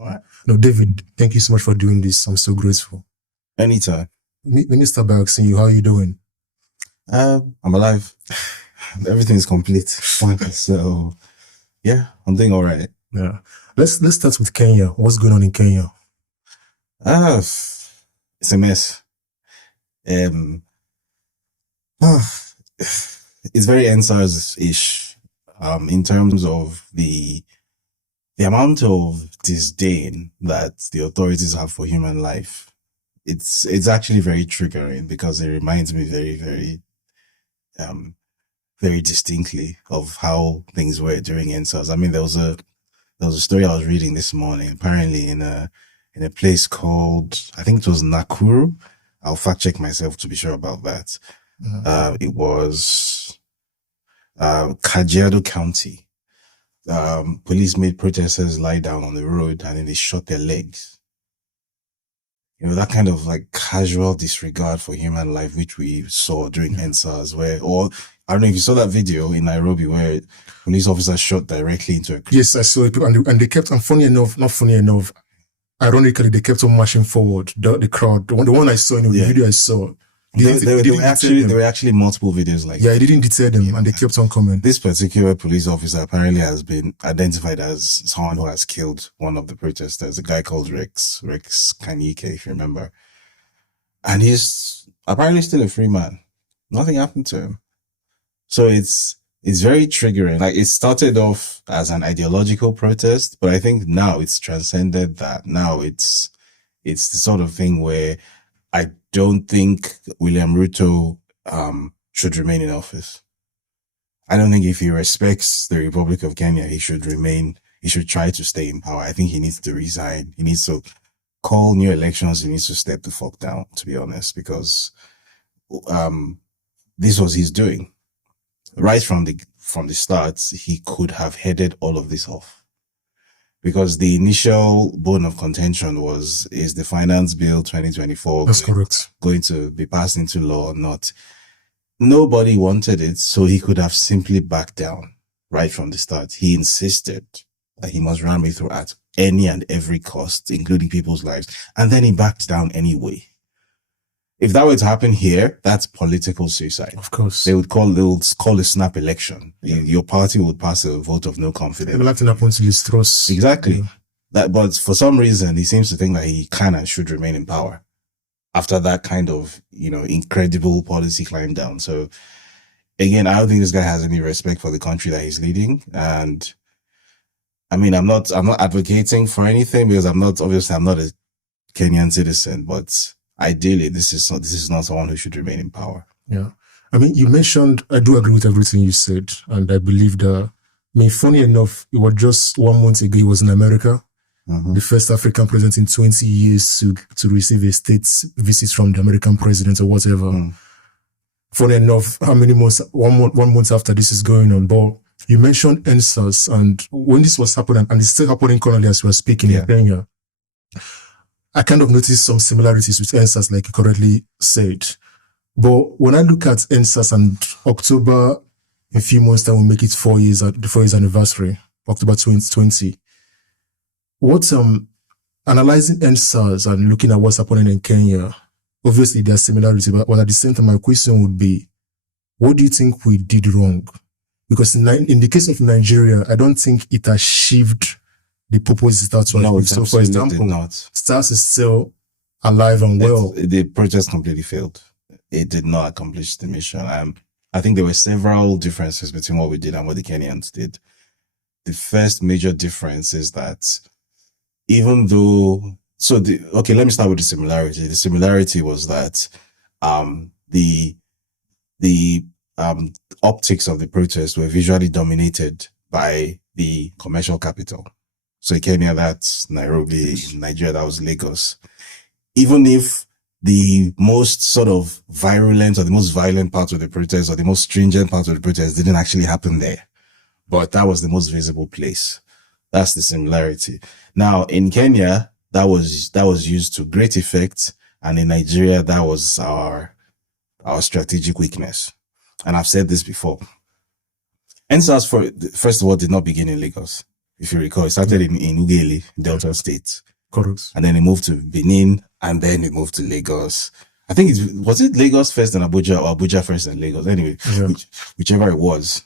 All right. No, David, thank you so much for doing this. I'm so grateful. Anytime. Let me start by asking you, how are you doing? I'm alive. Everything is complete. So, yeah, I'm doing all right. Yeah. Let's start with Kenya. What's going on in Kenya? It's a mess. It's very EndSars-ish in terms of the amount of disdain that the authorities have for human life. It's actually very triggering because it reminds me very, very very distinctly of how things were during EndSars. I mean, there was a story I was reading this morning, apparently in a place called, I think it was Nakuru. I'll fact check myself to be sure about that. It was Kajiado County. Police made protesters lie down on the road and then they shot their legs. You know, that kind of like casual disregard for human life, which we saw during EndSars, or I don't know if you saw that video in Nairobi where police officers shot directly into a crowd. Yes, I saw it. And they kept, and not funny enough, ironically, they kept on marching forward, the crowd. The one I saw in the video I saw. There were actually multiple videos like it didn't deter them, and they kept on coming. This particular police officer apparently has been identified as someone who has killed one of the protesters, a guy called Rex Kanyike, if you remember. And he's apparently still a free man. Nothing happened to him. So it's very triggering. Like, it started off as an ideological protest, but I think now it's transcended that. Now it's the sort of thing where I don't think William Ruto should remain in office. I don't think if he respects the Republic of Kenya, he should try to stay in power. I think he needs to resign. He needs to call new elections. He needs to step the fuck down, to be honest, because this was his doing. Right from the start, he could have headed all of this off. Because the initial bone of contention is the Finance Bill 2024 going to be passed into law or not? Nobody wanted it, so he could have simply backed down right from the start. He insisted that he must ram it through at any and every cost, including people's lives. And then he backed down anyway. If that were to happen here, that's political suicide. Of course. They would call a snap election. Your party would pass a vote of no confidence. Nothing happened to his trust. Exactly. But for some reason, he seems to think that he can and should remain in power after that kind of, incredible policy climb down. So again, I don't think this guy has any respect for the country that he's leading. And I mean, I'm not advocating for anything because I'm not a Kenyan citizen, but ideally, this is not someone who should remain in power. Yeah. I mean, you mentioned, I do agree with everything you said. And I believe that, funny enough, it was just 1 month ago, he was in America. Mm-hmm. The first African president in 20 years to receive a state visit from the American president or whatever. Mm. Funny enough, how many months, 1 month after this is going on. But you mentioned EndSars, and when this was happening, and it's still happening currently as we're speaking in Kenya, I kind of noticed some similarities with EndSars, like you correctly said. But when I look at EndSars and October, in a few months time, we'll make it 4 years, the 4 years anniversary, October 2020. Analyzing EndSars and looking at what's happening in Kenya, obviously there's similarities, but at the same time, my question would be, what do you think we did wrong? Because in the case of Nigeria, I don't think it achieved the purpose it starts. No, so for example, STARS is still alive and well. The protest completely failed. It did not accomplish the mission. I think there were several differences between what we did and what the Kenyans did. The first major difference is that even though, let me start with the similarity. The similarity was that the optics of the protest were visually dominated by the commercial capital. So in Kenya, that's Nairobi. In Nigeria, that was Lagos. Even if the most sort of virulent or the most violent part of the protest or the most stringent part of the protest didn't actually happen there, but that was the most visible place. That's the similarity. Now, in Kenya, that was used to great effect. And in Nigeria, that was our strategic weakness. And I've said this before. EndSars, first of all, did not begin in Lagos. if you recall. It started in Ughelli, Delta State. Correct. And then it moved to Benin, and then it moved to Lagos. I think was it Lagos first and Abuja, or Abuja first and Lagos? Anyway, whichever it was.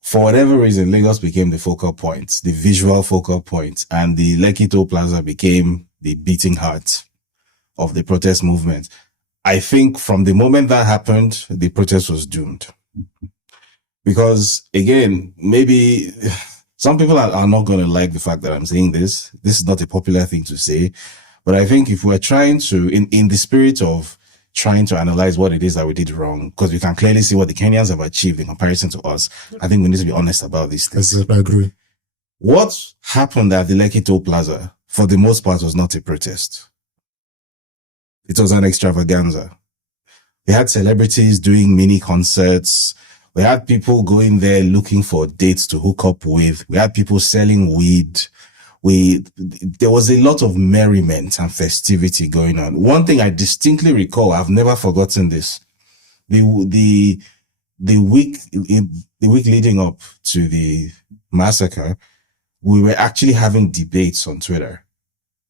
For whatever reason, Lagos became the focal point, the visual focal point, and the Lekki Toll Plaza became the beating heart of the protest movement. I think from the moment that happened, the protest was doomed. Because again, maybe some people are not going to like the fact that I'm saying this. This is not a popular thing to say. But I think if we're trying to, in the spirit of trying to analyze what it is that we did wrong, because we can clearly see what the Kenyans have achieved in comparison to us, I think we need to be honest about these things. Yes, I agree. What happened at the Lekki Toll Plaza, for the most part, was not a protest. It was an extravaganza. We had celebrities doing mini concerts. We had people going there looking for dates to hook up with. We had people selling weed. There was a lot of merriment and festivity going on. One thing I distinctly recall, I've never forgotten this. The week leading up to the massacre, we were actually having debates on Twitter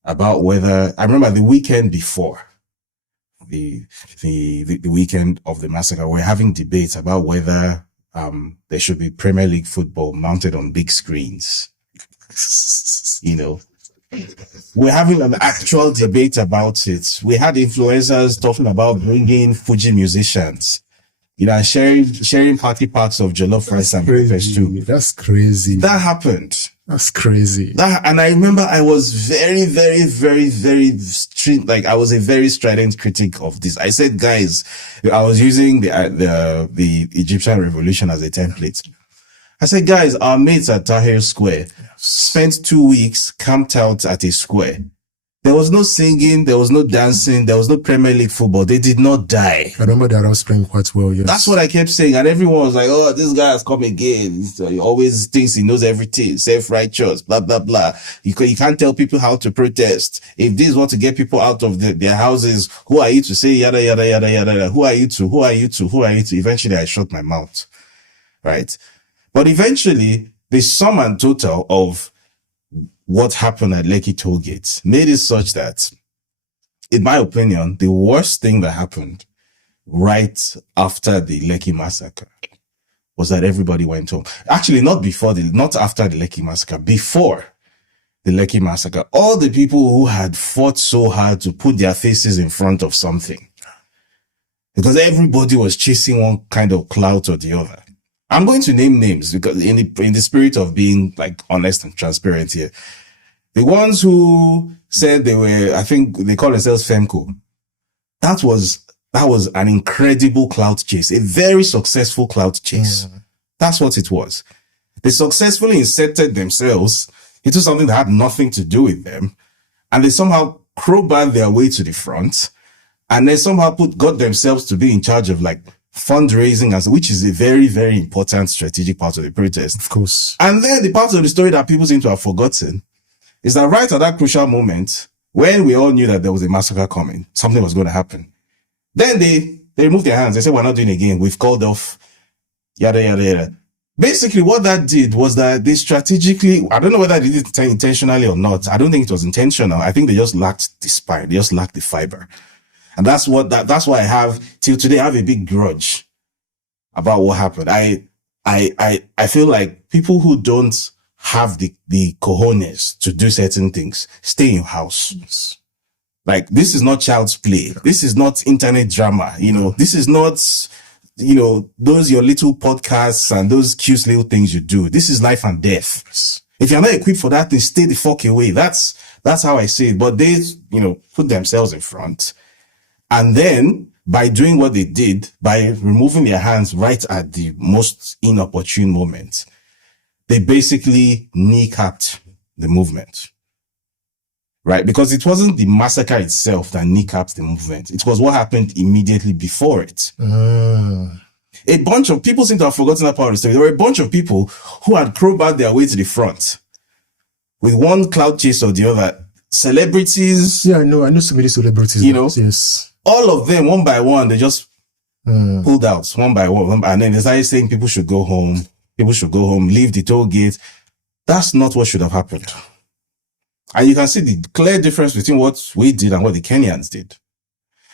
about whether, I remember the weekend before the weekend of the massacre, we're having debates about whether there should be Premier League football mounted on big screens. You know, we're having an actual debate about it. We had influencers talking about bringing Fuji musicians, you know, sharing party packs of jollof rice and peppers too. That's crazy. That happened. That's crazy. And I remember I was very, very, very, very like I was a very strident critic of this. I said, guys, I was using the Egyptian revolution as a template. I said, guys, our mates at Tahrir Square spent 2 weeks camped out at a square. There was no singing, there was no dancing, there was no Premier League football. They did not die. I remember that I was playing quite well, yes. That's what I kept saying. And everyone was like, oh, this guy has come again. He always thinks he knows everything, self-righteous, blah, blah, blah. You can't tell people how to protest. If this want to get people out of their houses, who are you to say yada, yada, yada, yada? Who are you to? Who are you to? Who are you to? Eventually, I shut my mouth. Right? But eventually, the sum and total of what happened at Lekki Tollgate made it such that, in my opinion, the worst thing that happened right after the Lekki massacre was that everybody went home. Actually, not after the Lekki massacre, before the Lekki massacre, all the people who had fought so hard to put their faces in front of something, because everybody was chasing one kind of clout or the other. I'm going to name names because in the spirit of being like honest and transparent here, the ones who said they were, I think they call themselves Femco. That was an incredible clout chase, a very successful clout chase. Mm. That's what it was. They successfully inserted themselves into something that had nothing to do with them, and they somehow crowbarred their way to the front, and they somehow got themselves to be in charge of like fundraising, which is a very, very important strategic part of the protest. Of course. And then the part of the story that people seem to have forgotten is that right at that crucial moment, when we all knew that there was a massacre coming, something was going to happen, then they removed their hands. They said, we're not doing it again. We've called off, yada, yada, yada. Basically, what that did was that they strategically, I don't know whether they did it intentionally or not. I don't think it was intentional. I think they just lacked the spine. They just lacked the fiber. And that's why I have, till today, I have a big grudge about what happened. I feel like people who don't have the cojones to do certain things, stay in your house. Yes. Like, this is not child's play. This is not internet drama. You know, this is not, you know, those your little podcasts and those cute little things you do. This is life and death. Yes. If you're not equipped for that, then stay the fuck away. That's how I see it. But they, you know, put themselves in front. And then, by doing what they did, by removing their hands right at the most inopportune moment, they basically kneecapped the movement. Right? Because it wasn't the massacre itself that kneecapped the movement. It was what happened immediately before it. A bunch of people seem to have forgotten that part of the story. There were a bunch of people who had crowbarred their way to the front with one cloud chase or the other. Celebrities. Yeah, I know so many celebrities. You know? Yes. All of them, one by one, they just pulled out one by one. And then they started saying people should go home, leave the toll gate. That's not what should have happened. And you can see the clear difference between what we did and what the Kenyans did.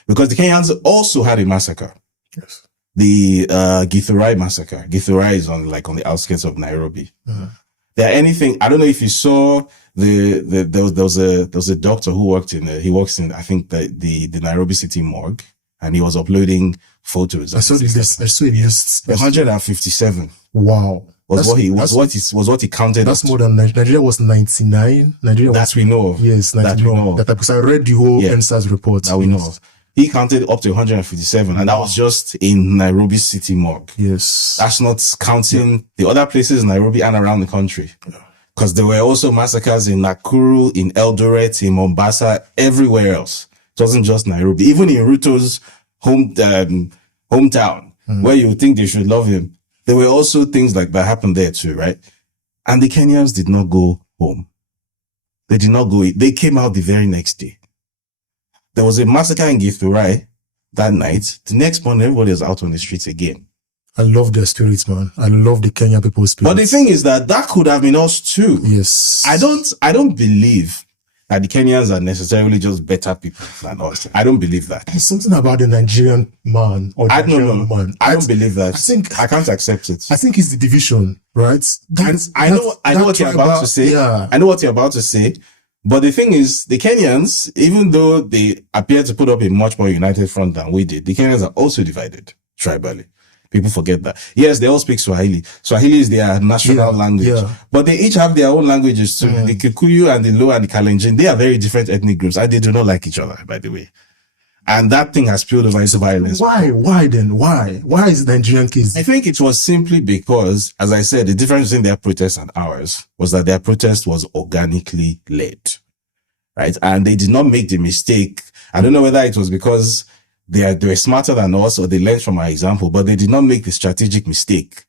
Because the Kenyans also had a massacre. Yes. The Githurai massacre. Githurai is on the outskirts of Nairobi. I don't know if you saw there was a doctor who works in I think the Nairobi City morgue, and he was uploading photos. I saw a list. 157. Wow. Was what he counted. That's more than Nigeria was 99. That we know of. Yes, 99. That we know of. Because I read the whole EndSars report. That we know of. He counted up to 157, and that was just in Nairobi City morgue. Yes. That's not counting the other places in Nairobi and around the country. Because there were also massacres in Nakuru, in Eldoret, in Mombasa, everywhere else. It wasn't just Nairobi. Even in Ruto's hometown, where you would think they should love him, there were also things like that happened there too, right? And the Kenyans did not go home. They did not go. They came out the very next day. There was a massacre in Githurai that night. The next morning, everybody was out on the streets again. I love their spirits, man. I love the Kenyan people's spirits. But the thing is that could have been us too. Yes. I don't believe that the Kenyans are necessarily just better people than us. I don't believe that. There's something about the Nigerian man or Nigerian woman. I don't believe that. I can't accept it. I think it's the division, right? I know what you're about to say. Yeah. I know what you're about to say. But the thing is, the Kenyans, even though they appear to put up a much more united front than we did, the Kenyans are also divided tribally. People forget that. Yes, they all speak Swahili. Swahili is their national language. Yeah. But they each have their own languages too. The Kikuyu and the Luo and the Kalenjin, they are very different ethnic groups, and they do not like each other, by the way. And that thing has spilled over into violence. Why then? Why is the Nigerian case? I think it was simply because, as I said, the difference between their protest and ours was that their protest was organically led, right? And they did not make the mistake. I don't know whether it was because they were smarter than us or they learned from our example, but they did not make the strategic mistake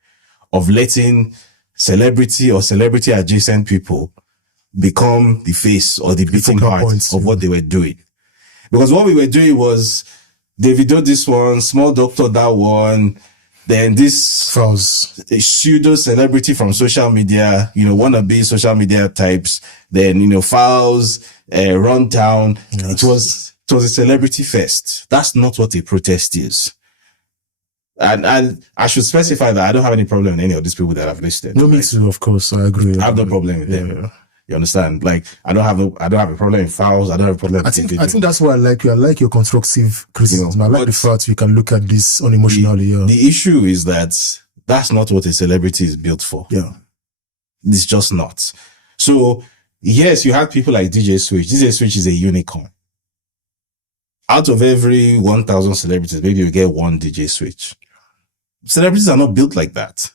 of letting celebrity or celebrity adjacent people become the face or the beating heart of what they were doing. Because what we were doing was Davido this one, Small Doctor that one, then this pseudo celebrity from social media, wannabe social media types, then, Fowls, Runtown. Yes. It was a celebrity fest. That's not what a protest is. And I should specify that I don't have any problem with any of these people that I've listed. No, me too, of course. I agree. I have no problem with them. Yeah. You understand? Like, I don't have a problem with Fowls. I don't have a problem with I think that's why I like you. I like your constructive criticism. I like the fact you can look at this unemotionally. The issue is that that's not what a celebrity is built for. Yeah. It's just not. So, yes, you have people like DJ Switch. DJ Switch is a unicorn. Out of every 1,000 celebrities, maybe you get one DJ Switch. Celebrities are not built like that.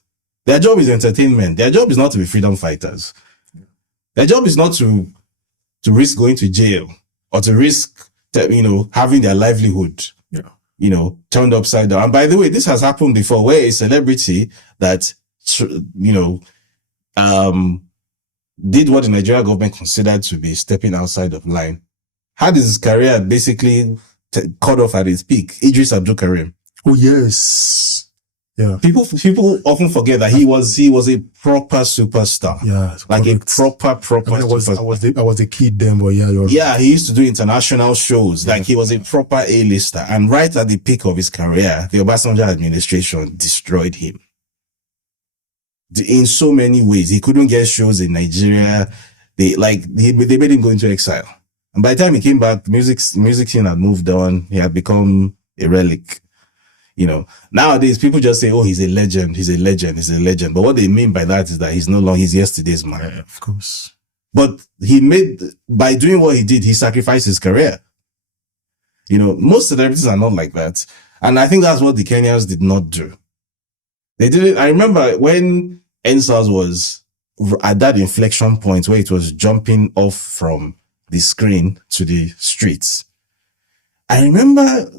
Their job is entertainment. Their job is not to be freedom fighters. Their job is not to risk going to jail or to risk, having their livelihood, turned upside down. And by the way, this has happened before where a celebrity that, did what the Nigerian government considered to be stepping outside of line, had his career basically cut off at its peak. Idris Abdul Karim. Oh, yes. Yeah. People often forget that he was a proper superstar. Yeah. Like correct. a proper superstar. I was a kid then, but yeah, he used to do international shows. Like he was a proper A-lister. And right at the peak of his career, the Obasanjo administration destroyed him. In so many ways. He couldn't get shows in Nigeria. They made him go into exile. And by the time he came back, the music scene had moved on. He had become a relic. Nowadays people just say, oh, he's a legend. But what they mean by that is that he's yesterday's man. Yeah, of course. But by doing what he did, he sacrificed his career. Most celebrities are not like that. And I think that's what the Kenyans did not do. They didn't. I remember when EndSars was at that inflection point where it was jumping off from the screen to the streets. I remember,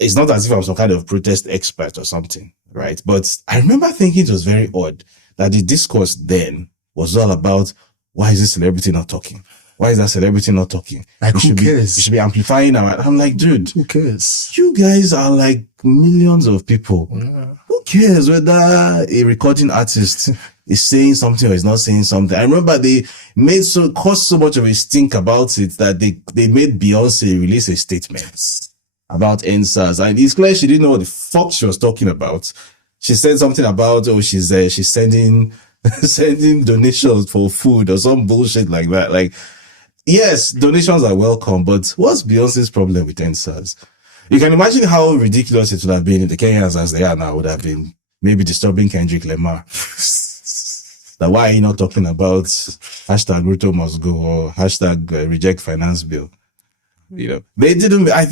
it's not as if I'm some kind of protest expert or something, right? But I remember thinking it was very odd that the discourse then was all about, why is this celebrity not talking? Why is that celebrity not talking? Like, who You cares? should be amplifying our. I'm like, dude, Who cares? you guys are like millions of people. Yeah. Who cares whether a recording artist is saying something or is not saying something? I remember they caused so much of a stink about it that they made Beyonce release a statement about EndSars, and it's clear she didn't know what the fuck she was talking about. She said something about, she's sending donations for food or some bullshit like that. Like, yes, donations are welcome, but what's Beyonce's problem with EndSars? You can imagine how ridiculous it would have been if the Kenyans as they are now would have been maybe disturbing Kendrick Lamar. That why are you not talking about hashtag Ruto must go or hashtag reject finance bill? You know, they didn't. I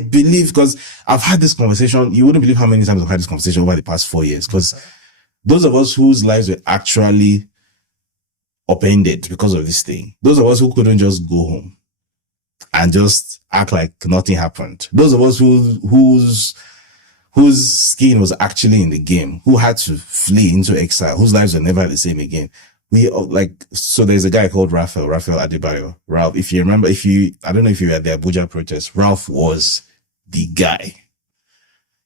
believe, because I've had this conversation. You wouldn't believe how many times I've had this conversation over the past 4 years. Because those of us whose lives were actually upended because of this thing, those of us who couldn't just go home and just act like nothing happened, those of us whose skin was actually in the game, who had to flee into exile, whose lives were never the same again. So there's a guy called Raphael Adebayo. Ralph, if you remember, I don't know if you were at the Abuja protest, Ralph was the guy.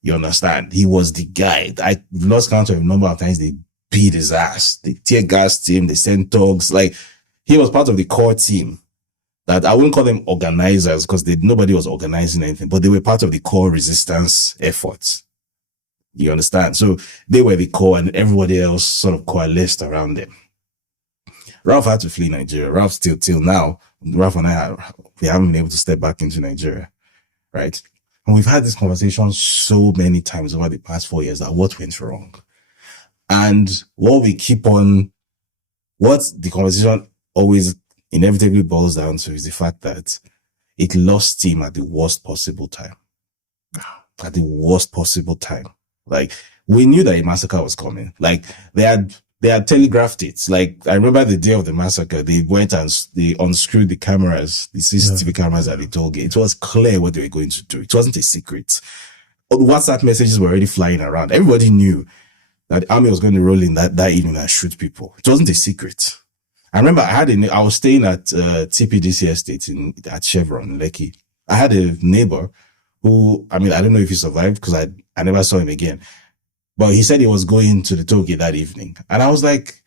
You understand? He was the guy. I lost count of a number of times they beat his ass. They tear gassed him. They sent dogs. Like, he was part of the core team that I wouldn't call them organizers because nobody was organizing anything, but they were part of the core resistance efforts. You understand? So they were the core and everybody else sort of coalesced around them. Ralph had to flee Nigeria. Ralph till now, Ralph and I, we haven't been able to step back into Nigeria, right? And we've had this conversation so many times over the past 4 years that what went wrong. And what the conversation always inevitably boils down to is the fact that it lost steam at the worst possible time. At the worst possible time. Like, we knew that a massacre was coming. Like, they had telegraphed it. Like, I remember the day of the massacre, they went and they unscrewed the cameras, the CCTV cameras at the toll gate. It was clear what they were going to do. It wasn't a secret. WhatsApp messages were already flying around. Everybody knew that the army was going to roll in that evening and shoot people. It wasn't a secret. I remember I was staying at TPDC estate at Chevron, Lekki. I had a neighbor who, I don't know if he survived because I never saw him again. But he said he was going to the toll gate that evening. And I was like,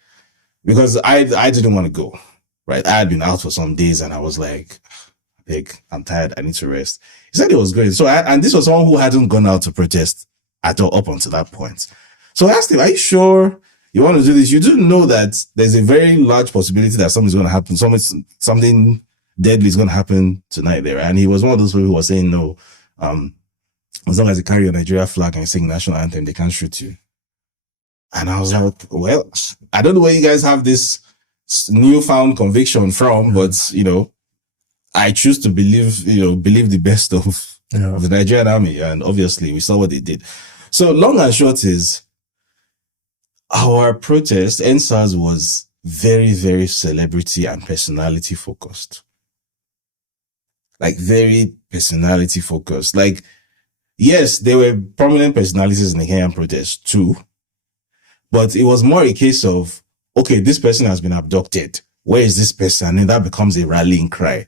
because I didn't want to go, right? I had been out for some days and I was like, I'm tired. I need to rest. He said he was going. So, and this was someone who hadn't gone out to protest at all up until that point. So I asked him, are you sure you want to do this? You do know that there's a very large possibility that something's going to happen. Something deadly is going to happen tonight there. And he was one of those people who was saying, no, as long as you carry your Nigeria flag and sing national anthem, they can't shoot you. And I was like, well, I don't know where you guys have this newfound conviction from, but, I choose to believe the best of the Nigerian army. And obviously we saw what they did. So long and short is, our protest, EndSars, was very, very celebrity and personality focused. Like, very personality focused. Like, yes, there were prominent personalities in the Kenyan protest too, but it was more a case of, okay, this person has been abducted. Where is this person? And that becomes a rallying cry.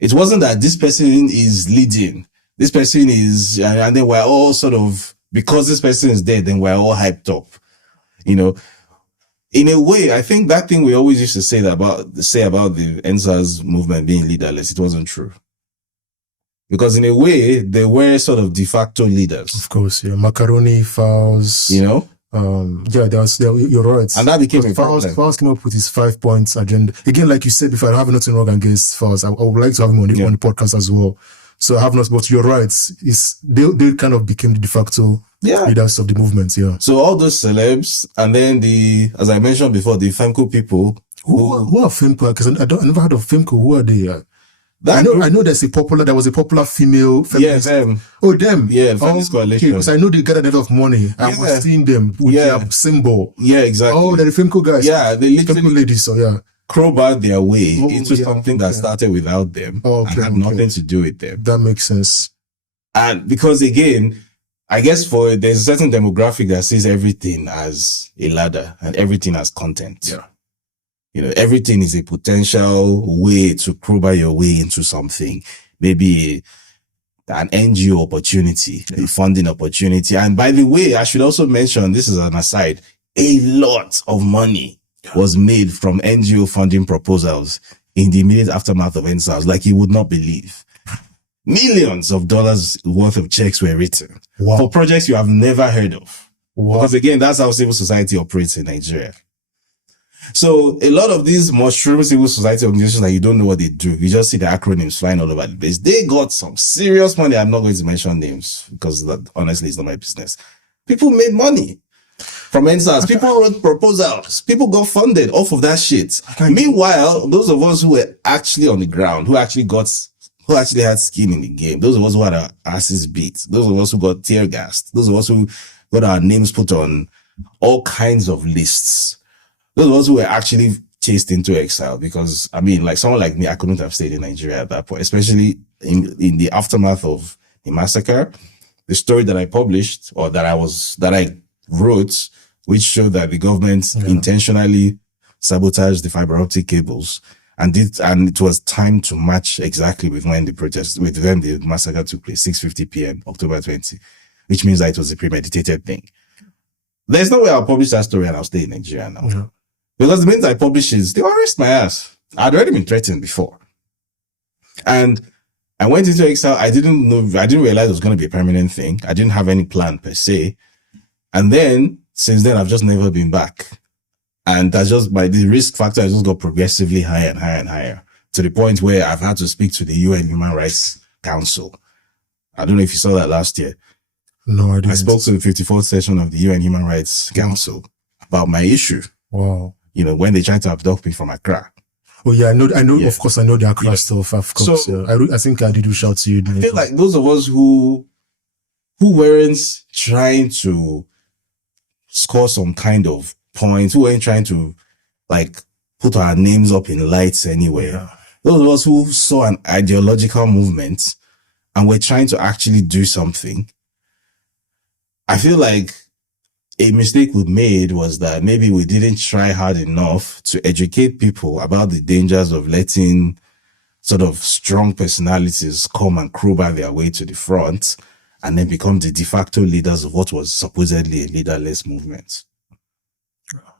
It wasn't that this person is leading. This person is, and then we're all sort of, because this person is dead, then we're all hyped up. In a way, I think that thing we always used to say about the EndSars movement being leaderless, it wasn't true. Because in a way, they were sort of de facto leaders. Of course, yeah. Macaroni, Fowles. You're right. And that became a problem. Fowles came up with his 5 points agenda. Again, like you said before, I have nothing wrong against Fowles. I would like to have him on the podcast as well. So I have not, but you're right. They kind of became the de facto leaders of the movement, So all those celebs, and then as I mentioned before, the Femco people. Who are Femco? Because I never heard of Femco. Who are they? I know there was a popular female feminist. Yeah, them. Oh, them. Yeah, feminist coalition. Because I know they gathered a lot of money. I was seeing them with their symbol. Yeah, exactly. Oh, they're the Femco guys. Yeah, they literally Femco ladies, crowbarred their way into something that started without them and had nothing to do with them. That makes sense. And because again, I guess there's a certain demographic that sees everything as a ladder and everything as content. Yeah. everything is a potential way to crowbar your way into something. Maybe an NGO opportunity, a funding opportunity. And by the way, I should also mention, this is an aside, a lot of money was made from NGO funding proposals in the immediate aftermath of EndSars, like you would not believe. Millions of dollars worth of checks were written for projects you have never heard of. Because again, that's how civil society operates in Nigeria. So a lot of these mushroom civil society organizations, like, you don't know what they do. You just see the acronyms flying all over the place. They got some serious money. I'm not going to mention names because that honestly is not my business. People made money from EndSars. People wrote proposals. People got funded off of that shit. Meanwhile, those of us who were actually on the ground, who actually had skin in the game, those of us who had our asses beat, those of us who got tear gassed, those of us who got our names put on all kinds of lists, those of us who were actually chased into exile, because like someone like me, I couldn't have stayed in Nigeria at that point, especially in the aftermath of the massacre. The story that I published, or that I wrote, which showed that the government intentionally sabotaged the fiber optic cables, and it was timed to match exactly with when the massacre took place, 6:50 p.m. October 20, which means that it was a premeditated thing. There's no way I'll publish that story and I'll stay in Nigeria now. Yeah. Because the minute I publish it, they will arrest my ass. I'd already been threatened before. And I went into exile. I didn't realize it was going to be a permanent thing. I didn't have any plan per se. And then, since then, I've just never been back. And the risk factor has just got progressively higher and higher and higher, to the point where I've had to speak to the UN Human Rights Council. I don't know if you saw that last year. No, I didn't. I spoke to the 54th session of the UN Human Rights Council about my issue. Wow. When they tried to abduct me from Accra. Oh yeah, I know. Yeah. Of course, I know the Accra stuff. Of course, so, I think I did reach out to you. I feel like those of us who weren't trying to score some kind of point, who weren't trying to put our names up in lights anywhere. Yeah. Those of us who saw an ideological movement and were trying to actually do something. I feel like a mistake we made was that maybe we didn't try hard enough to educate people about the dangers of letting sort of strong personalities come and crowbar their way to the front and then become the de facto leaders of what was supposedly a leaderless movement.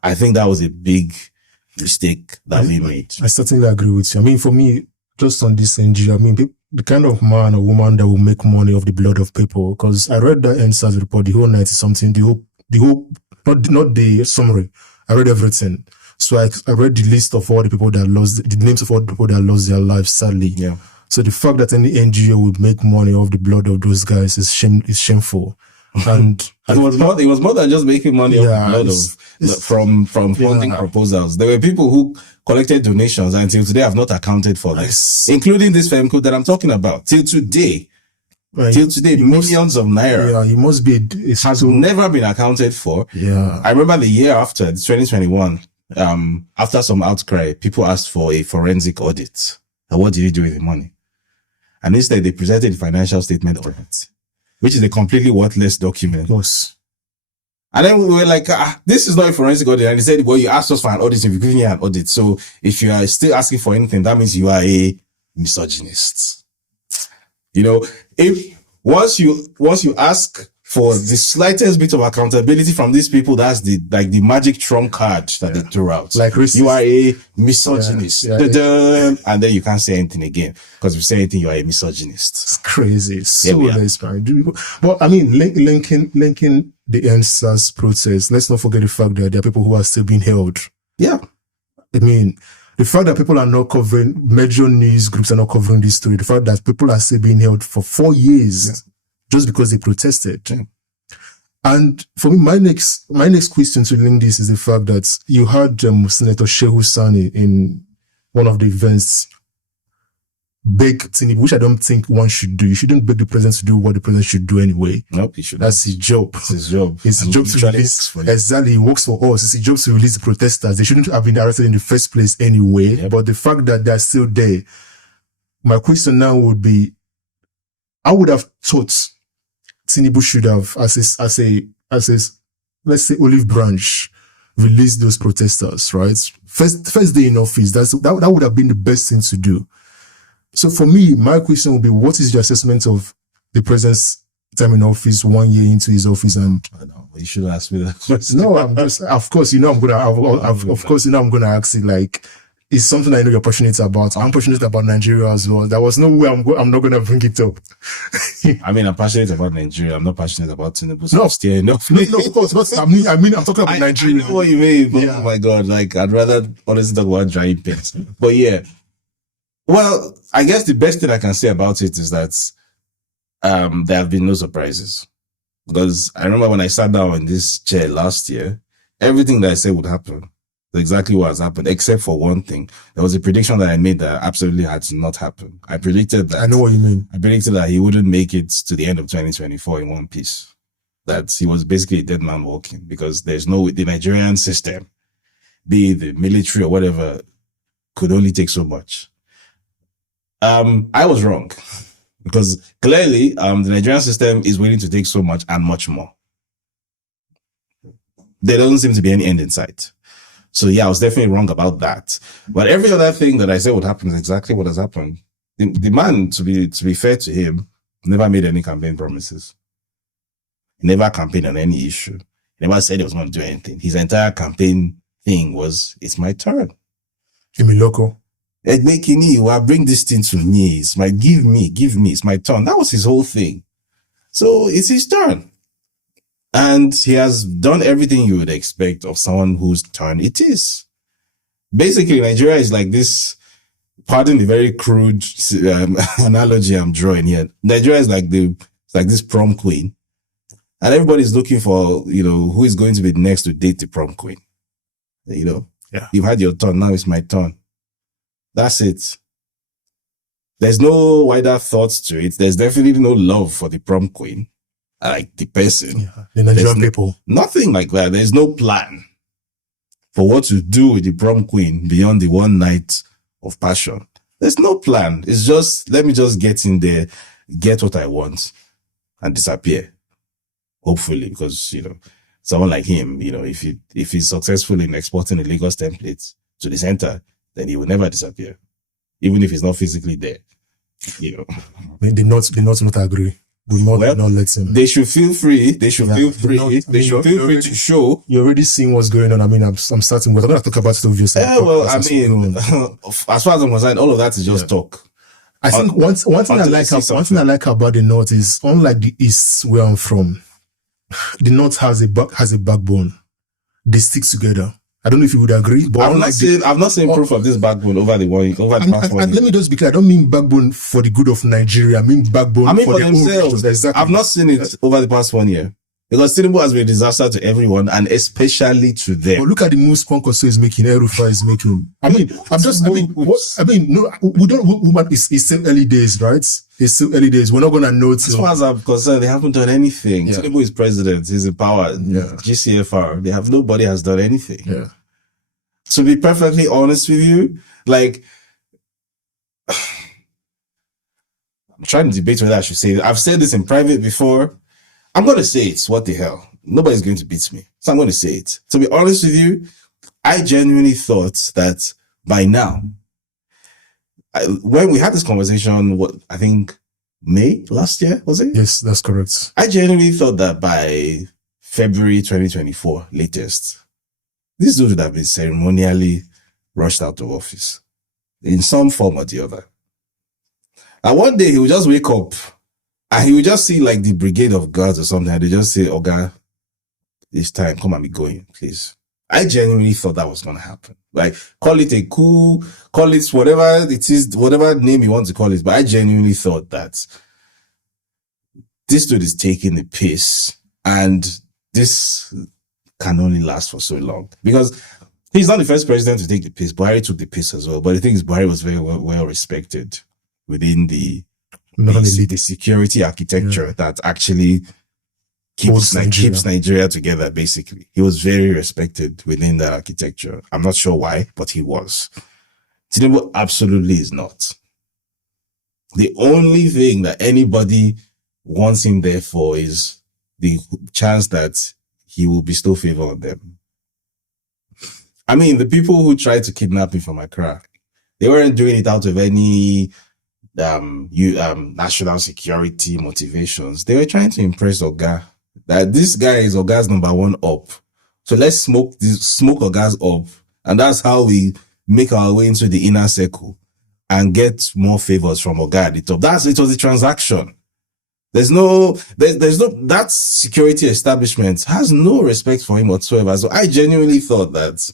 I think that was a big mistake that we made. I certainly agree with you. For me, just on this NGO, the kind of man or woman that will make money off the blood of people, because I read the EndSars report, the whole 90-something, the whole, not the summary. I read everything. So I read the list of all the people that the names of all the people that lost their lives, sadly. Yeah. So the fact that any NGO would make money off the blood of those guys is shameful. And it was more than just making money off the blood from funding proposals. There were people who collected donations until today have not accounted for this, including this FEMCO that I'm talking about. Till today, millions of naira. Yeah, it must be. It has never been accounted for. Yeah. I remember the year after, 2021, after some outcry, people asked for a forensic audit. And what did you do with the money? And instead, they presented a financial statement audit, which is a completely worthless document. Yes. And then we were like, this is not a forensic audit. And he said, well, you asked us for an audit, we've given you an audit. So if you are still asking for anything, that means you are a misogynist. If once you ask for the slightest bit of accountability from these people, that's the magic trump card that they threw out. Like racist. You are a misogynist. And then you can't say anything again. Because if you say anything, you are a misogynist. It's crazy. So inspiring. But linking the EndSars protests, let's not forget the fact that there are people who are still being held. Yeah. The fact that people are not covering, major news groups are not covering this story, the fact that people are still being held for 4 years just because they protested. Yeah. And for me, my next question to link this is the fact that you had Senator Shehu Sani in one of the events beg Tinubu, which I don't think one should do. You shouldn't beg the president to do what the president should do anyway. Nope, he shouldn't. That's his job. It's his job. It's his job to release. Exactly, he works for us. It's his job to release the protesters. They shouldn't have been arrested in the first place anyway. Yep. But the fact that they're still there, my question now would be, I would have thought Tinubu should have, as a let's say olive branch, release those protesters, right? First day in office, that would have been the best thing to do. So for me, my question would be, what is your assessment of the president's time in office, 1 year into his office? And I know, you should ask me that question. no, I'm just, of course, I'm gonna ask it, like, it's something I know you're passionate about. I'm passionate about Nigeria as well. There was no way I'm not gonna bring it up. I mean, I'm passionate about Nigeria. I'm not passionate about Tinubu. So No. I'm steering off. No, of course, but I mean, I'm talking about I Nigeria. know what you mean, but Yeah. oh my God, like, I'd rather honestly talk about drying pins. But yeah, well, I guess the best thing I can say about it is that there have been no surprises. Because I remember when I sat down in this chair last year, everything that I said would happen, exactly what has happened, except for one thing. There was a prediction that I made that absolutely had to not happen. I predicted that. I know what you mean. I predicted that he wouldn't make it to the end of 2024 in one piece. That he was basically a dead man walking, because the Nigerian system, be it the military or whatever, could only take so much. I was wrong, because clearly the Nigerian system is willing to take so much and much more. There doesn't seem to be any end in sight. So yeah, I was definitely wrong about that. But every other thing that I said would happen is exactly what has happened. The man, to be fair to him, never made any campaign promises. He never campaigned on any issue. He never said he was going to do anything. His entire campaign thing was, it's my turn. Jimmy Loco. I'll bring this thing to me. Give me, it's my turn. That was his whole thing. So it's his turn. And he has done everything you would expect of someone whose turn it is. Basically, Nigeria is like this, pardon the very crude analogy I'm drawing here. Nigeria is like this prom queen. And everybody's looking for, who is going to be next to date the prom queen. Yeah. You've had your turn, now it's my turn. That's it. There's no wider thoughts to it. There's definitely no love for the prom queen, like the person. Yeah. The Nigerian people. Nothing like that. There's no plan for what to do with the prom queen beyond the one night of passion. There's no plan. It's just, let me just get in there, get what I want, and disappear. Hopefully, because, someone like him, if he's successful in exporting the Lagos templates to the center, then he will never disappear, even if he's not physically there. The North not agree. We not let him. They should feel free. They should feel free. They should feel free to show. You're already seeing what's going on. I mean, I'm starting with. I'm going to talk about it obviously. Yeah, well, I mean, as far as I'm concerned, all of that is just talk. I think one thing I like about the North is, unlike the East where I'm from, the North has a backbone. They stick together. I don't know if you would agree, but I've not seen proof of this backbone over the past 1 year. Let me just be clear. I don't mean backbone for the good of Nigeria. I mean backbone for themselves. Exactly. I've not seen it over the past 1 year, because Tinubu has been a disaster to everyone, and especially to them. But look at the moves Ponkoso is making, Erufa is making. It's still early days, right? It's still early days. We're not going to know. As far as I'm concerned, they haven't done anything. Yeah. Tinubu is president. He's in power. Yeah. GCFR. Nobody has done anything. Yeah. To be perfectly honest with you, like, I'm trying to debate whether I should say it. I've said this in private before. I'm going to say it. What the hell? Nobody's going to beat me. So I'm going to say it. To be honest with you, I genuinely thought that by now, when we had this conversation, I think May last year, was it? Yes, that's correct. I genuinely thought that by February 2024, latest, this dude would have been ceremonially rushed out of office in some form or the other. And one day he would just wake up and he would just see like the brigade of guards or something, and they just say, "Oga, it's time, come and be going, please." I genuinely thought that was going to happen. Like, call it a coup, call it whatever it is, whatever name you want to call it. But I genuinely thought that this dude is taking the piss, and this can only last for so long. Because he's not the first president to take the piss. Buhari took the piss as well. But the thing is, Buhari was very well respected within the security architecture that actually keeps Nigeria together, basically. He was very respected within that architecture. I'm not sure why, but he was. Tinubu absolutely is not. The only thing that anybody wants him there for is the chance that he will bestow favor on them. I mean, the people who tried to kidnap me from Accra, they weren't doing it out of any national security motivations. They were trying to impress Oga. That this guy is Oga's number one up. So let's smoke Oga's up. And that's how we make our way into the inner circle and get more favors from Oga at the top. It was a transaction. There's no, that security establishment has no respect for him whatsoever. So I genuinely thought that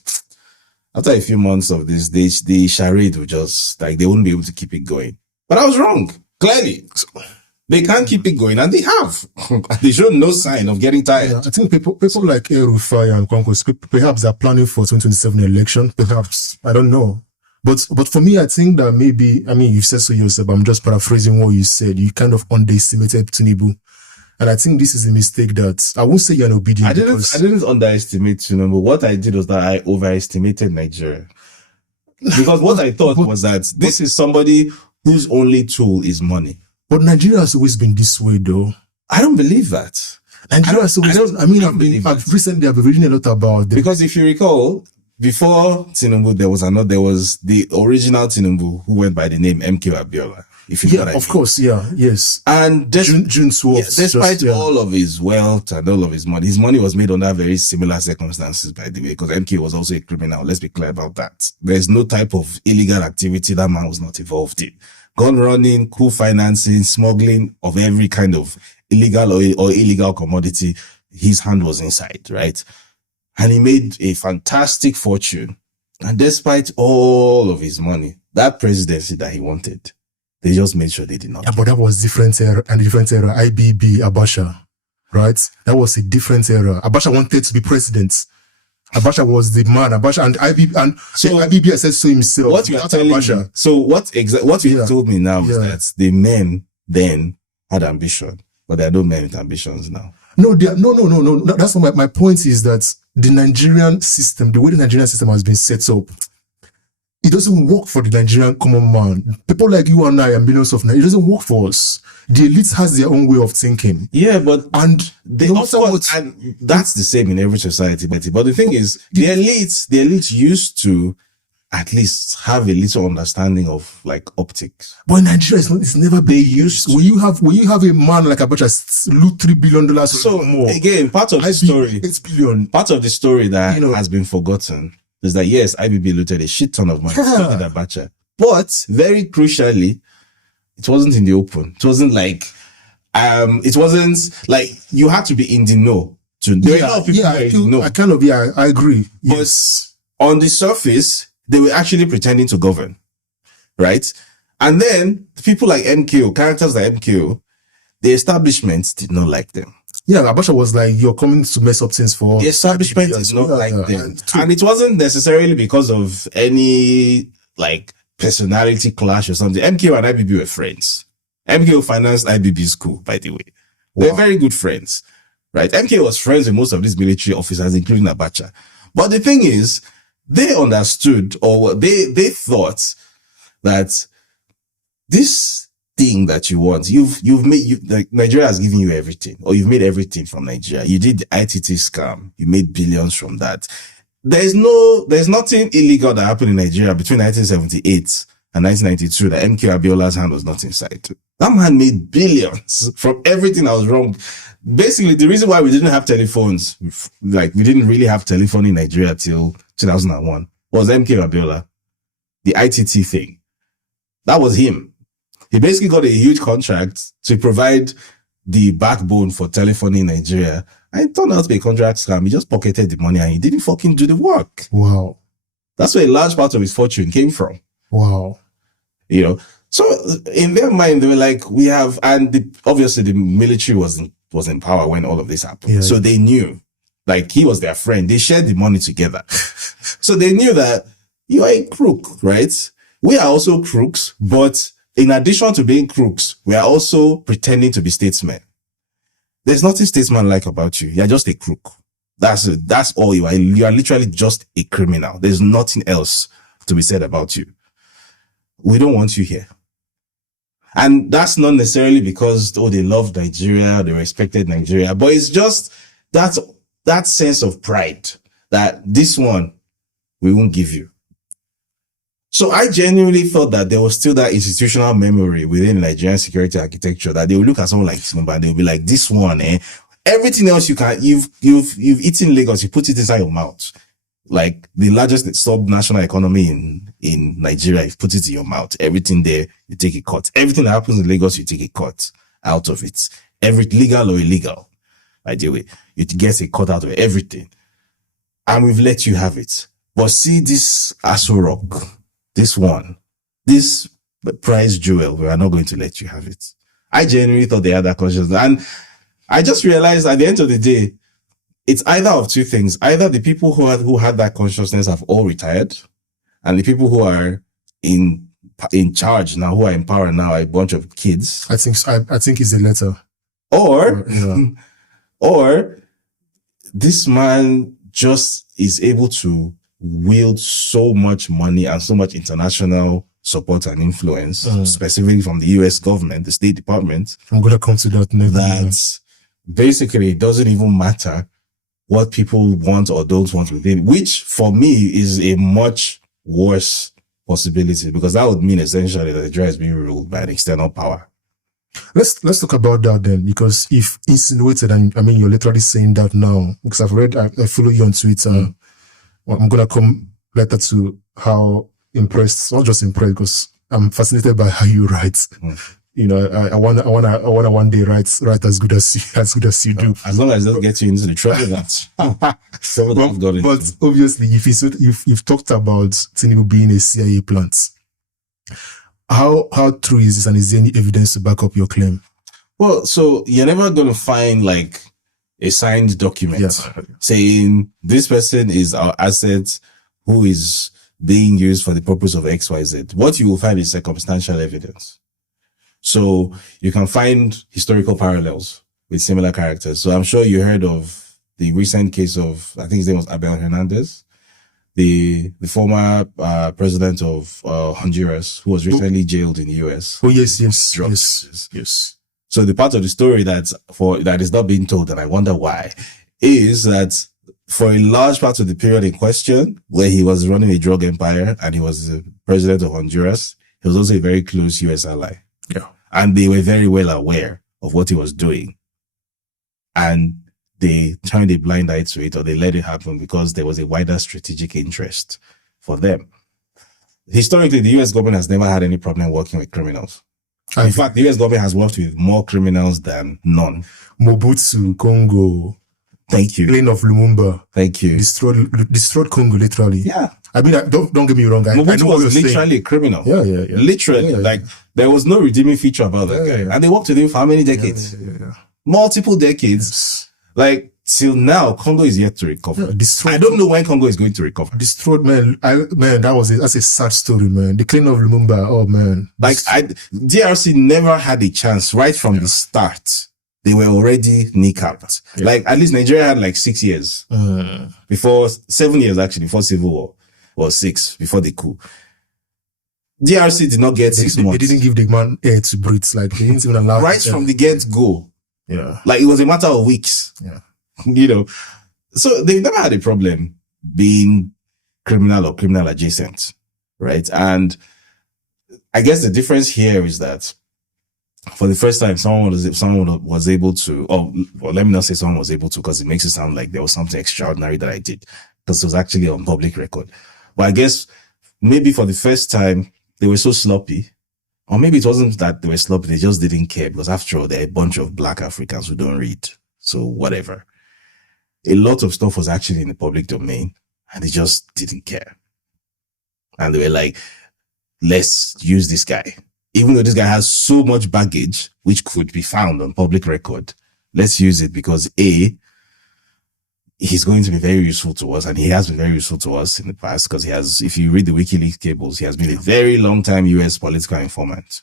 after a few months of this, the charade would just, like, they wouldn't be able to keep it going. But I was wrong, clearly. They can't keep it going, and they have. They showed no sign of getting tired. Yeah, I think people like Rufai and Kwankwas, perhaps they're planning for 2027 election. Perhaps, I don't know. But for me, I think that maybe, I mean, you said so yourself, I'm just paraphrasing what you said. You kind of underestimated Tinubu. And I think this is a mistake that, I won't say you're an obedient. I didn't underestimate Tinubu. What I did was that I overestimated Nigeria. Because what I thought was that this is somebody whose only tool is money. But Nigeria has always been this way, though. I don't believe that. Nigeria has always, I've recently been reading a lot about them. Because if you recall, before Tinubu, there was the original Tinubu who went by the name MK Abiola. If you know what I mean. Of course, yeah, yes. And June 12th. Despite all of his wealth and all of his money was made under very similar circumstances, by the way, because MK was also a criminal. Let's be clear about that. There's no type of illegal activity that man was not involved in. Gun running, coup financing, smuggling of every kind of illegal or illegal commodity, his hand was inside, right? And he made a fantastic fortune. And despite all of his money, that presidency that he wanted, they just made sure they did not. Yeah, but that was different era. IBB, Abacha, right? That was a different era. Abacha wanted to be president. Abacha was the man. Abacha and IBB said so himself. What you are telling me, so what you told me now is that the men then had ambition, but there are no men with ambitions now. No. That's what my point is, that the Nigerian system, the way the Nigerian system has been set up, it doesn't work for the Nigerian common man. People like you and I and millions of Nigerians, it doesn't work for us. The elite has their own way of thinking. Yeah, but they also and that's the same in every society, Betty. But the thing is, the elite used to at least have a little understanding of like optics. But in Nigeria, it's never been used. When you have a man like Abacha loot $3 billion so more. Again, part of the story, 8 billion. Part of the story that has been forgotten is that yes, IBB looted a shit ton of money. So did Abacha. But very crucially, it wasn't in the open. It wasn't like you had to be in the know. There are a lot of people I agree. Yes. But on the surface, they were actually pretending to govern, right? And then people like MKO, characters like MKO, the establishment did not like them. Yeah, Abacha was like, you're coming to mess up things for us. The establishment did not like them. And it wasn't necessarily because of any like personality clash or something. MKO and IBB were friends. MKO financed IBB school, by the way. They're very good friends, right? MKO was friends with most of these military officers, including Abacha. But the thing is, they understood, or they thought that this thing that you want, like Nigeria has given you everything, or you've made everything from Nigeria. You did the ITT scam. You made billions from that. There's nothing illegal that happened in Nigeria between 1978 and 1992 that MK Abiola's hand was not inside. That man made billions from everything that was wrong. Basically, the reason why we didn't have telephones, like we didn't really have telephone in Nigeria till 2001, was MK Abiola. The ITT thing. That was him. He basically got a huge contract to provide the backbone for telephony in Nigeria. And it turned out to be a contract scam. He just pocketed the money and he didn't fucking do the work. Wow. That's where a large part of his fortune came from. Wow. You know, so in their mind, they were like, we have, and obviously the military was in power when all of this happened. Yeah. So they knew, like, he was their friend. They shared the money together. So they knew that you are a crook, right? We are also crooks, but in addition to being crooks, we are also pretending to be statesmen. There's nothing statesman-like about you. You're just a crook. That's it. That's all you are. You are literally just a criminal. There's nothing else to be said about you. We don't want you here. And that's not necessarily because, they loved Nigeria, they respected Nigeria, but it's just that sense of pride that this one, we won't give you. So I genuinely thought that there was still that institutional memory within Nigerian security architecture that they would look at someone like Tinubu and they'll be like, this one, everything else you've eaten Lagos, you put it inside your mouth. Like the largest sub-national economy in Nigeria, you put it in your mouth. Everything there, you take a cut. Everything that happens in Lagos, you take a cut out of it. Every legal or illegal, by the way, you get a cut out of everything. And we've let you have it. But see this Aso Rock, this one, this prize jewel, we are not going to let you have it. I genuinely thought they had that consciousness. And I just realized at the end of the day, it's either of two things. Either the people who had that consciousness have all retired, and the people who are in charge now, who are in power now, are a bunch of kids. I think it's the latter. Or this man just is able to wield so much money and so much international support and influence, specifically from the US government, the State Department. I'm going to come to that next. That basically it doesn't even matter what people want or don't want within, which for me is a much worse possibility, because that would mean essentially that Nigeria is being ruled by an external power. Let's talk about that then, because if insinuated, and I mean, you're literally saying that now, because I follow you on Twitter. I'm going to come later to how impressed, not just impressed, because I'm fascinated by how you write. You know, I want to one day write as good as you do. As long as it doesn't get you into the trouble that but obviously, if you've talked about Tinubu being a CIA plant, how true is this, and is there any evidence to back up your claim? Well, so you're never going to find like a signed document saying this person is our asset who is being used for the purpose of XYZ. What you will find is circumstantial evidence. So you can find historical parallels with similar characters. So I'm sure you heard of the recent case of, I think his name was Abel Hernandez, the former president of Honduras, who was recently jailed in the US. Oh, yes. So the part of the story that is not being told, and I wonder why, is that for a large part of the period in question, where he was running a drug empire and he was the president of Honduras, he was also a very close US ally. Yeah. And they were very well aware of what he was doing. And they turned a blind eye to it, or they let it happen because there was a wider strategic interest for them. Historically, the US government has never had any problem working with criminals. In fact, the US government has worked with more criminals than none. Mobutu, Congo. Thank you. Reign of Lumumba. Thank you. Destroyed Congo, literally. Yeah. I mean, don't get me wrong. Mobutu I know was literally a criminal. Yeah. Literally. Like, there was no redeeming feature about that guy. And they worked with him for how many decades? Multiple decades. Yes. Like, till now, Congo is yet to recover. I don't know when Congo is going to recover. Destroyed, man. That's a sad story, man. The cleaning of Lumumba, oh, man. Like, DRC never had a chance right from the start. They were already kneecapped. Yeah. Like, at least Nigeria had like 6 years. 7 years actually, before Civil War. Or 6, before the coup. DRC did not get 6 months. They didn't give the man air to breathe. Like, they didn't even allow right from the get-go. Yeah. Like, it was a matter of weeks. Yeah. You know. So, they've never had a problem being criminal or criminal adjacent. Right? And I guess the difference here is that for the first time, someone was able to, or let me not say someone was able to, because it makes it sound like there was something extraordinary that I did, because it was actually on public record. But I guess maybe for the first time, they were so sloppy, or maybe it wasn't that they were sloppy, they just didn't care, because after all, they're a bunch of black Africans who don't read. So whatever. A lot of stuff was actually in the public domain, and they just didn't care. And they were like, let's use this guy. Even though this guy has so much baggage, which could be found on public record, let's use it because A, he's going to be very useful to us, and he has been very useful to us in the past, because he has, if you read the WikiLeaks cables, he has been a very long time US political informant.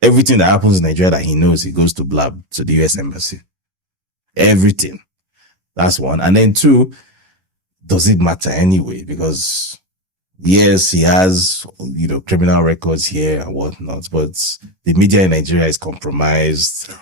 Everything that happens in Nigeria that he knows, he goes to blab to the US embassy. Everything. That's one. And then two, does it matter anyway? Because yes, he has, criminal records here and whatnot, but the media in Nigeria is compromised.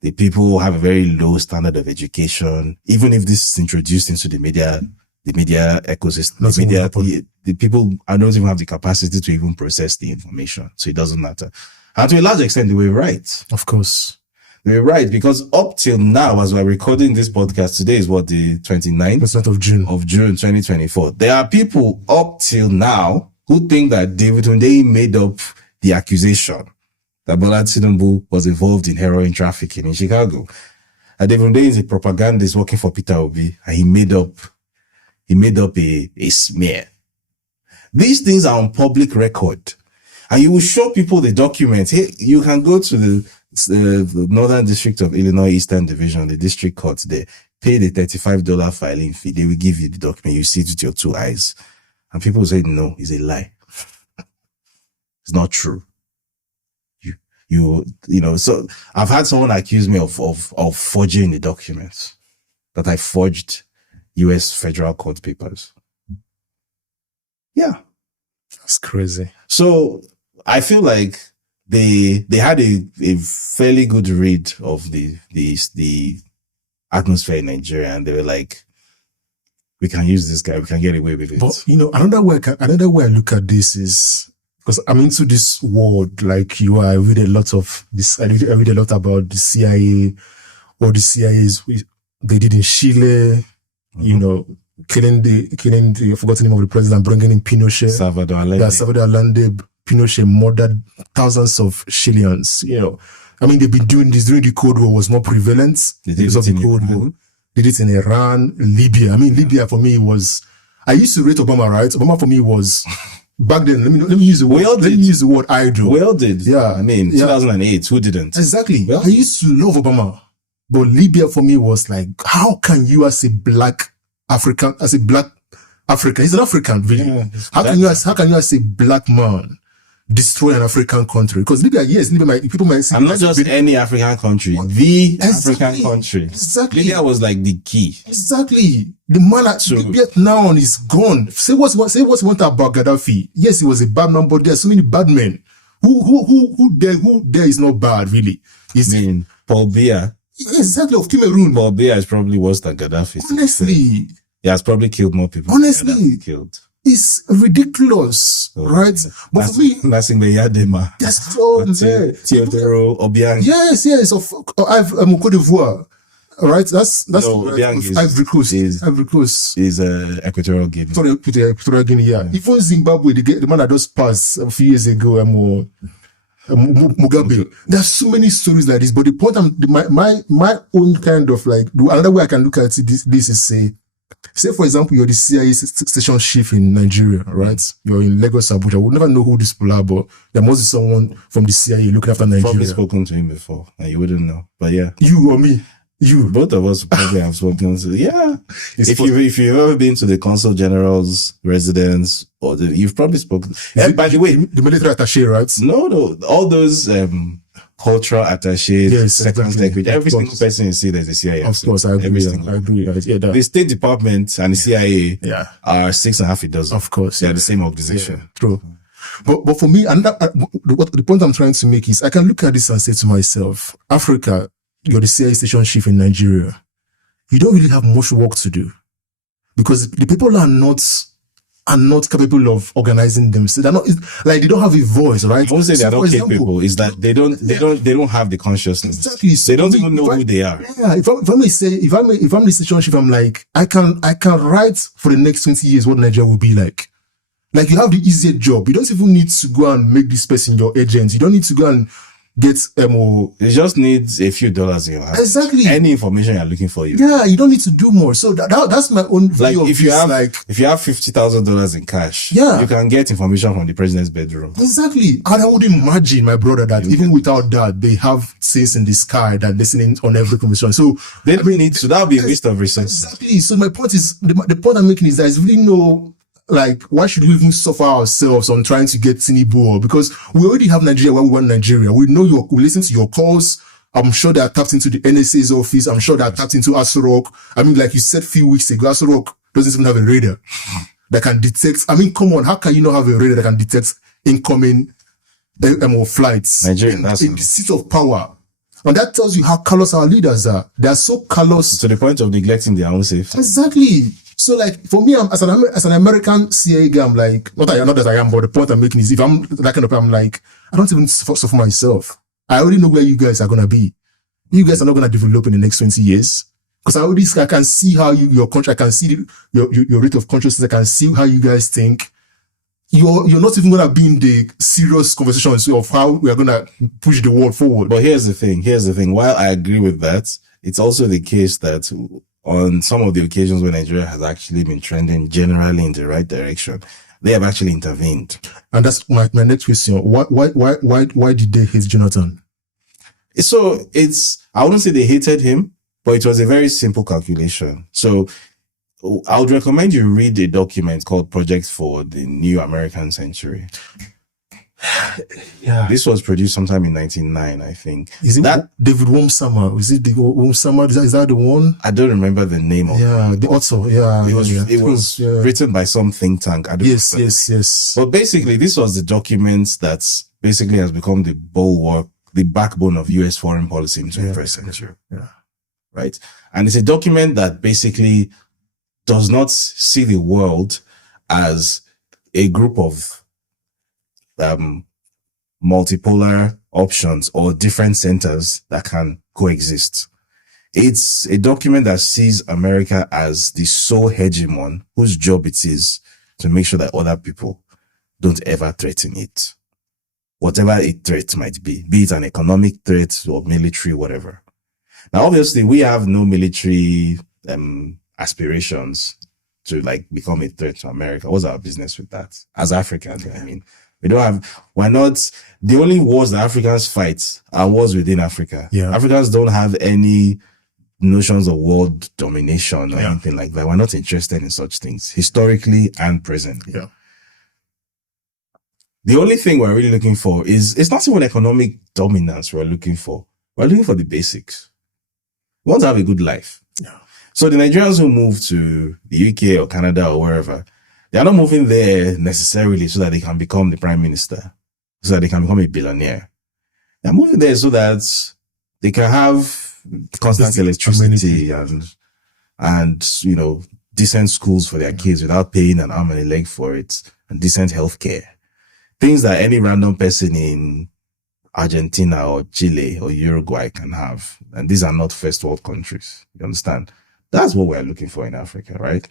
The people have a very low standard of education. Even if this is introduced into the media, the media ecosystem, Nothing will happen. the people I don't even have the capacity to even process the information. So it doesn't matter. And to a large extent, they were right. Of course. They were right, because up till now, as we're recording this podcast, today is what, the 29th of June. of June 2024. There are people up till now who think that David Hundeyin made up the accusation that Bola Tinubu was involved in heroin trafficking in Chicago. And David Hundeyin is a propagandist working for Peter Obi, and he made up a smear. These things are on public record, and you will show people the documents. Hey, you can go to the Northern District of Illinois Eastern Division, the district court there, pay the $35 filing fee. They will give you the document. You see it with your two eyes. And people say, no, it's a lie. It's not true. You know, so I've had someone accuse me of forging the documents, that I forged US federal court papers. Yeah. That's crazy. So I feel like they had a fairly good read of the atmosphere in Nigeria, and they were like, we can use this guy, we can get away with it. But you know, another way I look at this is, because I'm into this world like you are. I read a lot of this. I read a lot about the CIA, or the CIA's they did in Chile. You know, killing the I forgot the name of the president, bringing in Pinochet. Salvador Allende. Pinochet murdered thousands of Chileans. You know, I mean, they've been doing this during the Cold War. Was more prevalent because of the Cold War. Did it in Iran, Libya. I mean, Libya for me was. I used to rate Obama, right? Obama for me was. Back then, let me use the word. Let me use the word idol. Well did. Yeah. I mean, 2008, who didn't? Exactly. Well, I used to love Obama. But Libya for me was like, how can you as a black African, he's an African, really. Yeah, how can you as a black man destroy an African country? Because Libya, people might say. I'm not just any African country, the Exactly. African country. Exactly. Libya was like the key. Exactly. The man at Libya now is gone. Say what you want about Gaddafi. Yes, he was a bad man, but there are so many bad men. Who there is not bad, really. Paul Biya. Exactly, of Cameroon. Paul Biya is probably worse than Gaddafi. Honestly. He has probably killed more people. Honestly. Killed. It's ridiculous, right? But for me, that's so Teodoro Obiang. Yes. I've Cote d'Ivoire. Right? That's Ivory Coast. Ivory Coast is Equatorial Guinea. Sorry, Equatorial Guinea, yeah. Even Zimbabwe, the man that just passed a few years ago, Mugabe. There's so many stories like this, but the point my own kind of like another way I can look at it, this is say for example you're the CIA station chief in Nigeria, right? You're in Lagos, Abuja. We'll never know who these people are, but there must be someone from the CIA looking after Nigeria. Probably spoken to him before, and you wouldn't know. But yeah, you or me. Both of us probably have spoken to. Yeah, if you've ever been to the Consul General's residence, or you've probably spoken. By the way, the military attaché, right? No, all those cultural attachés, yes, second secretary, every single person you see, there's a CIA. Of course, I agree. The State Department and the CIA are 6.5 dozen. Of course, they're the same organization. Yeah, true. But for me, and the point I'm trying to make is, I can look at this and say to myself, Africa. You're the CIA station chief in Nigeria. You don't really have much work to do because the people are not capable of organizing themselves. They're not like they don't have a voice, right? I won't say they're not capable. Is that they don't have the consciousness. Exactly. They don't even know who they are. Yeah. If I'm the station chief, I'm like I can write for the next 20 years what Nigeria will be like. Like you have the easier job. You don't even need to go and make this person your agent. You don't need to go and get It just needs a few dollars in your hand. Exactly. Any information you're looking for, you don't need to do more. So that's my own view. Like if you have $50,000 in cash, you can get information from the president's bedroom. Exactly. And I would imagine, my brother, that even without that, they have things in the sky that listening on every conversation. So they don't need to. That would be a waste of resources. Exactly. So my point is, the point I'm making is there's really no. Like, why should we even suffer ourselves on trying to get Tinubu? Because we already have Nigeria where we want Nigeria. We know we listen to your calls. I'm sure they are tapped into the NSA's office. I'm sure they are tapped into Aso Rock. I mean, like you said a few weeks ago, Aso Rock doesn't even have a radar that can detect. I mean, come on, how can you not have a radar that can detect incoming flights Nigeria, in the seat of power? And that tells you how callous our leaders are. They are so callous to the point of neglecting their own safety. Exactly. So like for me, as an American CIA guy, I'm like, not that I am, but the point I'm making is if I'm that kind of, I'm like, I don't even suffer for myself. I already know where you guys are gonna be. You guys are not gonna develop in the next 20 years. Because I can see how your country, I can see your rate of consciousness, I can see how you guys think. You're not even gonna be in the serious conversations of how we are gonna push the world forward. But here's the thing. While I agree with that, it's also the case that on some of the occasions when Nigeria has actually been trending generally in the right direction, they have actually intervened. And that's my next question. Why did they hate Jonathan? So I wouldn't say they hated him, but it was a very simple calculation. So I would recommend you read a document called Project for the New American Century. Yeah. This was produced sometime in 1909, I think. Is it that David Womsama? Is it the Womsama? Is that the one? I don't remember the name of it. The author. Yeah. It was written by some think tank. Yes. But basically, this was the document that basically has become the bulwark, the backbone of US foreign policy in the 21st century. Yeah. Right. And it's a document that basically does not see the world as a group of multipolar options or different centers that can coexist. It's a document that sees America as the sole hegemon whose job it is to make sure that other people don't ever threaten it. Whatever a threat might be it an economic threat or military, whatever. Now, obviously, we have no military aspirations to like become a threat to America. What's our business with that? As Africans, I mean, we're not, the only wars that Africans fight are wars within Africa. Yeah. Africans don't have any notions of world domination or anything like that. We're not interested in such things, historically and presently. Yeah. The only thing we're really looking for it's not even economic dominance we're looking for. We're looking for the basics. We want to have a good life. Yeah. So the Nigerians who move to the UK or Canada or wherever, they are not moving there necessarily so that they can become the prime minister, so that they can become a billionaire. They're moving there so that they can have constant electricity and decent schools for their kids without paying an arm and a leg for it, and decent healthcare. Things that any random person in Argentina or Chile or Uruguay can have. And these are not first world countries. You understand? That's what we're looking for in Africa, right?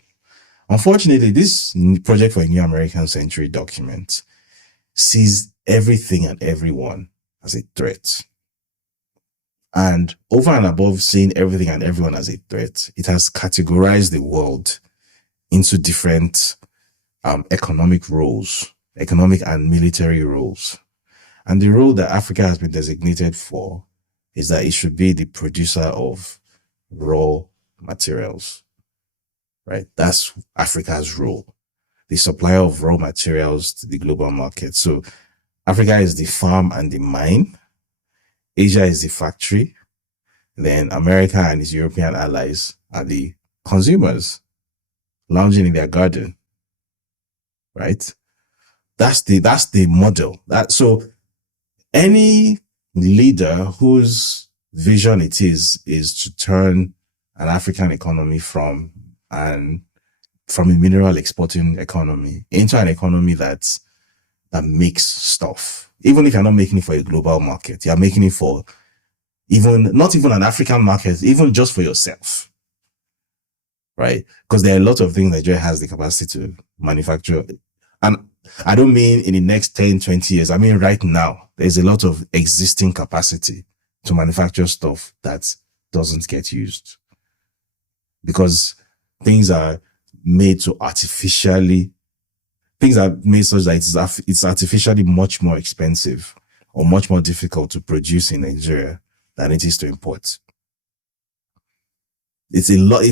Unfortunately, this Project for a New American Century document sees everything and everyone as a threat. And over and above seeing everything and everyone as a threat, it has categorized the world into different economic roles, economic and military roles. And the role that Africa has been designated for is that it should be the producer of raw materials, right? That's Africa's role, the supplier of raw materials to the global market. So Africa is the farm and the mine. Asia is the factory. Then America and its European allies are the consumers lounging in their garden, right? That's the model. So any leader whose vision it is to turn an African economy from a mineral exporting economy into an economy that makes stuff. Even if you're not making it for a global market, you're making it for not even an African market, even just for yourself, right? Because there are a lot of things Nigeria has the capacity to manufacture. And I don't mean in the next 10, 20 years. I mean right now, there's a lot of existing capacity to manufacture stuff that doesn't get used. Because things are made such that it's artificially much more expensive or much more difficult to produce in Nigeria than it is to import. It's a lot.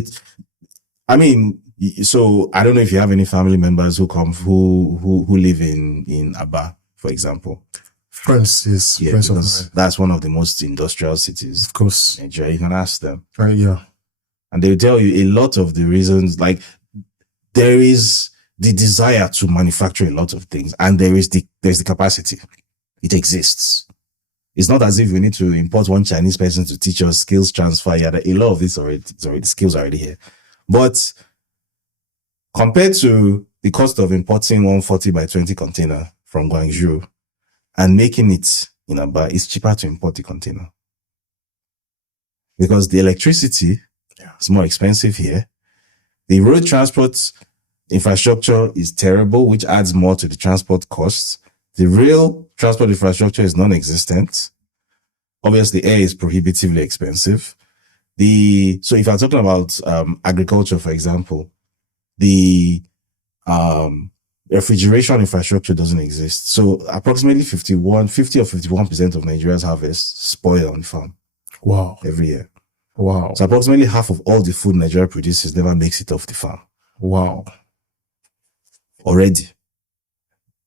So I don't know if you have any family members who live in Aba, for example. Friends of mine. That's one of the most industrial cities. Of course. In Nigeria. You can ask them. Right, yeah. And they'll tell you a lot of the reasons, like there is the desire to manufacture a lot of things, and there's the capacity. It exists. It's not as if we need to import one Chinese person to teach us skills transfer. Yeah, a lot of this the skills are already here. But Compared to the cost of importing 140 by 20 container from Guangzhou and making it in Aba, it's cheaper to import the container. Because the electricity is more expensive here. The road transport infrastructure is terrible, which adds more to the transport costs. The rail transport infrastructure is non-existent. Obviously, air is prohibitively expensive. So if I'm talking about agriculture, for example, the refrigeration infrastructure doesn't exist. So approximately 50 or 51% of Nigeria's harvest spoil on farm. Wow. Every year. Wow. So approximately half of all the food Nigeria produces never makes it off the farm. Wow. Already.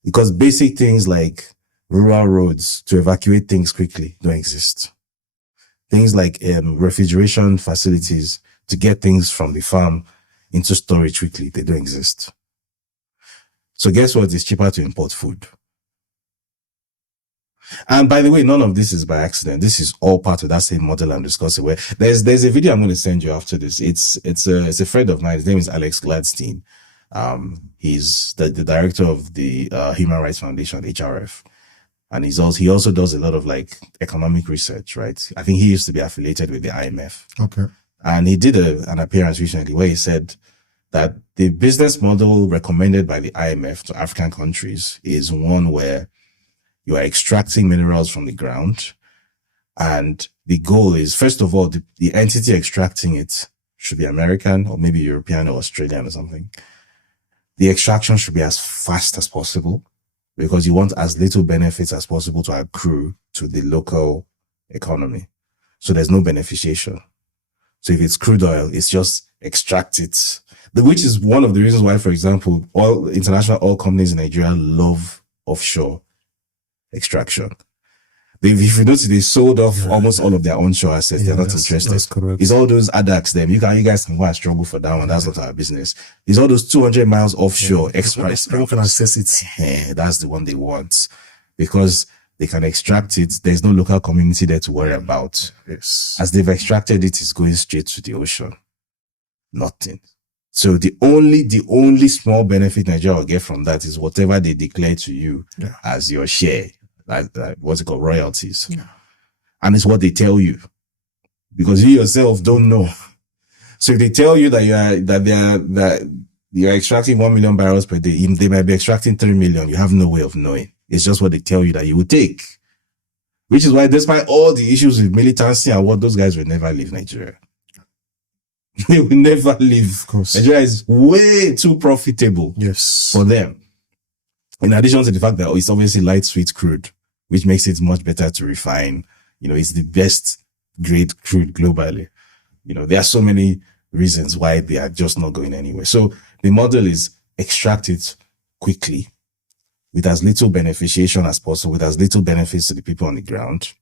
Because basic things like rural roads to evacuate things quickly don't exist. Things like refrigeration facilities to get things from the farm into storage quickly, they don't exist. So guess what? It's cheaper to import food. And by the way, none of this is by accident. This is all part of that same model I'm discussing. Where there's a video I'm going to send you after this. It's a friend of mine. His name is Alex Gladstein. He's the director of the Human Rights Foundation, HRF. And he also does a lot of like economic research, right? I think he used to be affiliated with the IMF. Okay. And he did an appearance recently where he said that the business model recommended by the IMF to African countries is one where you are extracting minerals from the ground. And the goal is, first of all, the entity extracting it should be American or maybe European or Australian or something. The extraction should be as fast as possible because you want as little benefits as possible to accrue to the local economy. So there's no beneficiation. So if it's crude oil, it's just extract it, which is one of the reasons why, for example, international oil companies in Nigeria love offshore extraction. If you notice, they sold off almost all of their onshore assets. They're not interested. That's correct. It's all those ADAX them. You guys can go and struggle for that one. That's not our business. It's all those 200 miles offshore express. People can access it. That's the one they want because they can extract it. There's no local community there to worry about. Yes. As they've extracted it, it's going straight to the ocean. Nothing. So the only small benefit Nigeria will get from that is whatever they declare to you as your share. What's it called? Royalties. Yeah. And it's what they tell you. Because you yourself don't know. So if they tell you that you're extracting 1 million barrels per day, they might be extracting 3 million. You have no way of knowing. It's just what they tell you that you will take. Which is why despite all the issues with militancy and what, those guys will never leave Nigeria. They will never leave. Of course. Nigeria is way too profitable for them. In addition to the fact that it's obviously light sweet crude, which makes it much better to refine. It's the best grade crude globally. There are so many reasons why they are just not going anywhere. So the model is extract it quickly with as little beneficiation as possible, with as little benefits to the people on the ground.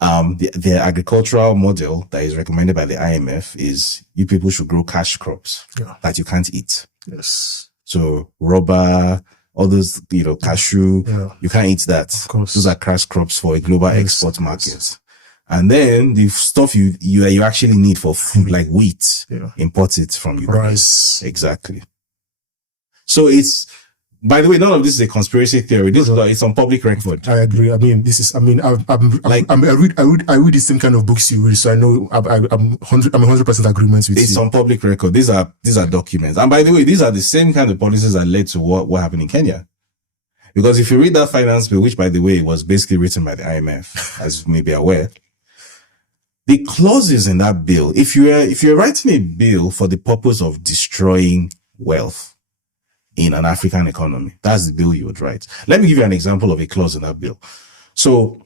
The agricultural model that is recommended by the IMF is you people should grow cash crops that you can't eat. Yes. So rubber, all those, cashew, you can't eat that. Of course. Those are cash crops for a global export market. And then the stuff you actually need for food, like wheat, import it from Ukraine. Rice. Exactly. So by the way, none of this is a conspiracy theory. It's on public record. I agree. I read the same kind of books you read, so I know I'm 100% agreement with you. It's on public record. These are documents. And by the way, these are the same kind of policies that led to what happened in Kenya. Because if you read that finance bill, which by the way was basically written by the IMF, as you may be aware, the clauses in that bill, if you're writing a bill for the purpose of destroying wealth in an African economy, that's the bill you would write. Let me give you an example of a clause in that bill. So,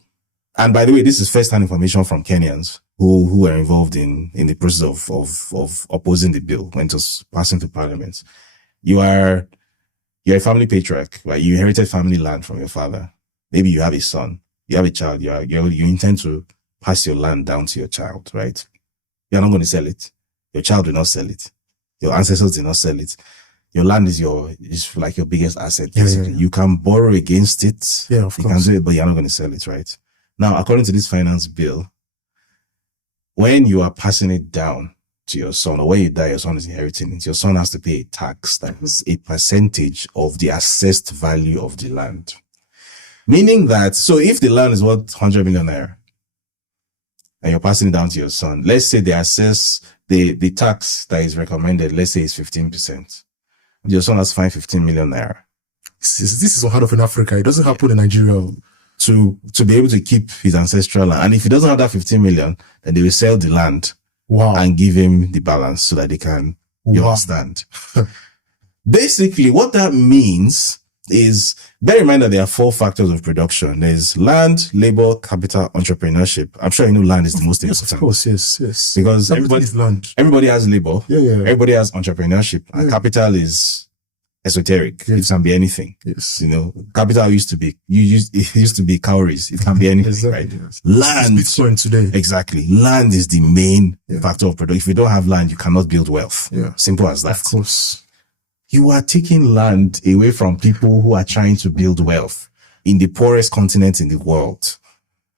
and by the way, this is first-hand information from Kenyans who were involved in the process of opposing the bill when it was passing through parliament. You're a family patriarch, right? You inherited family land from your father. Maybe you have a son, you have a child, you intend to pass your land down to your child, right? You're not going to sell it. Your child will not sell it. Your ancestors did not sell it. Your land is like your biggest asset. Basically. You can borrow against it. Yeah, of course. You can do it, but you're not going to sell it, right? Now, according to this finance bill, when you are passing it down to your son, or when you die, your son is inheriting it, your son has to pay a tax that is a percentage of the assessed value of the land. Meaning that, so if the land is worth 100 million naira, and you're passing it down to your son, let's say they assess the tax that is recommended, let's say it's 15%. Your son has to find 15 million naira. This is unheard of in Africa. It doesn't happen in Nigeria. To be able to keep his ancestral land. And if he doesn't have that 15 million, then they will sell the land. Wow. And give him the balance so that they can, you understand. Basically, what that means is, bear in mind that there are 4 factors of production. There's land, labor, capital, entrepreneurship. I'm sure you know land is the most important. Yes, of course, yes. Because everybody has labor. Yeah. Everybody has entrepreneurship. And capital is esoteric. Yes. It can be anything. Yes. You know, capital used to be cowries. It can be anything, exactly, right? Yes. Land. It's Bitcoin today. Exactly. Land is the main factor of production. If you don't have land, you cannot build wealth. Yeah. Simple as that. Of course. You are taking land away from people who are trying to build wealth in the poorest continent in the world.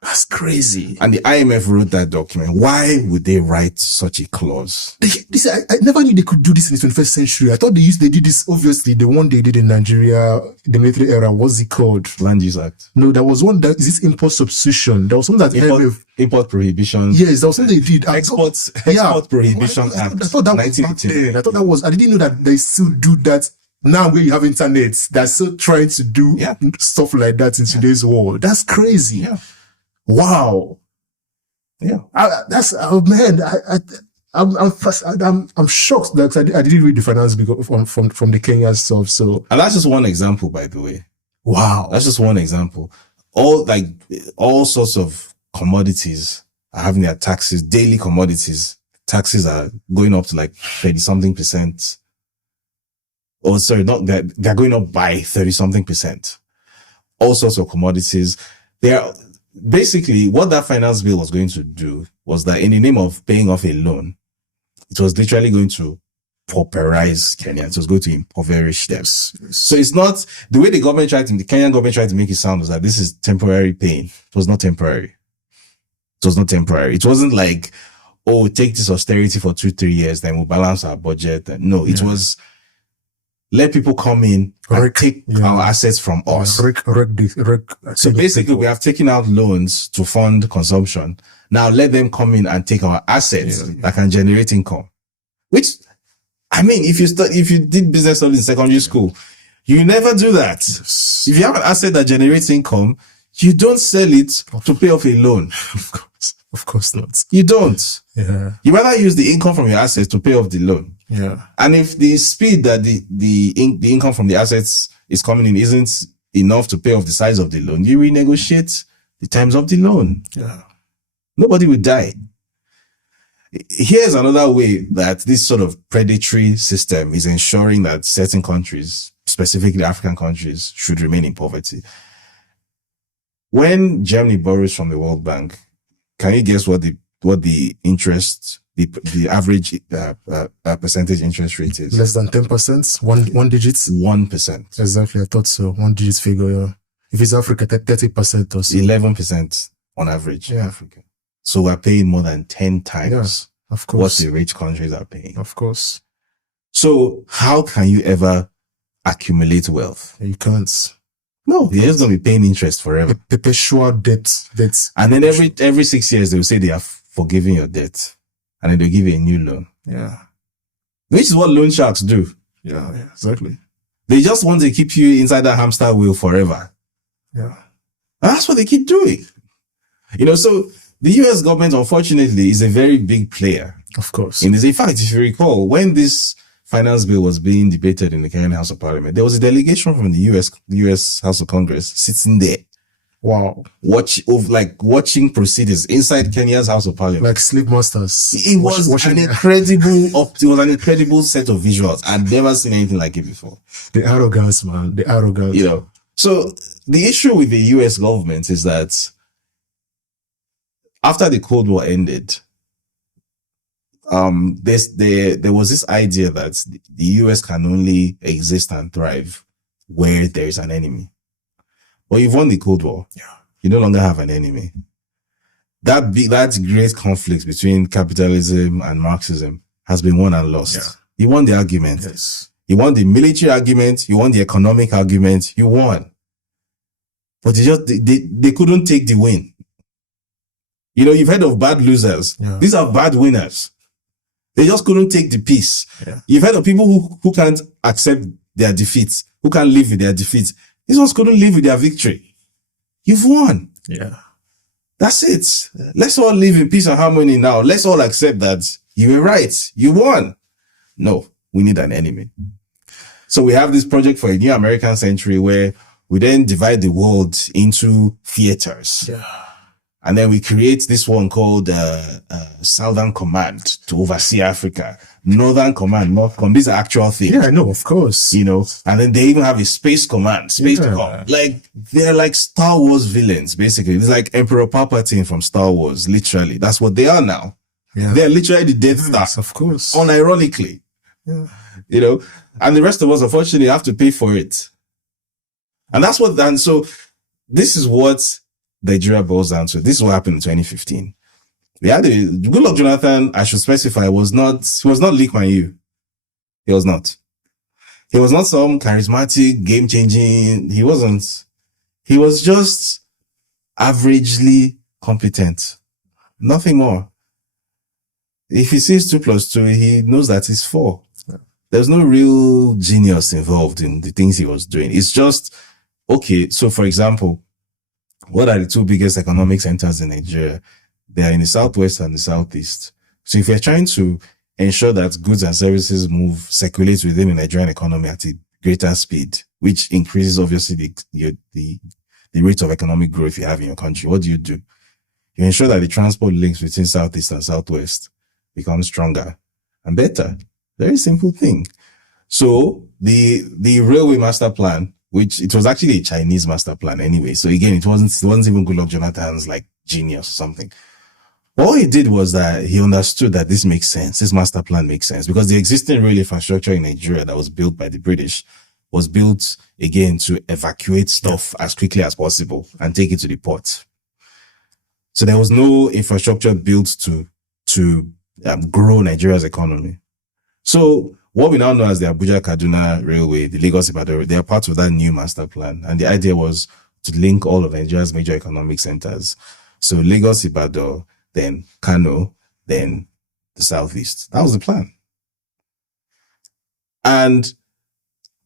That's crazy. And the IMF wrote that document. Why would they write such a clause? I never knew they could do this in the 21st century. I thought they did this, obviously, the one they did in Nigeria, the military era. What's it called? Land Use Act. No, there was one that is this import substitution. There was something that import prohibition. Yes, there was something they did. Export prohibition act. I thought that was back then. I thought that was, I didn't know that they still do that. Now where you have internet, they're still trying to do stuff like that in today's world. That's crazy. Yeah. Wow. Yeah. I'm shocked that I didn't read the finance bill from the Kenyan stuff. So, and that's just one example, by the way. Wow. That's just one example. All sorts of commodities are having their taxes, daily commodities. Taxes are going up to like 30-something%. Oh, sorry, not that they're going up by 30-something%. All sorts of commodities. Basically, what that finance bill was going to do was that in the name of paying off a loan, it was literally going to pauperize Kenya. It was going to impoverish them. So it's not the way the Kenyan government tried to make it sound was that this is temporary pain. It was not temporary. It wasn't like, oh, take this austerity for 2-3 years, then we'll balance our budget. No, it was let people come in and take our assets from us. So basically, we have taken out loans to fund consumption. Now let them come in and take our assets that can generate income. Which, I mean, if you did business studies in secondary school, you never do that. If you have an asset that generates income, you don't sell it to pay off a loan. Of course not. You don't. Yeah. You rather use the income from your assets to pay off the loan. Yeah. And if the speed that the income from the assets is coming in isn't enough to pay off the size of the loan, you renegotiate the terms of the loan. Yeah. Nobody will die. Here's another way that this sort of predatory system is ensuring that certain countries, specifically African countries, should remain in poverty. When Germany borrows from the World Bank, can you guess what the interest, the average percentage interest rate is? Less than 10%? One digits? 1%. Exactly, I thought so. 1 digit figure, yeah. If it's Africa, 30% or so. 11% on average in Africa. So we're paying more than 10 times of course. what the rich countries are paying. Of course. So how can you ever accumulate wealth? You can't. No, you're just going to be paying interest forever. Perpetual debt. And then every 6 years, they will say they are forgiving your debt. And then they'll give you a new loan. Yeah. Which is what loan sharks do. Yeah, exactly. They just want to keep you inside that hamster wheel forever. Yeah. And that's what they keep doing. So the US government, unfortunately, is a very big player. Of course. In fact, if you recall, when this finance bill was being debated in the Kenyan House of Parliament, there was a delegation from the US House of Congress sitting there. Wow. Watching proceedings inside Kenya's House of Parliament. Like slave masters. It was an incredible set of visuals. I'd never seen anything like it before. The arrogance, man. The arrogance. So the issue with the US government is that after the Cold War ended, there was this idea that the US can only exist and thrive where there is an enemy. Well, you've won the Cold War. Yeah. You no longer have an enemy. That great conflict between capitalism and Marxism has been won and lost. Yeah. You won the argument. Yes. You won the military argument. You won the economic argument. You won. But they couldn't take the win. You know, you've heard of bad losers. Yeah. These are bad winners. They just couldn't take the peace. Yeah. You've heard of people who can't accept their defeats, who can't live with their defeats. These ones couldn't live with their victory. You've won. Yeah. That's it. Let's all live in peace and harmony now. Let's all accept that you were right. You won. No, we need an enemy. So we have this project for a new American century where we then divide the world into theaters. Yeah. And then we create this one called Southern Command to oversee Africa. Northern Command, North Command. These are actual things. Yeah, I know, of course. You know, and then they even have a Space Command. Like, they're like Star Wars villains, basically. It's like Emperor Palpatine from Star Wars, literally. That's what they are now. Yeah. They're literally the Death Star. Yes, of course. Unironically. Yeah. You know, and the rest of us, unfortunately, have to pay for it. And that's what, and so this is what Nigeria boils down to. This is what happened in 2015. We had Goodluck Jonathan, I should specify, he was not Lee Kuan Yew. He was not. He was not some charismatic, game-changing, he wasn't. He was just averagely competent. Nothing more. If he sees 2 + 2, he knows that it's 4. There's no real genius involved in the things he was doing. It's just, okay, so for example, what are the 2 biggest economic centers in Nigeria? They are in the southwest and the southeast. So if you're trying to ensure that goods and services circulate within the Nigerian economy at a greater speed, which increases obviously the rate of economic growth you have in your country, what do? You ensure that the transport links between southeast and southwest become stronger and better. Very simple thing. So the railway master plan, which it was actually a Chinese master plan anyway. So again, it wasn't even Goodluck Jonathan's like genius or something. All he did was that he understood that this makes sense. This master plan makes sense because the existing rail infrastructure in Nigeria that was built by the British was built again to evacuate stuff as quickly as possible and take it to the port. So there was no infrastructure built to grow Nigeria's economy. So what we now know as the Abuja-Kaduna Railway, the Lagos-Ibadan, they are part of that new master plan. And the idea was to link all of Nigeria's major economic centers. So Lagos-Ibadan, then Kano, then the southeast. That was the plan. And,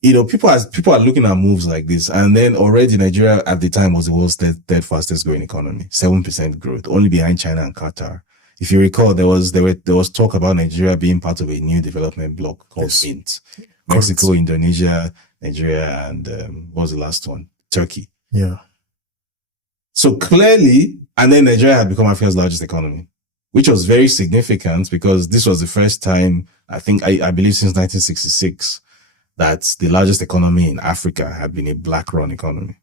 you know, people are looking at moves like this. And then already Nigeria at the time was the world's third fastest growing economy, 7% growth, only behind China and Qatar. If you recall, there was talk about Nigeria being part of a new development bloc called MINT. Mexico, Indonesia, Nigeria, and what was the last one? Turkey. Yeah. So clearly, and then Nigeria had become Africa's largest economy, which was very significant because this was the first time, I believe since 1966, that the largest economy in Africa had been a black-run economy.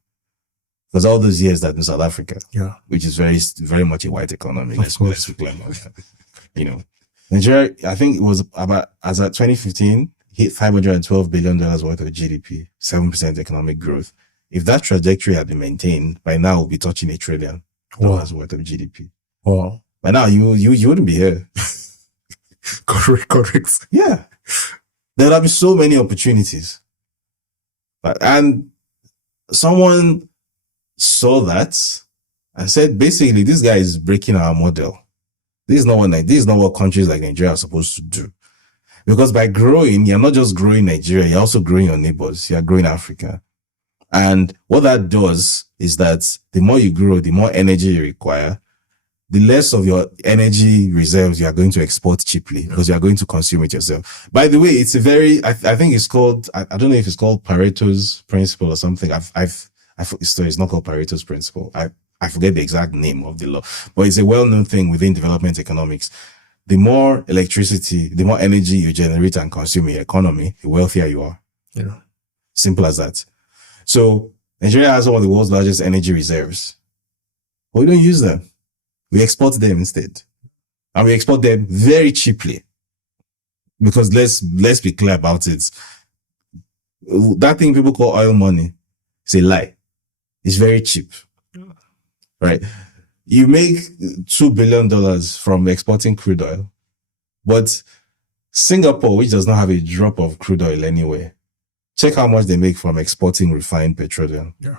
Because all those years that in South Africa, which is very, very much a white economy. Let's be clear about that. You know, Nigeria, I think it was about, as at 2015, hit $512 billion worth of GDP, 7% economic growth. If that trajectory had been maintained, by now we'll be touching $1 trillion worth of GDP. Wow. By now you wouldn't be here. Correct. Yeah. There would have been so many opportunities. And someone saw that and said, basically, this guy is breaking our model. This is not what countries like Nigeria are supposed to do. Because by growing, you're not just growing Nigeria, you're also growing your neighbors. You're growing Africa. And what that does is that the more you grow, the more energy you require, the less of your energy reserves you are going to export cheaply because you are going to consume it yourself. By the way, it's a very, I think it's called, I don't know if it's called Pareto's principle or something. It's not called Pareto's principle. I forget the exact name of the law, but it's a well-known thing within development economics. The more electricity, the more energy you generate and consume in your economy, the wealthier you are. Yeah. Simple as that. So Nigeria has one of the world's largest energy reserves, but we don't use them. We export them instead. And we export them very cheaply. Because let's be clear about it. That thing people call oil money is a lie. It's very cheap. Right? You make $2 billion from exporting crude oil, but Singapore, which does not have a drop of crude oil anywhere, check how much they make from exporting refined petroleum. Yeah.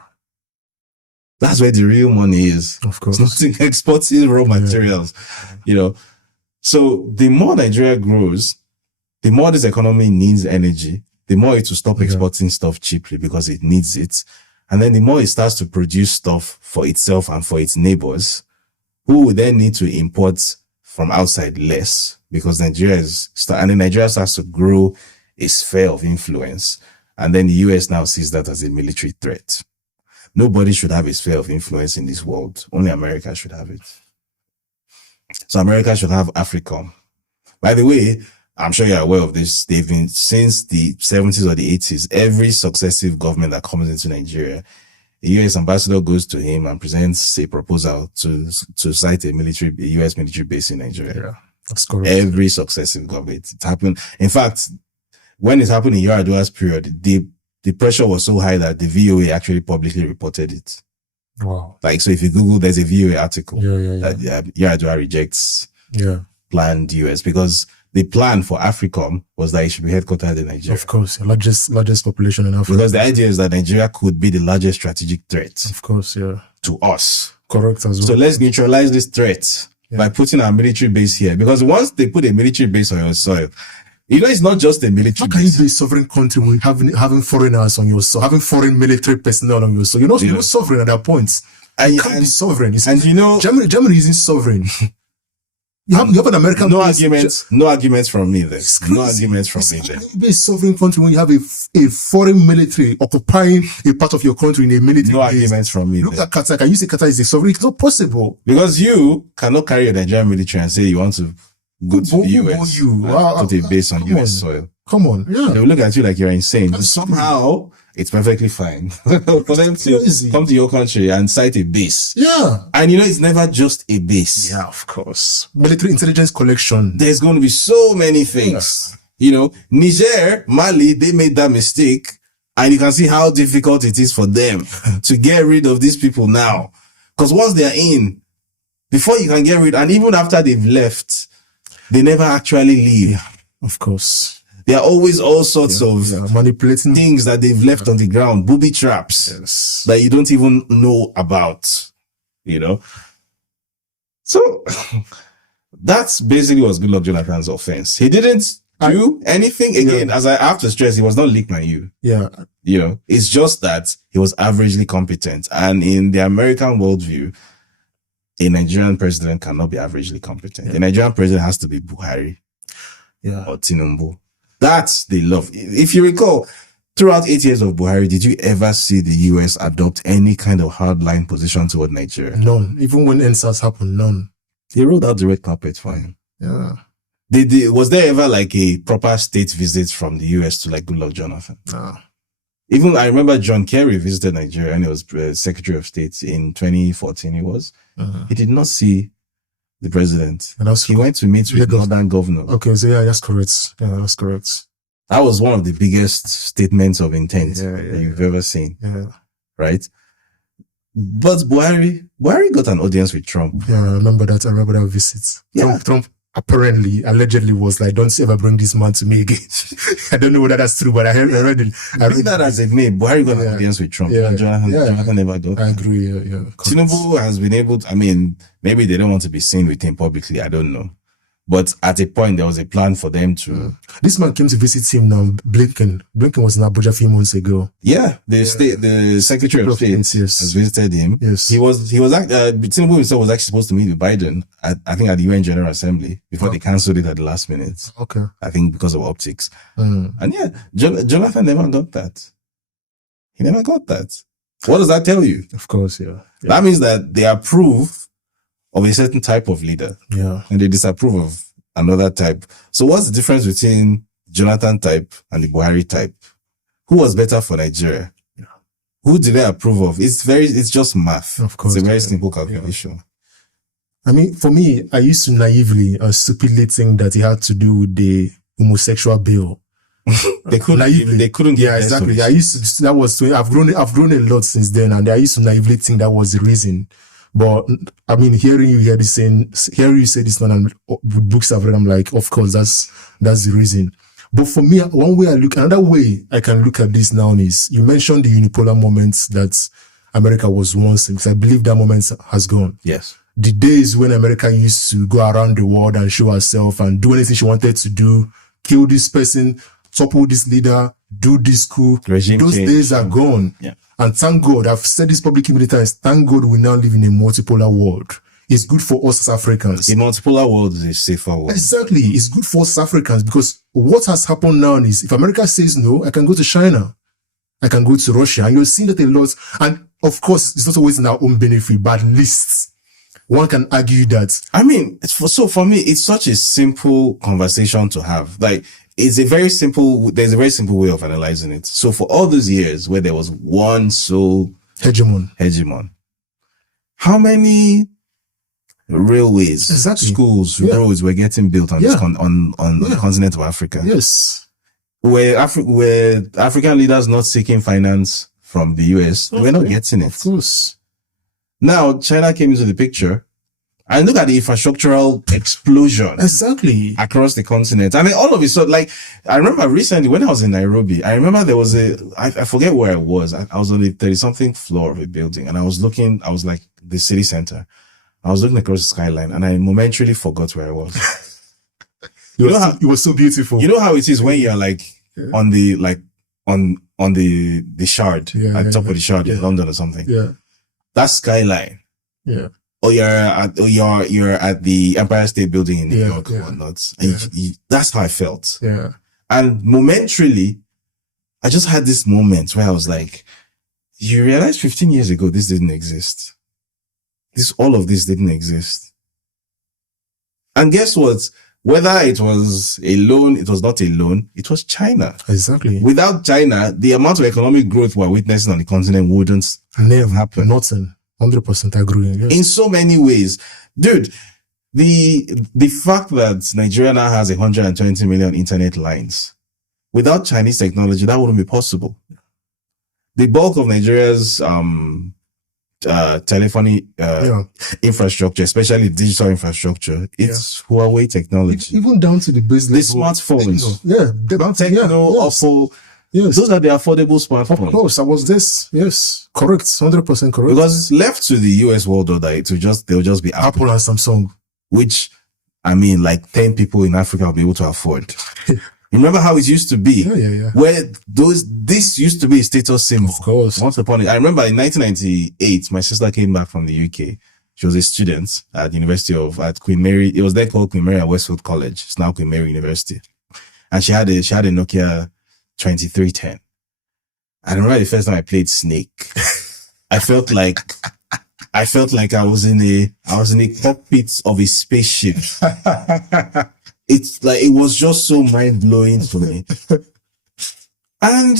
That's where the real money is. Of course. It's not exporting raw materials, you know. So the more Nigeria grows, the more this economy needs energy, the more it will stop exporting stuff cheaply because it needs it. And then the more it starts to produce stuff for itself and for its neighbors, who will then need to import from outside less because Nigeria starts to grow a sphere of influence. And then the US now sees that as a military threat. Nobody should have a sphere of influence in this world. Only America should have it. So America should have AFRICOM. By the way, I'm sure you're aware of this. They've been, since the 70s or the 80s, every successive government that comes into Nigeria, a US ambassador goes to him and presents a proposal to cite a US military base in Nigeria. Yeah, that's correct. Every successive government. It happened. In fact, when it happened in Yar'Adua's period, the pressure was so high that the VOA actually publicly reported it. Wow. Like, so if you Google, there's a VOA article that Yar'Adua rejects planned US, because the plan for AFRICOM was that it should be headquartered in Nigeria. Of course, largest population in Africa. Because the idea is that Nigeria could be the largest strategic threat. Of course, to us. Correct as well. So let's neutralize this threat by putting our military base here. Because once they put a military base on your soil, you know, it's not just a military base. How can you be a sovereign country with having foreigners on your soil, having foreign military personnel on your soil? You're not sovereign at that point. You can't be sovereign. And you know, Germany isn't sovereign. You have an American no base. No arguments from me there. No arguments from me there. How can you be a sovereign country when you have a foreign military occupying a part of your country in a military No base? arguments from me. Look at Qatar. Can you say Qatar is a sovereign? It's not possible. Because you cannot carry a Nigerian military and say you want to go to the US and put a base on US soil. Come on. Yeah. They will look at you like you're insane. But somehow, it's perfectly fine for them to come to your country and cite a base. Yeah. And you know, it's never just a base. Yeah, of course. Military intelligence collection. There's going to be so many things. Yeah. You know, Niger, Mali, they made that mistake. And you can see how difficult it is for them to get rid of these people now. Because once they're in, before you can get rid, and even after they've left, they never actually leave. Yeah, of course. There are always all sorts of manipulating things that they've left on the ground, booby traps that you don't even know about, you know. So that's basically was Goodluck Jonathan's offense. He didn't do anything. Again, as I have to stress, he was not Lee Kuan Yew. Yeah. You know, it's just that he was averagely competent. And in the American worldview, a Nigerian president cannot be averagely competent. Yeah. A Nigerian president has to be Buhari or Tinubu. That's the love. If you recall, throughout 8 years of Buhari, did you ever see the US adopt any kind of hardline position toward Nigeria? None. Even when EndSars happened, none. They rolled out the red carpet for him. Yeah. Was there ever like a proper state visit from the US to like Goodluck Jonathan? No. Even I remember John Kerry visited Nigeria and he was Secretary of State in 2014. He did not see the president. And he went to meet with northern governors. Okay, so that's correct. Yeah, that's correct. That was one of the biggest statements of intent that you've ever seen. Yeah. Right? But Buhari got an audience with Trump. Yeah, I remember that visit. Yeah. Trump allegedly was like, don't ever bring this man to me again. I don't know whether that's true, but I read it. I read that as a name. Buhari got an audience with Trump. Yeah. Jonathan never got. I agree. Yeah. Tinubu has been able to, maybe they don't want to be seen with him publicly. I don't know. But at a point, there was a plan for them to. This man came to visit him now, Blinken. Blinken was in Abuja a few months ago. Yeah, the Secretary of State has visited him. Yes. Tinubu himself was actually supposed to meet with Biden, I think at the UN General Assembly, before they cancelled it at the last minute. Okay. I think because of optics. And Jonathan never got that. He never got that. What does that tell you? Of course, yeah. That means that they approve of a certain type of leader. Yeah. And they disapprove of another type. So what's the difference between Jonathan type and the Buhari type? Who was better for Nigeria? Yeah. Who did they approve of? It's just math. Of course. It's a very simple calculation. Yeah. For me, I used to naively or stupidly think that it had to do with the homosexual bill. They couldn't. Yeah, exactly. I've grown a lot since then, and I used to naively think that was the reason. But I mean, hearing you say this now, and with books I've read, I'm like, of course, that's the reason. But for me, another way I can look at this now is, you mentioned the unipolar moments that America was once in, because I believe that moment has gone. Yes. The days when America used to go around the world and show herself and do anything she wanted to do, kill this person, topple this leader, do this coup, Regime those change. days are gone. Yeah. And thank God, I've said this publicly many times, thank God we now live in a multipolar world. It's good for us as Africans. A multipolar world is a safer world. Exactly. It's good for us as Africans, because what has happened now is, if America says no, I can go to China. I can go to Russia. And you're seeing that a lot. And of course, it's not always in our own benefit, but at least one can argue that. I mean, for me, it's such a simple conversation to have. Like, there's a very simple way of analyzing it. So for all those years where there was one sole hegemon, how many railways, schools, roads were getting built on the continent of Africa? Yes. Were African leaders not seeking finance from the US? We're not getting it. Of course. Now, China came into the picture, and look at the infrastructural explosion. Exactly. Across the continent. I mean, all of it. So, like, I remember recently when I was in Nairobi, I remember there was I forget where I was. I was on the 30-something floor of a building, and I was like, the city center. I was looking across the skyline, and I momentarily forgot where I was. It was so beautiful. You know how it is when you're like on the Shard, at the top of the Shard in London or something. Yeah. That skyline. Yeah. Or you're at the Empire State Building in New York or whatnot. And that's how I felt. Yeah. And momentarily, I just had this moment where I was like, you realize 15 years ago, this didn't exist. All of this didn't exist. And guess what? Whether it was a loan, it was not a loan, it was China. Exactly. Without China, the amount of economic growth we're witnessing on the continent wouldn't have happened. Nothing. 100% agree. Yes. In so many ways. Dude, the fact that Nigeria now has 120 million internet lines, without Chinese technology, that wouldn't be possible. The bulk of Nigeria's telephony infrastructure, especially digital infrastructure, it's Huawei technology. Even down to the business. The smartphones. Techno. Yes. Those are the affordable smartphones. Of course, I was this. Yes. Correct. 100% correct. Because left to the US world order, they'll just be Apple and Samsung. Which, I mean, like 10 people in Africa will be able to afford. Remember how it used to be? Yeah. Where this used to be a status symbol. Of course. Once upon it. I remember in 1998, my sister came back from the UK. She was a student at at Queen Mary. It was then called Queen Mary and Westfield College. It's now Queen Mary University. And she had a Nokia 2310. I remember the first time I played Snake. I felt like I was in a cockpit of a spaceship. It's like, it was just so mind blowing to me. And,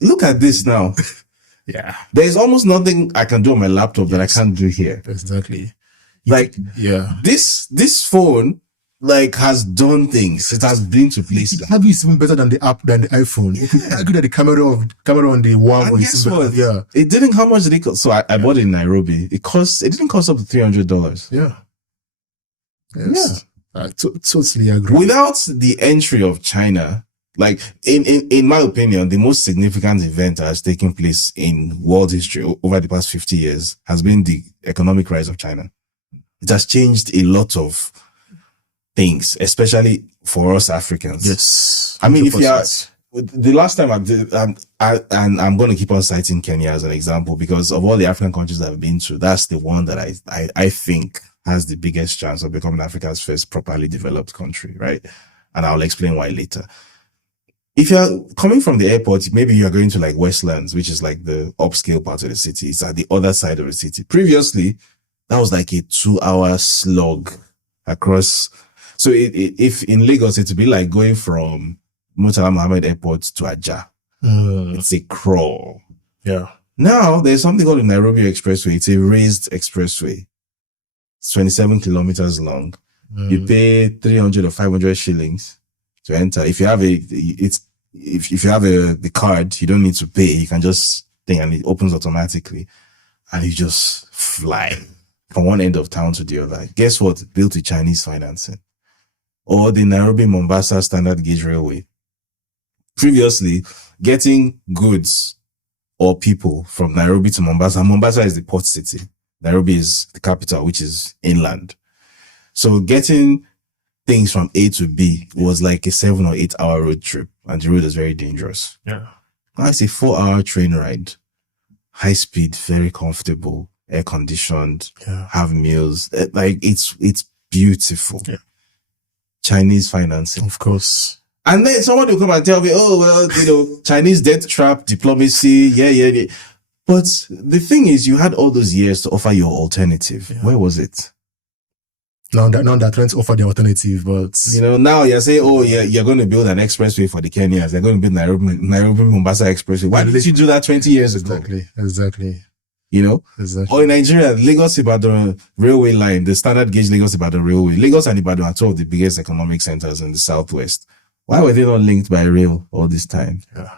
look at this now. Yeah. There's almost nothing I can do on my laptop that I can't do here. Exactly. Like, this phone, like, has done things. It has been to places. Have you even better than the iPhone? You could argue that the camera on the one. And guess what? Yeah. It didn't. How much did it cost? So I bought it in Nairobi. It didn't cost up to $300. Yeah. Yes. Yeah. I totally agree. Without the entry of China, like, in my opinion, the most significant event that has taken place in world history over the past 50 years has been the economic rise of China. It has changed a lot of things, especially for us Africans. Yes. I mean, 100%. The last time I did, and I'm going to keep on citing Kenya as an example, because of all the African countries that I've been to, that's the one that I think has the biggest chance of becoming Africa's first properly developed country, right? And I'll explain why later. If you're coming from the airport, maybe you're going to like Westlands, which is like the upscale part of the city. It's at the other side of the city. Previously, that was like a 2-hour slog across. So if in Lagos, it'd be like going from Murtala Mohammed Airport to Ajah. It's a crawl. Yeah. Now there's something called the Nairobi Expressway. It's a raised expressway. It's 27 kilometers long. You pay 300 or 500 shillings to enter. If you have the card, you don't need to pay. You can just think, and it opens automatically. and you just fly from one end of town to the other. Guess what? Built with Chinese financing. Or the Nairobi-Mombasa standard gauge railway. Previously, getting goods or people from Nairobi to Mombasa. Mombasa is the port city. Nairobi is the capital, which is inland. So getting things from A to B was like a 7 or 8 hour road trip, and the road is very dangerous. Yeah. Now it's a 4-hour train ride. High speed, very comfortable, air conditioned, have meals. Like it's beautiful. Yeah. Chinese financing. Of course. And then somebody will come and tell me, oh, well, Chinese debt trap, diplomacy. Yeah. But the thing is, you had all those years to offer your alternative. Yeah. Where was it? Now they're trying to offer the alternative, but now you're saying, oh, yeah, you're going to build an expressway for the Kenyans. They're going to build Nairobi Mombasa expressway. Why did you do that 20 years ago? Exactly. Exactly. Or in Nigeria, Lagos Ibadan railway line, the standard gauge Lagos Ibadan railway. Lagos and Ibadan are two of the biggest economic centers in the southwest. Why were they not linked by rail all this time? Yeah.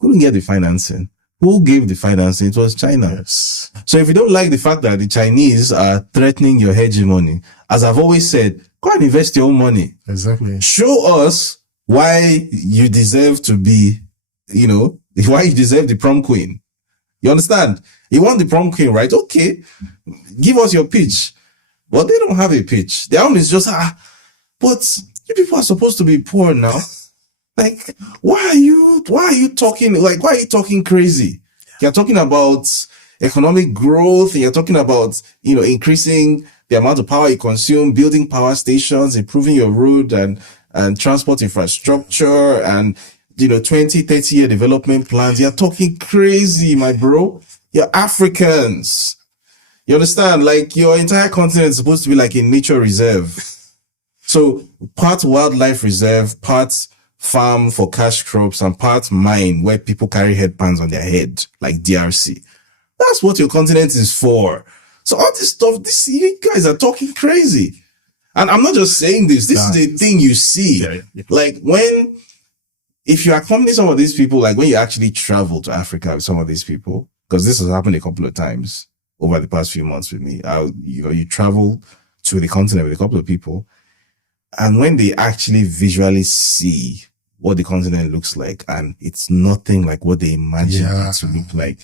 Couldn't get the financing. Who gave the financing? It was China. Yes. So if you don't like the fact that the Chinese are threatening your hegemony, as I've always said, go and invest your own money. Exactly. Show us why you deserve to be, why you deserve the prom queen. You understand? You want the prom queen, right? Okay. Give us your pitch. But they don't have a pitch. Their own is just, but you people are supposed to be poor now. Like, why are you talking crazy? You're talking about economic growth. You're talking about, increasing the amount of power you consume, building power stations, improving your road and transport infrastructure and, 20, 30 year development plans. You're talking crazy, my bro. You're Africans. You understand? Like, your entire continent is supposed to be like a nature reserve. So part wildlife reserve, part farm for cash crops, and part mine where people carry headbands on their head, like DRC. That's what your continent is for. So all this stuff, you guys are talking crazy. And I'm not just saying this. This is the thing you see. Yeah. Like if you accompany some of these people, like when you actually travel to Africa with some of these people, because this has happened a couple of times over the past few months with me. You travel to the continent with a couple of people, and when they actually visually see what the continent looks like, and it's nothing like what they imagine it to look like,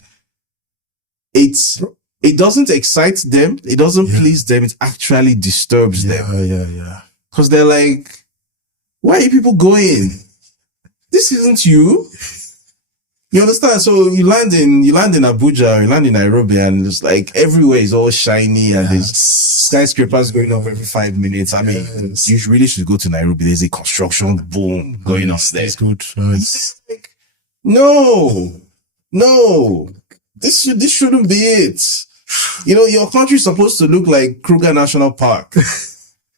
it doesn't excite them. It doesn't please them. It actually disturbs them. Yeah. Because they're like, where are you people going? This isn't you. You understand? So you land in Abuja, you land in Nairobi, and it's like everywhere is all shiny and there's skyscrapers going up every 5 minutes. I mean, you really should go to Nairobi. There's a construction boom going on there. It's good. Like, no, this shouldn't be it. Your country's supposed to look like Kruger National Park.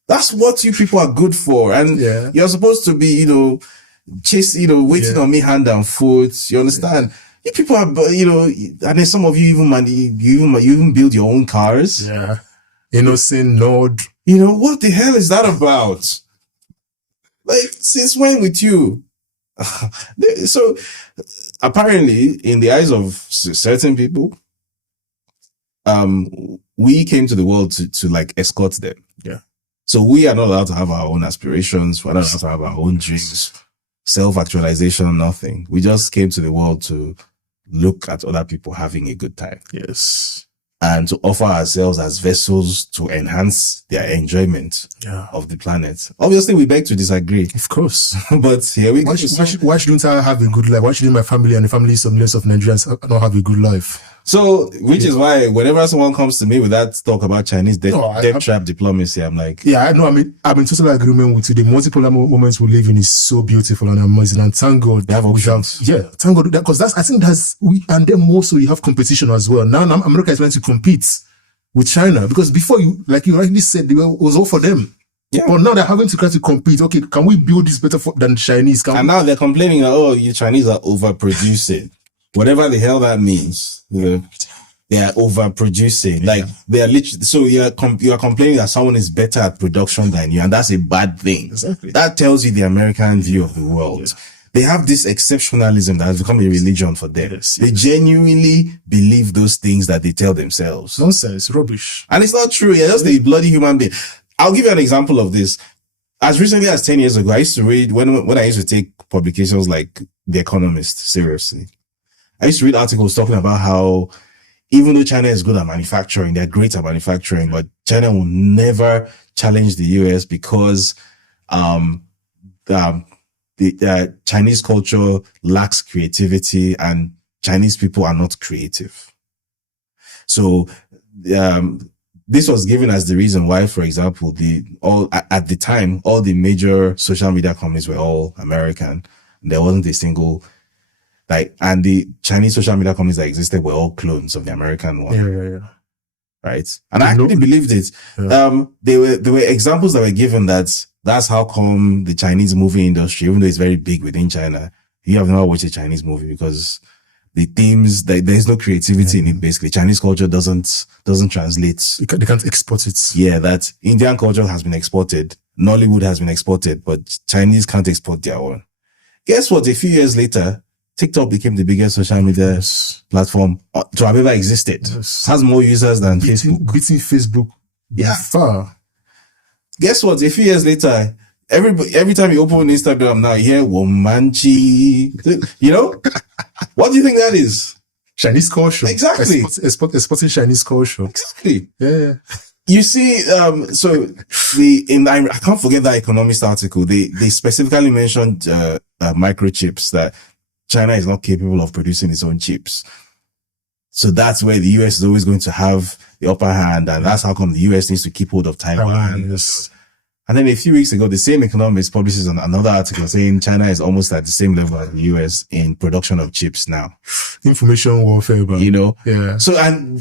That's what you people are good for, and you're supposed to be, waiting on me hand and foot. You understand? You people are, and then some of you even build your own cars. Yeah. Innocent node. What the hell is that about? Like, since when with you? So apparently, in the eyes of certain people, we came to the world to like escort them. Yeah. So we are not allowed to have our own aspirations. We're not allowed to have our own dreams. Self-actualization, nothing. We just came to the world to look at other people having a good time. Yes. And to offer ourselves as vessels to enhance their enjoyment of the planet. Obviously, we beg to disagree. Of course. But here we go. Why shouldn't I have a good life? Why shouldn't my family and the families of millions of Nigerians not have a good life? So, which is why whenever someone comes to me with that talk about Chinese debt trap diplomacy, I'm like... Yeah, I know. I'm in total agreement with you. The multipolar moments we live in is so beautiful and amazing. And thank God they have options. Thank God. Because I think and then also you have competition as well. Now America is trying to compete with China. Because before you rightly said, it was all for them. Yeah. But now they're having to try to compete. Okay, can we build this better than the Chinese? And now they're complaining that, you Chinese are overproducing. Whatever the hell that means, they are overproducing. Like they are literally. So you are complaining that someone is better at production than you, and that's a bad thing. Exactly. That tells you the American view of the world. They have this exceptionalism that has become a religion for them. Yes, They yes. genuinely believe those things that they tell themselves. Nonsense, rubbish. And it's not true. You're just a bloody human being. I'll give you an example of this. As recently as 10 years ago, I used to read, when I used to take publications like The Economist seriously, I used to read articles talking about how even though China is good at manufacturing, they're great at manufacturing, but China will never challenge the US because the Chinese culture lacks creativity and Chinese people are not creative. So this was given as the reason why, for example, at the time, all the major social media companies were all American. There wasn't a single, and the Chinese social media companies that existed were all clones of the American one. Yeah. Right. And I actually believed it. Yeah. There were examples that were given that's how come the Chinese movie industry, even though it's very big within China, you have never watched a Chinese movie because the themes, there's no creativity in it, basically. Chinese culture doesn't translate. They can't export it. Yeah, that Indian culture has been exported. Nollywood has been exported, but Chinese can't export their own. Guess what? A few years later, TikTok became the biggest social media platform to have ever existed. Yes. Has more users than Facebook. Beating Facebook. Yeah. Far. Guess what? A few years later, every time you open Instagram now, you hear Womanchi. You know? What do you think that is? Chinese culture. Exactly. Exporting Chinese culture. Exactly. Yeah. You see, so I can't forget that Economist article. They specifically mentioned microchips, that China is not capable of producing its own chips. So that's where the US is always going to have the upper hand, and that's how come the US needs to keep hold of Taiwan. Yes. And then a few weeks ago, the same Economist publishes another article saying China is almost at the same level as the US in production of chips now. Information warfare, but You know? yeah. So, and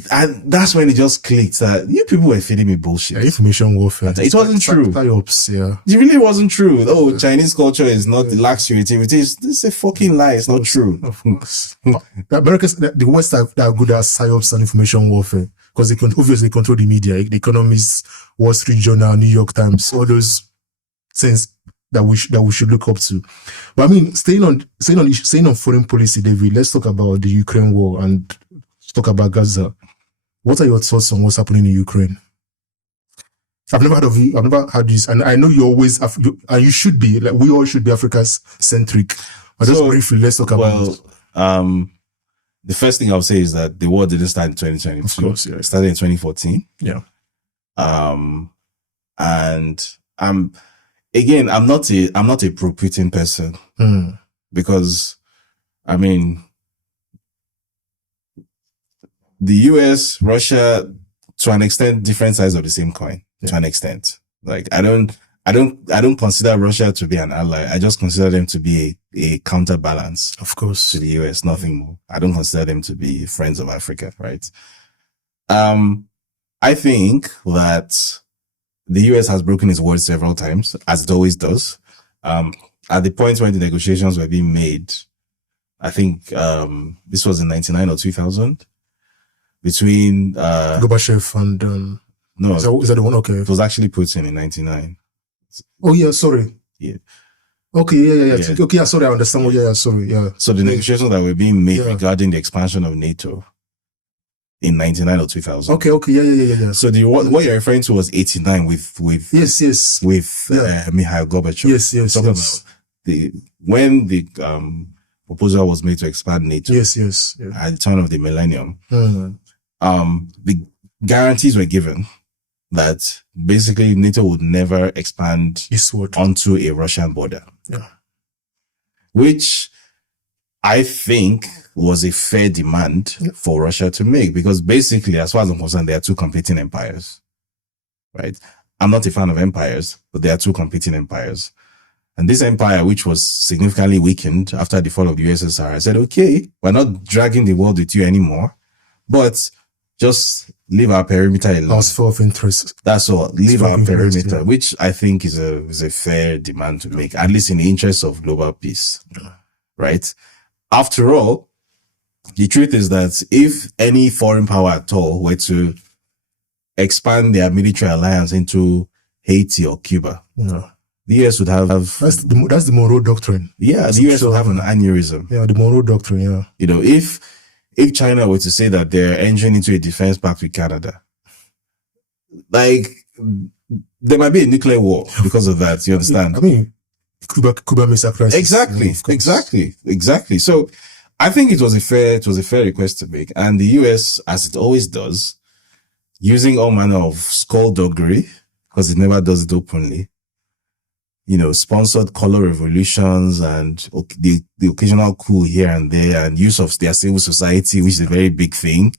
that's when it just clicked that you people were feeding me bullshit. Yeah, information warfare. It wasn't true. Psyops, yeah. It really wasn't true. Oh, Chinese culture is not, it lacks creativity. It's a fucking lie. It's not true. Of course. The Americans, the West are good at psyops and information warfare because they can obviously control the media, the Economist, Wall Street Journal, New York Times, all those things that we should look up to. But I mean, staying on foreign policy, David, let's talk about the Ukraine war and talk about Gaza. What are your thoughts on what's happening in Ukraine? I've never heard this, and I know you always, and you should be, like, we all should be Africa-centric. But just briefly, let's talk about it. The first thing I'll say is that the war didn't start in 2022. Of course, yeah. It started in 2014. Yeah. And again, I'm not a pro-Putin person because, I mean, the US, Russia, to an extent, different sides of the same coin. To an extent, like I don't consider Russia to be an ally. I just consider them to be a counterbalance, of course, to the US. Nothing more. I don't consider them to be friends of Africa, right? I think that the US has broken its word several times, as it always does. At the point when the negotiations were being made, I think this was in 99 or 2000, between Gorbachev and no, is that the one? Okay, it was actually Putin in 99. Oh yeah, sorry. Yeah. Okay, yeah. Okay, yeah, sorry, I understand. Sorry. So the negotiations that were being made regarding the expansion of NATO in 99 or 2000. Okay, yeah. So what you're referring to was 89 with yes with Mikhail Gorbachev. Yes. About when the proposal was made to expand NATO. Yes. At the turn of the millennium. The guarantees were given that basically NATO would never expand eastward onto a Russian border. Yeah. Which I think was a fair demand for Russia to make, because basically, as far as I'm concerned, there are two competing empires, right? I'm not a fan of empires, but there are two competing empires. And this empire, which was significantly weakened after the fall of the USSR, I said, okay, we're not dragging the world with you anymore, but just leave our perimeter alone. Our sphere of interest. That's all. Leave our perimeter, which I think is a fair demand to make, at least in the interest of global peace, right? After all, the truth is that if any foreign power at all were to expand their military alliance into Haiti or Cuba, the US would have... That's the Monroe Doctrine. Yeah, the US would have an aneurysm. Yeah, the Monroe Doctrine, yeah. You know, if China were to say that they're entering into a defense pact with Canada, like, there might be a nuclear war because of that, you understand? I mean, Cuba Missile Crisis. Exactly. So I think it was a fair request to make. And the US, as it always does, using all manner of skullduggery, because it never does it openly, you know, sponsored color revolutions and the occasional coup here and there, and use of their civil society, which is a very big thing,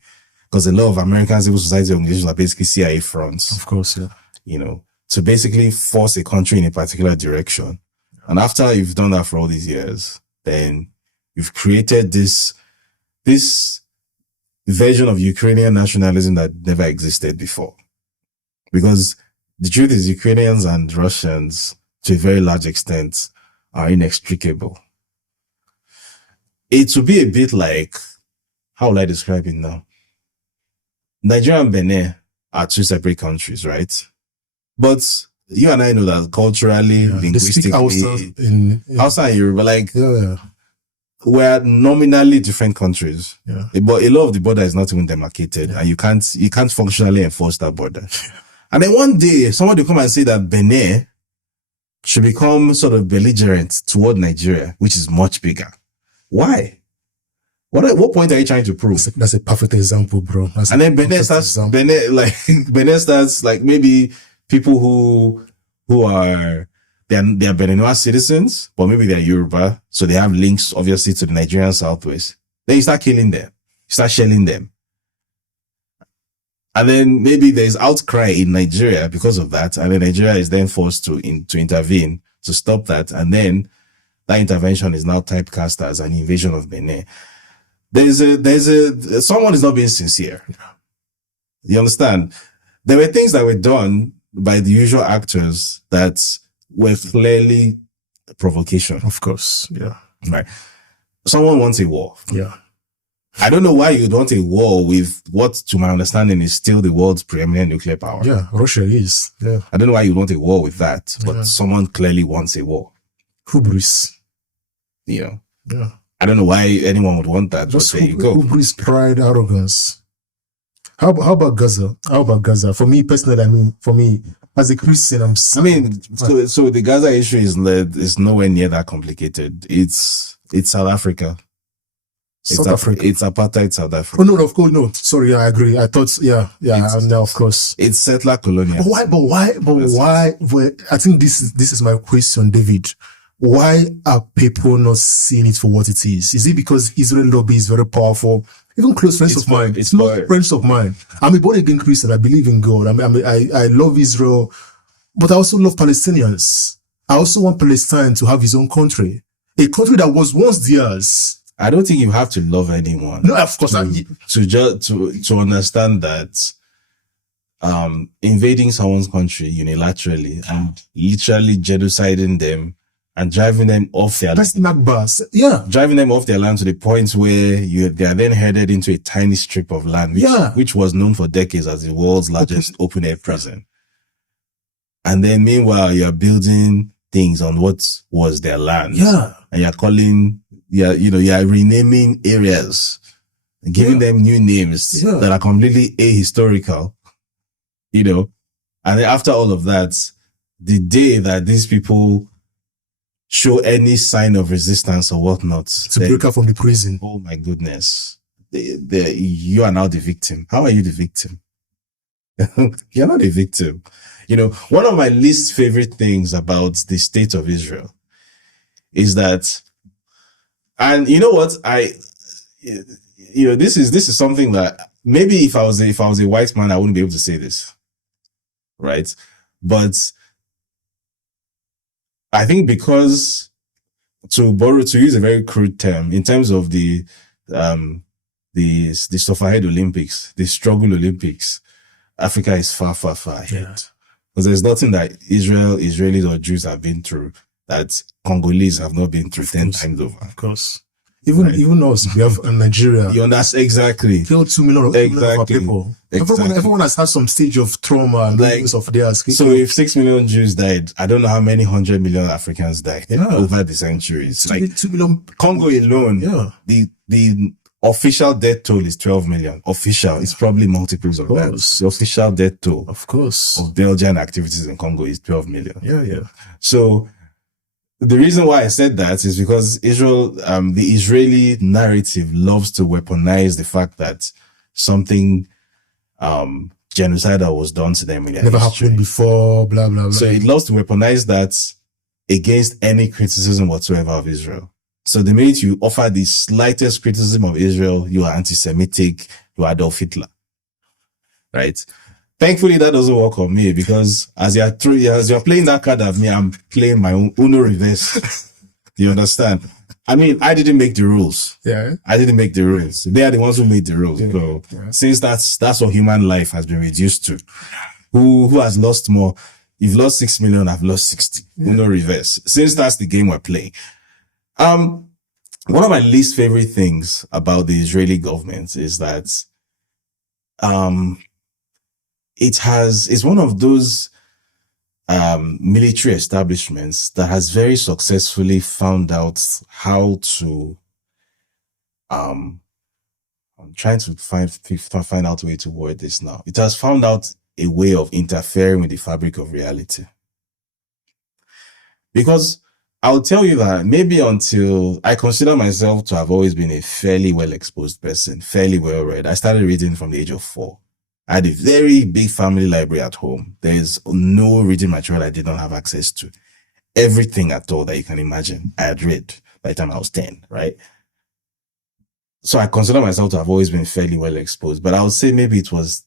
because a lot of American civil society organizations are basically CIA fronts. Of course, yeah. You know, to basically force a country in a particular direction. And after you've done that for all these years, then you've created this version of Ukrainian nationalism that never existed before. Because the truth is, Ukrainians and Russians, to a very large extent, are inextricable. It would be a bit like, how will I describe it now? Nigeria and Benin are two separate countries, right? But you and I know that culturally, linguistically, Hausa and Yoruba, like, we're nominally different countries. Yeah. But a lot of the border is not even demarcated, and you can't functionally enforce that border. And then one day, somebody will come and say that Benin should become sort of belligerent toward Nigeria, which is much bigger. Why? What point are you trying to prove? That's a perfect example, bro. And then Benin starts, like maybe people who are, they're Beninois citizens, but maybe they're Yoruba, so they have links obviously to the Nigerian Southwest. Then you start killing them, you start shelling them. And then maybe there's outcry in Nigeria because of that, and then Nigeria is then forced to intervene to stop that, and then that intervention is now typecast as an invasion of Benin. Someone is not being sincere. You understand? There were things that were done by the usual actors that were clearly provocation. Of course, yeah. Right. Someone wants a war. Yeah. I don't know why you'd want a war with what, to my understanding, is still the world's preeminent nuclear power. Yeah, Russia is. Yeah. I don't know why you'd want a war with that, but someone clearly wants a war. Hubris. You know? Yeah. I don't know why anyone would want that, just but there you go. Hubris, pride, arrogance. How about Gaza? For me personally, as a Christian, so the Gaza issue is nowhere near that complicated. It's South Africa. It's apartheid South Africa. Oh no, of course, no. Sorry, I agree. I thought, now of course. It's settler colonial. But why? I think this is my question, David. Why are people not seeing it for what it is? Is it because Israel lobby is very powerful? Even close friends of mine. I'm a born again Christian. I believe in God. I love Israel, but I also love Palestinians. I also want Palestine to have his own country, a country that was once theirs. I don't think you have to love anyone. No, of course to understand that invading someone's country unilaterally and literally genociding them and driving them off their driving them off their land to the point where they are then headed into a tiny strip of land, which was known for decades as the world's largest open air prison. And then meanwhile, you are building things on what was their land. Yeah. And you're renaming areas, giving them new names that are completely ahistorical, you know. And then after all of that, the day that these people show any sign of resistance or whatnot, to break out from the prison. Oh my goodness. You are now the victim. How are you the victim? You're not a victim. You know, one of my least favorite things about the state of Israel is that, and you know what, this is something that maybe if I was a white man, I wouldn't be able to say this, right? But I think because, to use a very crude term, in terms of the Sophahead Olympics, the struggle Olympics, Africa is far, far, far ahead. Because there's nothing that Israelis or Jews have been through that Congolese have not been through 10 times over. Of course. Even us, we have in Nigeria. You understand? Exactly. Killed 2 million, 2 million of our people. Exactly. Everyone has had some stage of trauma and losses of theirs. So if 6 million Jews died, I don't know how many 100 million Africans died over the centuries. 2 million. Congo alone, the official death toll is 12 million. Official, it's probably multiples of that. The official death toll, of course, of Belgian activities in Congo is 12 million. Yeah. So the reason why I said that is because Israel, the Israeli narrative loves to weaponize the fact that something genocidal was done to them in their never history. happened before, blah blah blah. So it loves to weaponize that against any criticism whatsoever of Israel. So the minute you offer the slightest criticism of Israel, you are anti-Semitic, you are Adolf Hitler, right? Thankfully, that doesn't work on me because as you're playing that card at me, I'm playing my own Uno reverse. You understand? I mean, I didn't make the rules. Yeah. I didn't make the rules. They are the ones who made the rules. Yeah. So since that's what human life has been reduced to, who has lost more? You've lost 6 million, I've lost 60. Uno reverse. Since that's the game we're playing. One of my least favorite things about the Israeli government is that, it's one of those military establishments that has very successfully found out how to I'm trying to find out a way to word this now. It has found out a way of interfering with the fabric of reality. Because I'll tell you that maybe until I consider myself to have always been a fairly well-exposed person, fairly well-read. I started reading from the age of 4. I had a very big family library at home. There is no reading material I did not have access to. Everything at all that you can imagine, I had read by the time I was 10, right? So I consider myself to have always been fairly well exposed, but I would say maybe it was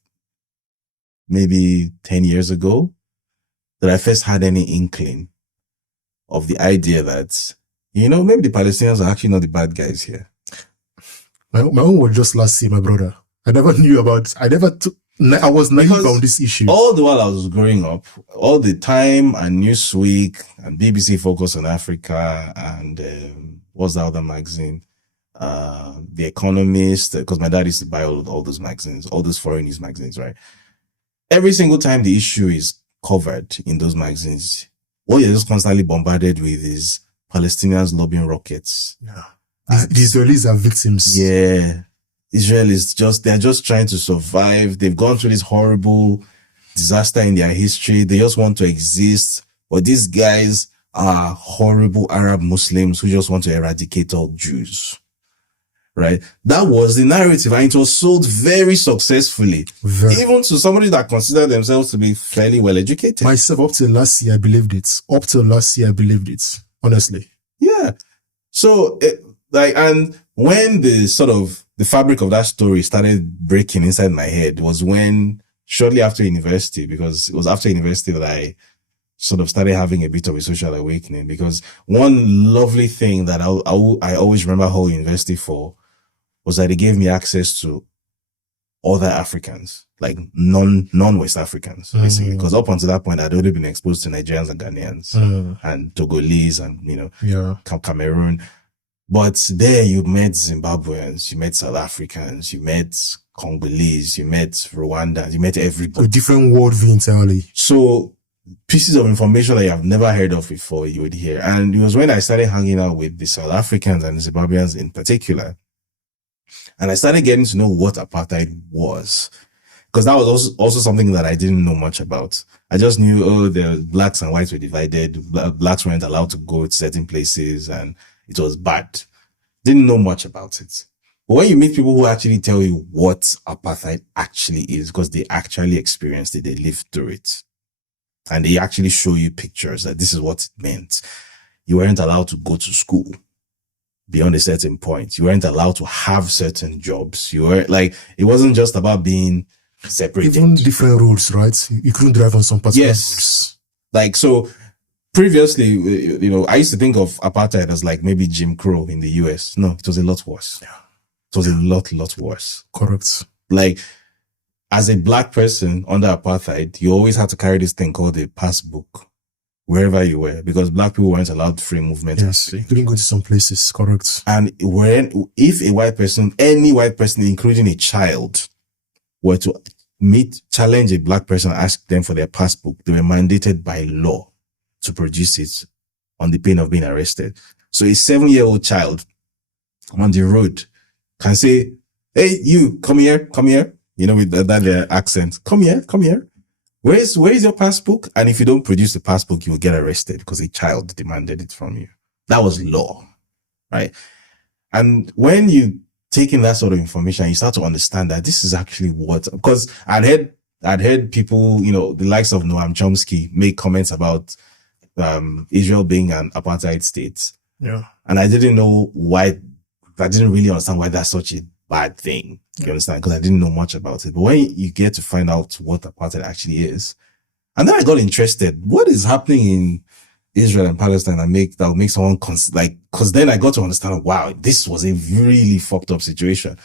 10 years ago that I first had any inkling of the idea that, maybe the Palestinians are actually not the bad guys here. My own was just last year, my brother. I never knew about, I was naive on this issue. All the while I was growing up, all the Time and Newsweek and BBC Focus on Africa and what's the other magazine? The Economist, because my dad used to buy all those magazines, all those foreign news magazines, right? Every single time the issue is covered in those magazines, what you're just constantly bombarded with is Palestinians lobbing rockets. Yeah. The Israelis are victims. Yeah. Israel is they're just trying to survive. They've gone through this horrible disaster in their history. They just want to exist. But these guys are horrible Arab Muslims who just want to eradicate all Jews. Right? That was the narrative, and it was sold very successfully. Even to somebody that considered themselves to be fairly well educated. Myself, up till last year, I believed it. Honestly. Yeah. So, and when the fabric of that story started breaking inside my head was when, shortly after university, because it was after university that I sort of started having a bit of a social awakening, because one lovely thing that I always remember whole university for was that it gave me access to other Africans, like non-West Africans, basically. Because up until that point, I'd already been exposed to Nigerians and Ghanaians and Togolese and, Cameroon. But there you met Zimbabweans, you met South Africans, you met Congolese, you met Rwandans, you met everybody. A different worldview entirely. So pieces of information that you have never heard of before, you would hear. And it was when I started hanging out with the South Africans and the Zimbabweans in particular, and I started getting to know what apartheid was. Because that was also something that I didn't know much about. I just knew, the blacks and whites were divided. Blacks weren't allowed to go to certain places and it was bad. Didn't know much about it. But when you meet people who actually tell you what apartheid actually is, because they actually experienced it, they lived through it, and they actually show you pictures that this is what it meant. You weren't allowed to go to school beyond a certain point. You weren't allowed to have certain jobs. You were it wasn't just about being separated. Even different rules, right? You couldn't drive on some particular roads. So previously, I used to think of apartheid as like maybe Jim Crow in the US. No, it was a lot worse. Yeah. It was a lot worse. Correct. Like, as a black person under apartheid, you always had to carry this thing called a passbook, wherever you were, because black people weren't allowed free movement. Yes, you couldn't go to some places, correct. And if a white person, any white person, including a child, were to challenge a black person, ask them for their passbook, they were mandated by law to produce it on the pain of being arrested. So a 7-year-old child on the road can say, hey, you, come here, with that accent. Come here. Where is your passbook? And if you don't produce the passbook, you will get arrested because a child demanded it from you. That was law, right? And when you take in that sort of information, you start to understand that this is actually because I'd heard people, the likes of Noam Chomsky make comments about Israel being an apartheid state. Yeah. And I didn't know why. I didn't really understand why that's such a bad thing. You understand? Because I didn't know much about it. But when you get to find out what apartheid actually is, and then I got interested. What is happening in Israel and Palestine that will make someone because then I got to understand, wow, this was a really fucked up situation.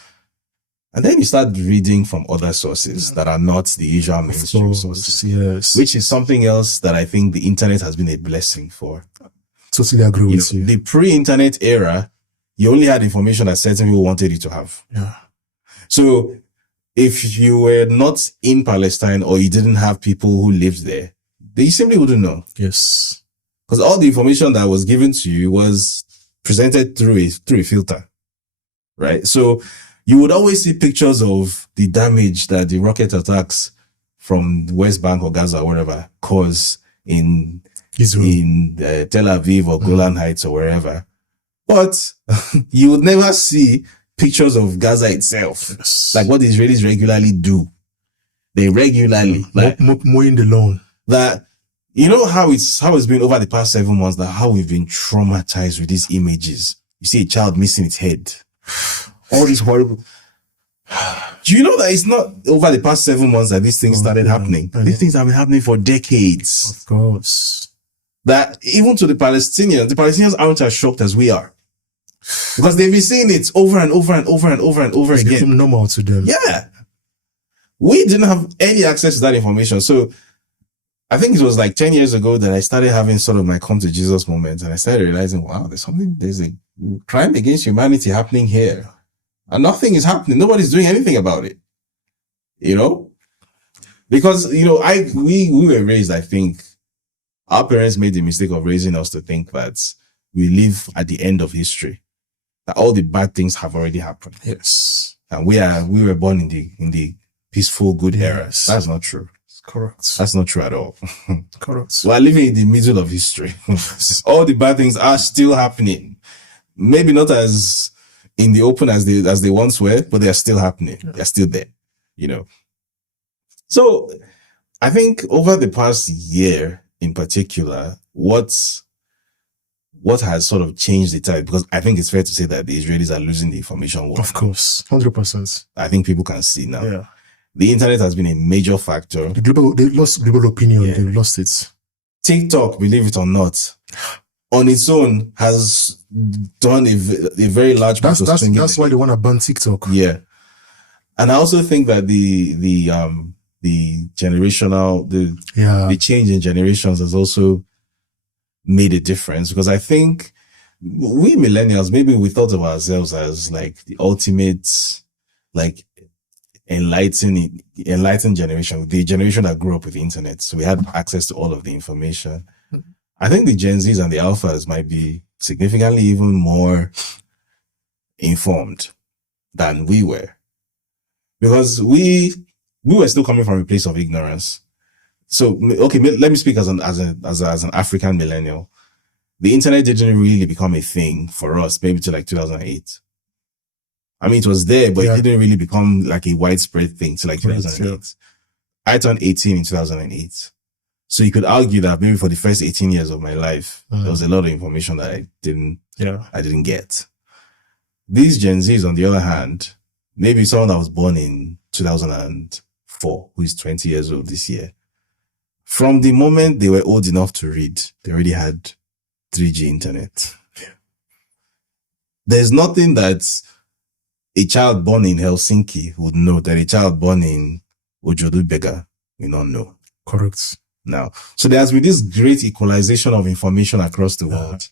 And then you start reading from other sources that are not the usual mainstream sources. Yes. Which is something else that I think the internet has been a blessing for. Totally agree with you. The pre-internet era, you only had information that certain people wanted you to have. Yeah. So if you were not in Palestine or you didn't have people who lived there, you simply wouldn't know. Yes. Because all the information that was given to you was presented through a filter, right? So you would always see pictures of the damage that the rocket attacks from the West Bank or Gaza or whatever cause in Israel, in Tel Aviv or Golan Heights or wherever. But you would never see pictures of Gaza itself. Yes. Like what the Israelis regularly do. They regularly mowing the lawn. That you know how it's been over the past 7 months, that how we've been traumatized with these images. You see a child missing its head. All these horrible. Do you know that it's not over the past 7 months that these things started happening? These things have been happening for decades. Of course. That even to the Palestinians aren't as shocked as we are. Because they've been seeing it over and over and over and over and over again. It's become normal to them. Yeah. We didn't have any access to that information. So I think it was like 10 years ago that I started having sort of my come to Jesus moment. And I started realizing, wow, there's a crime against humanity happening here. And nothing is happening. Nobody's doing anything about it. Because, we were raised, I think, our parents made the mistake of raising us to think that we live at the end of history. That all the bad things have already happened. Yes. And we were born in the peaceful, good era. That's not true. Correct. That's not true at all. Correct. We are living in the middle of history. All the bad things are still happening. Maybe not as in the open as they once were, but they are still happening. They're still there, So I think over the past year in particular, what has sort of changed the tide, because I think it's fair to say that the Israelis are losing the information war. Of course. 100%. I think people can see now. Yeah. The internet has been a major factor. They've lost global opinion. Yeah. They've lost it. TikTok, believe it or not, on its own has done a very large part of swinging. That's why they want to ban TikTok. Yeah. And I also think that the generational, the change in generations has also made a difference, because I think we millennials, maybe we thought of ourselves as like the ultimate, like enlightened generation, the generation that grew up with the internet. So we had access to all of the information. I think the Gen Zs and the Alphas might be significantly even more informed than we were, because we were still coming from a place of ignorance. So, okay, let me speak as an African millennial. The internet didn't really become a thing for us, maybe till like 2008. I mean, it was there, but it didn't really become like a widespread thing till like 2008. Yeah. I turned 18 in 2008. So you could argue that maybe for the first 18 years of my life, there was a lot of information that I didn't get. These Gen Zs, on the other hand, maybe someone that was born in 2004, who is 20 years old this year, from the moment they were old enough to read, they already had 3G internet. Yeah. There's nothing that a child born in Helsinki would know that a child born in Ojodu Bega will not know. Correct. now. So there has been this great equalization of information across the world.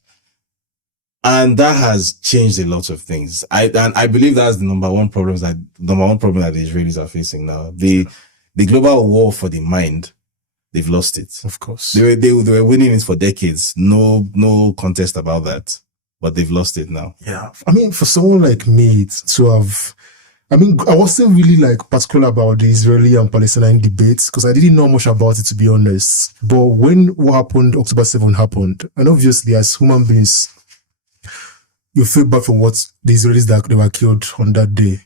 And that has changed a lot of things. I believe that's the number one problem that the Israelis are facing now. The global war for the mind, they've lost it. Of course. They were winning it for decades. No contest about that. But they've lost it now. Yeah. I mean, for someone like me to have, I wasn't really like particular about the Israeli and Palestinian debates because I didn't know much about it, to be honest. But when what happened, October 7 happened, and obviously as human beings, you feel bad for what the Israelis that they were killed on that day.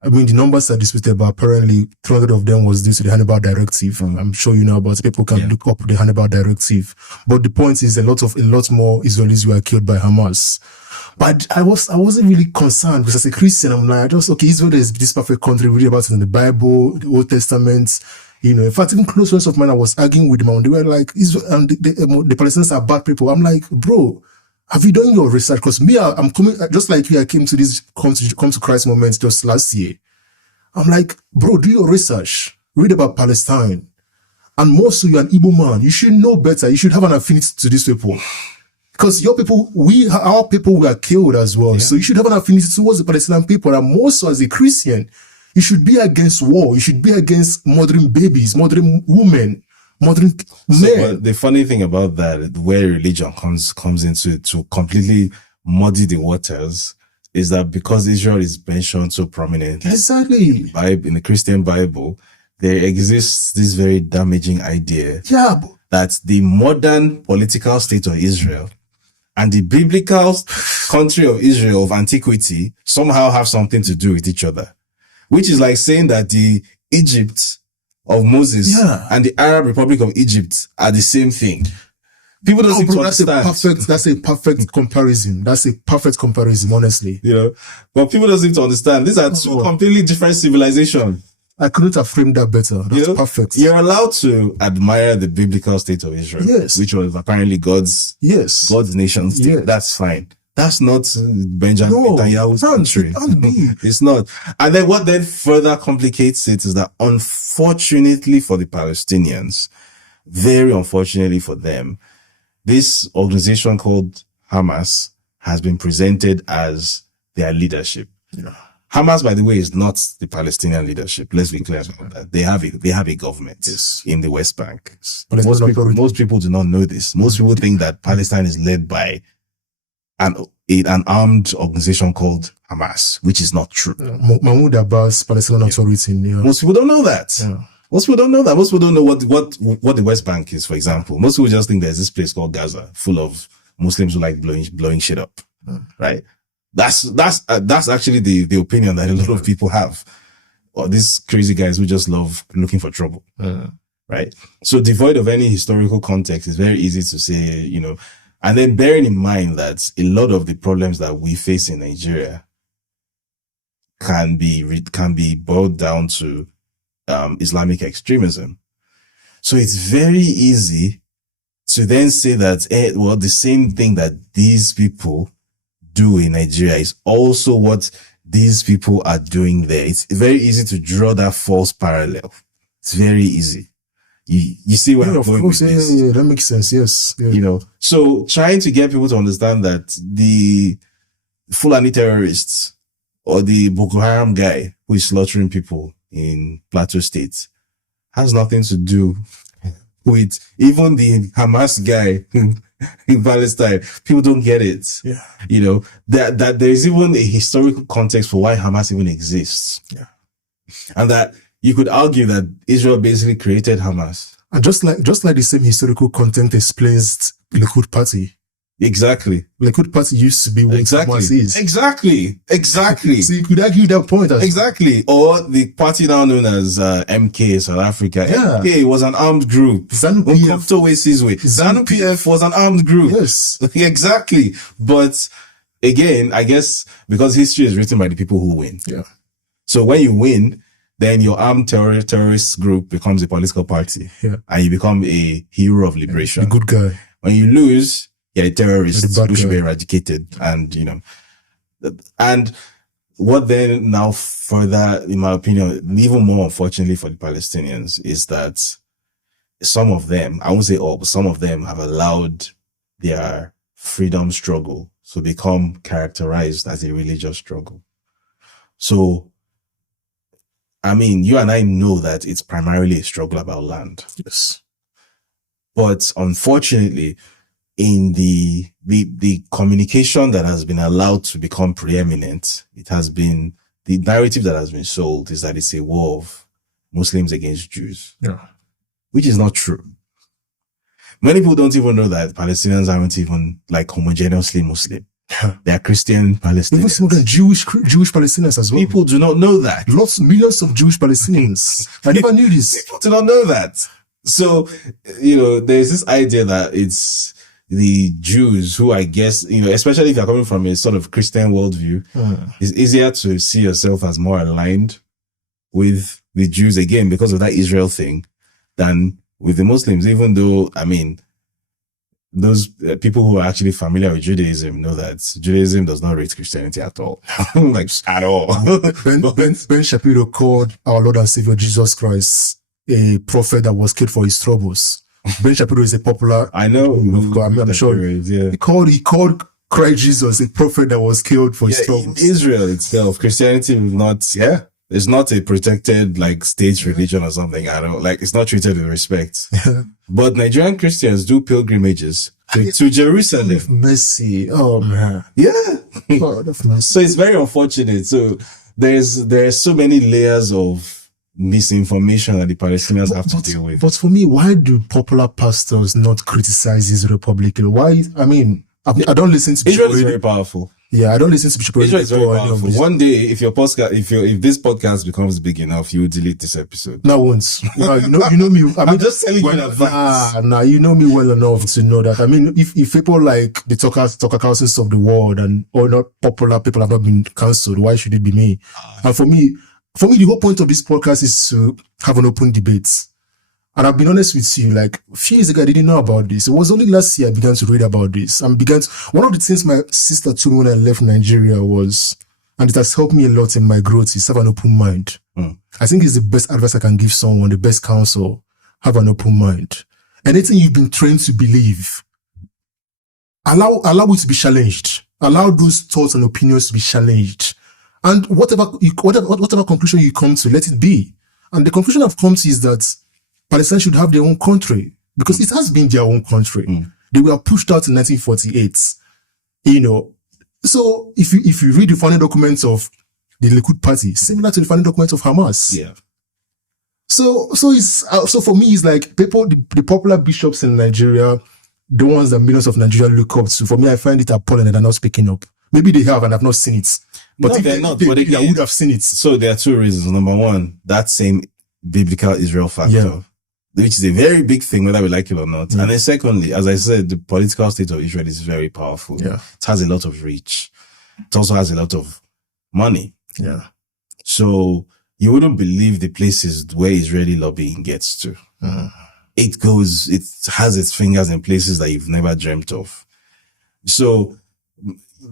I mean, the numbers are disputed, but apparently 300 of them was due to the Hannibal Directive. I'm sure you know about it. People can look up the Hannibal Directive. But the point is a lot more Israelis were killed by Hamas. But I wasn't really concerned because as a Christian, I'm like, Israel is this perfect country, read about it in the Bible, the Old Testament. You know, in fact, even close friends of mine, I was arguing with them and they were like, Israel and the Palestinians are bad people. I'm like, bro, have you done your research? Because me, I'm coming, just like you, I came to this come to Christ moment just last year. I'm like, bro, do your research. Read about Palestine. And more so, you're an Igbo man. You should know better. You should have an affinity to these people. Because our people were killed as well. Yeah. So you should have an affinity towards the Palestinian people. And more so as a Christian, you should be against war. You should be against murdering babies, murdering women. Modern men. The funny thing about that, where religion comes into it to completely muddy the waters, is that because Israel is mentioned so prominently, exactly, in the Christian Bible, there exists this very damaging idea that the modern political state of Israel and the biblical country of Israel of antiquity somehow have something to do with each other, which is like saying that the Egypt of Moses and the Arab Republic of Egypt are the same thing. People don't seem to understand. That's a perfect comparison. That's a perfect comparison, honestly. You know, but people don't seem to understand. These are two completely different civilizations. I couldn't have framed that better. That's perfect. You're allowed to admire the biblical state of Israel, which was apparently God's nation state. Yes. That's fine. That's not Benjamin Netanyahu's country. It's not. And then what then further complicates it is that unfortunately for the Palestinians, very unfortunately for them, this organization called Hamas has been presented as their leadership. Yeah. Hamas, by the way, is not the Palestinian leadership. Let's be clear about that. They have a government in the West Bank. Most people do not know this. Most people think that Palestine is led by an armed organization called Hamas, which is not true. Mahmoud Abbas, Palestinian Authority. Most people don't know that. Most people don't know that. Most people don't know what the West Bank is, for example. Most people just think there's this place called Gaza, full of Muslims who like blowing shit up, right? That's actually the opinion that a lot of people have. Or these crazy guys who just love looking for trouble, right? So devoid of any historical context, it's very easy to say, you know. And then bearing in mind that a lot of the problems that we face in Nigeria can be boiled down to Islamic extremism. So it's very easy to then say that, the same thing that these people do in Nigeria is also what these people are doing there. It's very easy to draw that false parallel. It's very easy. You see where I'm going with this? Yeah, that makes sense. Yes. Yeah. You know, so trying to get people to understand that the Fulani terrorists or the Boko Haram guy who is slaughtering people in Plateau State has nothing to do with even the Hamas guy in Palestine. People don't get it. Yeah. You know, that there is even a historical context for why Hamas even exists. Yeah. And that you could argue that Israel basically created Hamas. And just like the same historical content explains the Likud party. Exactly. Likud party used to be what Hamas is. Exactly. So you could argue that point. Exactly. Or the party now known as MK, South Africa. Yeah. MK was an armed group. ZANU-PF was an armed group. Yes. Exactly. But again, I guess because history is written by the people who win. Yeah. So when you win, then your armed terrorist group becomes a political party. Yeah. And you become a hero of liberation. A good guy. When you lose, you're a terrorist who should be guy. eradicated. And, you know, and what then now further, in my opinion, even more unfortunately for the Palestinians is that some of them, I won't say all, but some of them have allowed their freedom struggle to become characterized as a religious struggle. So, I mean, you and I know that it's primarily a struggle about land. Yes. But unfortunately, in the communication that has been allowed to become preeminent, it has been, the narrative that has been sold is that it's a war of Muslims against Jews. Yeah. Which is not true. Many people don't even know that Palestinians aren't even like homogeneously Muslim. They are Christian Palestinians. Even some of the Jewish Palestinians as well. People do not know that. Millions of Jewish Palestinians. I never knew this. People do not know that. So, there's this idea that it's the Jews who, I guess, especially if you're coming from a sort of Christian worldview, it's easier to see yourself as more aligned with the Jews, again, because of that Israel thing, than with the Muslims, even though, I mean, those people who are actually familiar with Judaism know that Judaism does not rate Christianity at all. Like, at all. Ben Shapiro called our Lord and Savior Jesus Christ a prophet that was killed for his troubles. Ben Shapiro is a popular... I know. I'm sure. Yeah. He called Christ Jesus a prophet that was killed for his troubles. In Israel itself, Christianity is not... Yeah. It's not a protected, like, state religion or something. I don't, like, it's not treated with respect. But Nigerian Christians do pilgrimages to Jerusalem. Of mercy. Oh, man. Yeah. God of mercy. So it's very unfortunate. So there's so many layers of misinformation that the Palestinians have to deal with. But for me, why do popular pastors not criticize Israel publicly? Why? I mean, I don't listen to Israel is very powerful. Yeah, I don't listen to Bishop. Israel is very powerful. One day, if this podcast becomes big enough, you will delete this episode. Not once. You know me. I'm just telling you in advance. You know me well enough to know that. I mean, if people like the talker councils of the world and all not popular people have not been cancelled, why should it be me? And for me, the whole point of this podcast is to have an open debate. And I've been honest with you, like, a few years ago, I didn't know about this. It was only last year I began to read about this. One of the things my sister told me when I left Nigeria was, and it has helped me a lot in my growth, is have an open mind. I think it's the best advice I can give someone, the best counsel. Have an open mind. Anything you've been trained to believe, allow it to be challenged. Allow those thoughts and opinions to be challenged. And whatever conclusion you come to, let it be. And the conclusion I've come to is that Palestine should have their own country, because it has been their own country. They were pushed out in 1948. So if you read the founding documents of the Likud party, similar to the founding documents of Hamas. Yeah. So for me, it's like people, the popular bishops in Nigeria, the ones that millions of Nigerians look up to. For me, I find it appalling that they're not speaking up. Maybe they have and I've not seen it. But if they're not, I would have seen it. So there are two reasons. Number one, that same biblical Israel factor, which is a very big thing, whether we like it or not. And then secondly, as I said, the political state of Israel is very powerful. Yeah. It has a lot of reach. It also has a lot of money. Yeah. So you wouldn't believe the places where Israeli lobbying gets to. It has its fingers in places that you've never dreamt of. So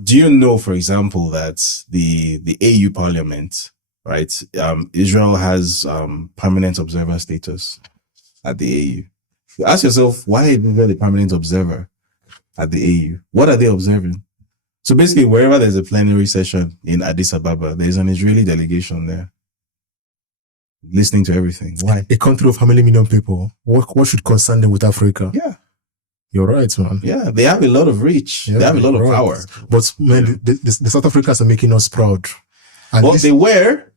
do you know, for example, that the AU parliament, right? Israel has permanent observer status at the AU. You ask yourself, why is Israel a permanent observer at the AU? What are they observing? So basically, wherever there's a plenary session in Addis Ababa, there's an Israeli delegation there listening to everything. Why? A country of how many million people? What should concern them with Africa? Yeah. You're right, man. Yeah, they have a lot of reach. They have a lot of power. But man, the South Africans are making us proud. And well, they were,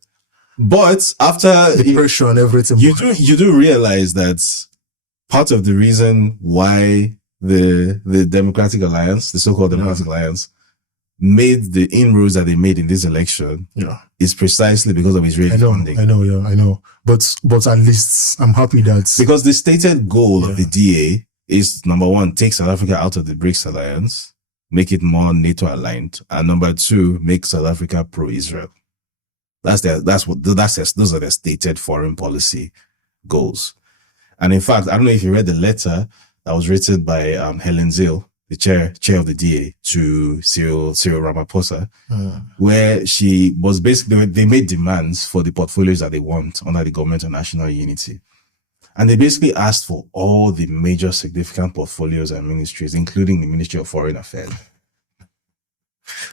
but after the pressure and everything, you do realize that part of the reason why the Democratic Alliance, the so-called Democratic Alliance, made the inroads that they made in this election is precisely because of Israeli funding. I know. But at least I'm happy that, because the stated goal of the DA is, number one, take South Africa out of the BRICS alliance, make it more NATO aligned, and number two, make South Africa pro-Israel. Those are their stated foreign policy goals. And in fact, I don't know if you read the letter that was written by Helen Zille, the chair of the DA, to Cyril Ramaphosa, where she was basically, they made demands for the portfolios that they want under the government of national unity. And they basically asked for all the major significant portfolios and ministries, including the Ministry of Foreign Affairs.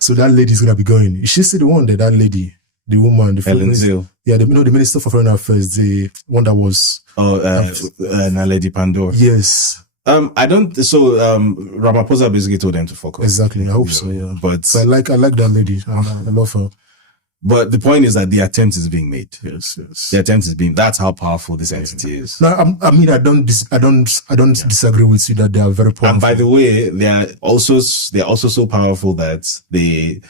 So that lady's gonna be going. Is she still the one that lady, the woman, the Ellen Zil. Yeah, the Minister for Foreign Affairs, the one that was Naledi Pandor. Yes. Ramaphosa basically told them to focus. Exactly. I hope so, yeah. But so I like that lady. I love her. But the point is that the attempt is being made. Yes. The attempt is being. That's how powerful this entity is. No, I mean, I don't disagree with you that they are very powerful. And by the way, they are also so powerful that they,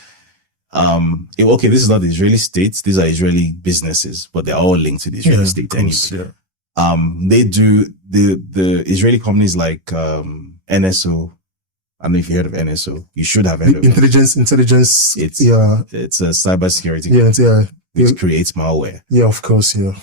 okay, this is not the Israeli state. These are Israeli businesses, but they're all linked to the Israeli state anyway. They do the Israeli companies like NSO. I don't know if you heard of NSO. You should have heard of intelligence. It's a cybersecurity. It creates malware. Yeah, of course. Yeah.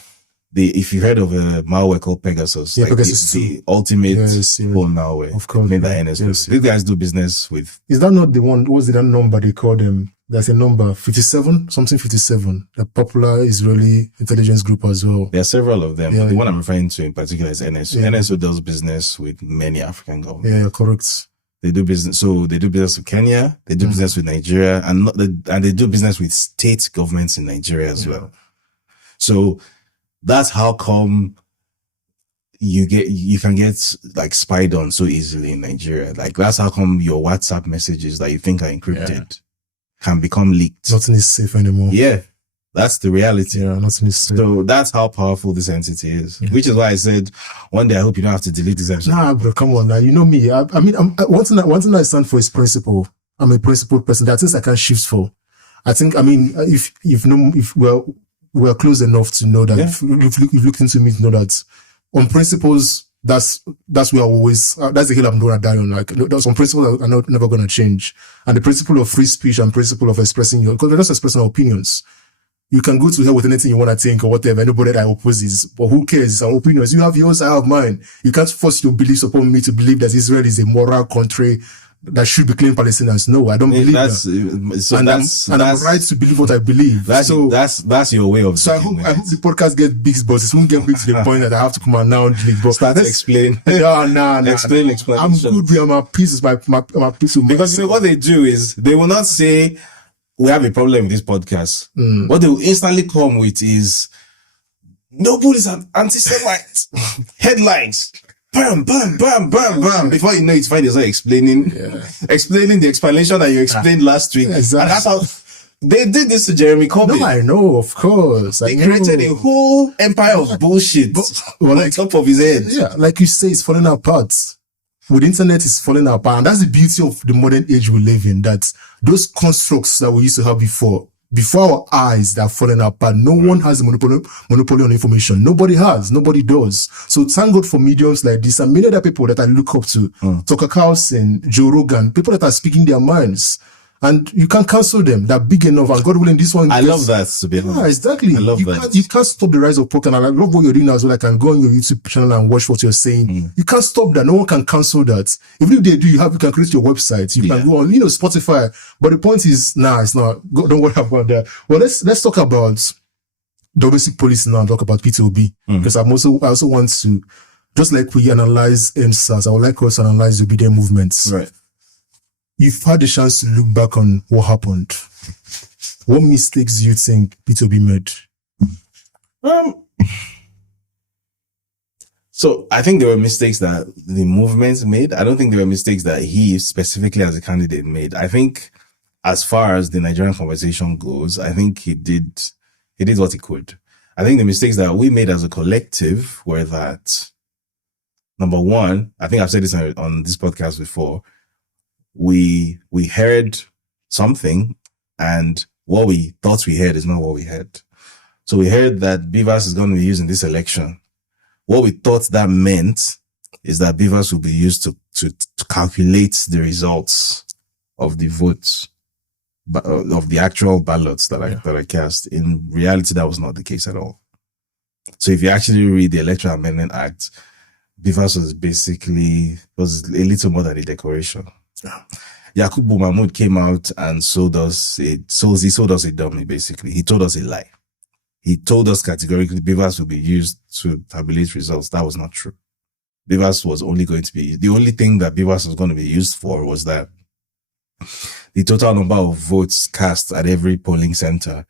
If you heard of a malware called Pegasus, like Pegasus the ultimate phone malware. Of course. Made by NSO. Yes. These guys do business with. Is that not the one? What's that number they call them? There's a number 57, something 57. The popular Israeli intelligence group as well. There are several of them. The one I'm referring to in particular is NSO. NSO does business with many African governments. Yeah, correct. They do business. So they do business with Kenya. They do business with Nigeria, and they do business with state governments in Nigeria as well. So that's how come you can get like spied on so easily in Nigeria. Like that's how come your WhatsApp messages that you think are encrypted can become leaked. Nothing is safe anymore. Yeah. That's the reality. Yeah, nothing is safe. So that's how powerful this entity is. Which is why I said one day I hope you don't have to delete this entity. Nah, bro, come on now. You know me. I mean, one thing I stand for is principle. I'm a principled person. There are things I can't shift for. I think, I mean, if we're close enough to know that, if you've looked into me to know that on principles, that's where I always, that's the hill I'm going to die on. Like, there's some principles that are never going to change. And the principle of free speech and principle of expressing because we're just expressing our opinions. You can go to hell with anything you want to think or whatever, anybody that opposes, but who cares? It's our opinions. You have yours, I have mine. You can't force your beliefs upon me to believe that Israel is a moral country that should be claiming Palestinians. No, I don't believe that. So I'm right to believe what I believe. That's your way of. So I hope the podcast gets big, but it won't get big to the point that I have to come out now and delete. But start to explain. No. Explain. I'm good with my peace. My peace. Because what they do is they will not say we have a problem with this podcast. What they will instantly come with is Nobel is an anti-Semite. Headlines. Bam, bam, bam, bam, bam. Before you know it, find yourself explaining the explanation that you explained last week. Exactly. And that's how they did this to Jeremy Corbyn. No, I know, of course. They created a whole empire of bullshit on top of his head. Yeah, like you say, it's falling apart. With the internet, it's falling apart. And that's the beauty of the modern age we live in, that those constructs that we used to have before our eyes, they're falling apart. No one has a monopoly on information. Nobody does. So thank God for mediums like this and many other people that I look up to. Tucker Carlson, Joe Rogan, people that are speaking their minds. And you can't cancel them. They're big enough. And God willing, this one. I love that, to be honest. Yeah, exactly. I love that. You can't stop the rise of pork. And I love what you're doing as well. I can go on your YouTube channel and watch what you're saying. You can't stop that. No one can cancel that. Even if they do, you can create your website. You can go on, Spotify. But the point is, it's not. Don't worry about that. Well, let's talk about domestic police now and talk about P2B. Because I also want to, just like we analyze EndSars, I would like us to analyze the obedient movements. Right. You've had the chance to look back on what happened. What mistakes do you think P2B made? So I think there were mistakes that the movement made. I don't think there were mistakes that he specifically as a candidate made. I think as far as the Nigerian conversation goes, I think he did what he could. I think the mistakes that we made as a collective were that, number one, I think I've said this on this podcast before, we heard something and what we thought we heard is not what we heard. So we heard that Beavers is going to be used in this election. What we thought that meant is that Beavers will be used to calculate the results of the votes, of the actual ballots that are cast. In reality, that was not the case at all. So if you actually read the Electoral Amendment Act, Beavers was a little more than a decoration. Yakubu Mahmoud came out and sold us a dummy, basically. He told us a lie. he told us categorically Beavers will be used to tabulate results. That was not true. Beavers was only going to be, the only thing that Beavers was going to be used for was that the total number of votes cast at every polling center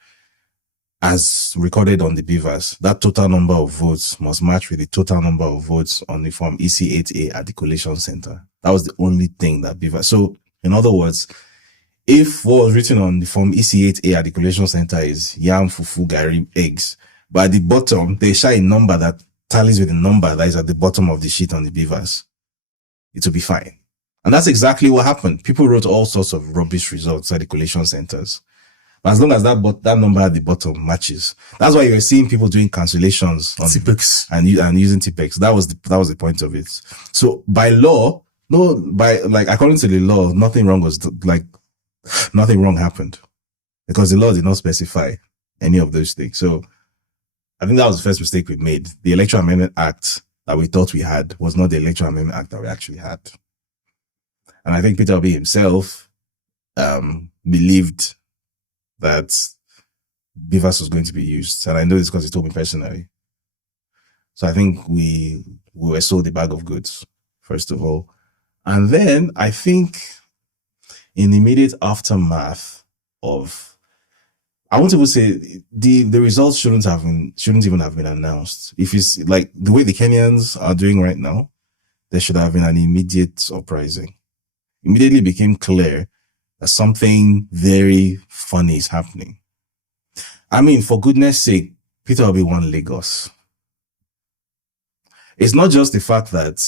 as recorded on the Beavers, that total number of votes must match with the total number of votes on the form EC8A at the collation center. That was the only thing that Beavers. So, in other words, if what was written on the form EC8A at the collation center is yam, fufu, gari, eggs, but at the bottom, they show a number that tallies with the number that is at the bottom of the sheet on the Beavers, it will be fine. And that's exactly what happened. People wrote all sorts of rubbish results at the collation centers. But as long as that number at the bottom matches, that's why you were seeing people doing cancellations on Tipex and using Tipex. That was the point of it. So by law, according to the law, nothing wrong happened because the law did not specify any of those things. So I think that was the first mistake we made. The Electoral Amendment Act that we thought we had was not the Electoral Amendment Act that we actually had. And I think Peter Obi himself believed that Beavers was going to be used. And I know this because he told me personally. So I think we were sold a bag of goods, first of all. And then I think in the immediate aftermath of, I won't even say the results shouldn't even have been announced. If it's like the way the Kenyans are doing right now, there should have been an immediate uprising. Immediately became clear that something very funny is happening. I mean, for goodness sake, Peter Obi won Lagos. It's not just the fact that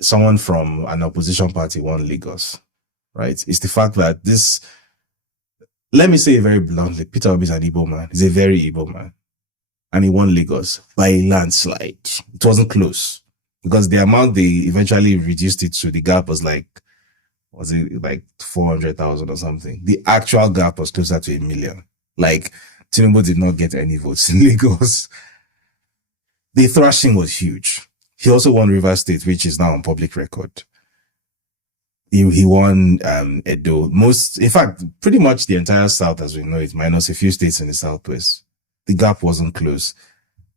someone from an opposition party won Lagos, right? It's the fact that let me say it very bluntly, Peter Obi is an Igbo man. He's a very Igbo man. And he won Lagos by a landslide. It wasn't close. Because the amount they eventually reduced it to, the gap was like 400,000 or something. The actual gap was closer to 1 million. Like, Tinubu did not get any votes in Lagos. The thrashing was huge. He also won Rivers State, which is now on public record. He won Edo. In fact, pretty much the entire South as we know it, minus a few states in the Southwest. The gap wasn't close.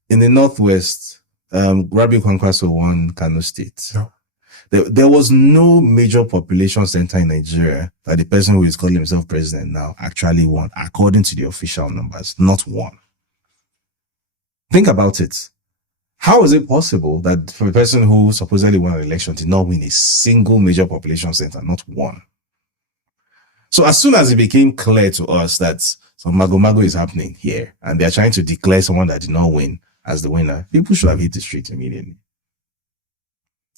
In the Northwest, Rabiu Kwankwaso won Kano State. Yeah. There was no major population center in Nigeria that the person who is calling himself president now actually won, according to the official numbers. Not one. Think about it. How is it possible that for a person who supposedly won an election did not win a single major population center? Not one. So as soon as it became clear to us that some mago is happening here, and they're trying to declare someone that did not win as the winner, people should have hit the street immediately.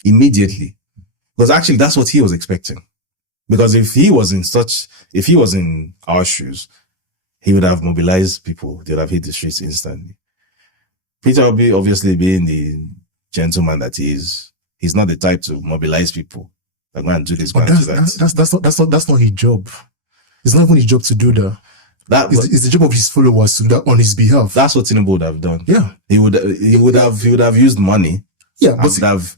Immediately. Because actually that's what he was expecting. Because if he was in our shoes, he would have mobilized people. They would have hit the streets instantly. Peter Obi, obviously being the gentleman that he is, he's not the type to mobilize people. Like, go and do this, go and do that. That's not his job. It's not even his job to do that. It's the job of his followers to do that on his behalf. That's what Tinubu would have done. Yeah. He would have used money. Yeah, but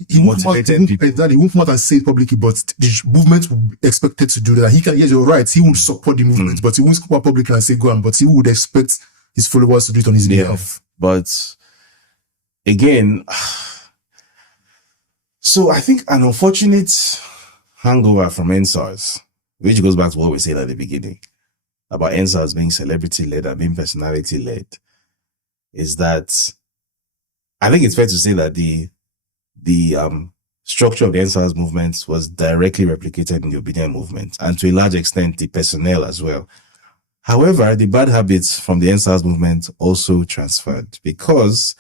he motivated people. He won't come out and say it publicly, but the movement will be expected to do that. He can, yes, you're right. He won't support the movement, but he won't come out publicly and say go on. But he would expect his followers to do it on his behalf. But again, so I think an unfortunate hangover from EndSars, which goes back to what we said at the beginning about EndSars being celebrity-led and being personality-led, is that I think it's fair to say that the structure of the EndSars movement was directly replicated in the Obedient movement, and to a large extent, the personnel as well. However, the bad habits from the EndSars movement also transferred because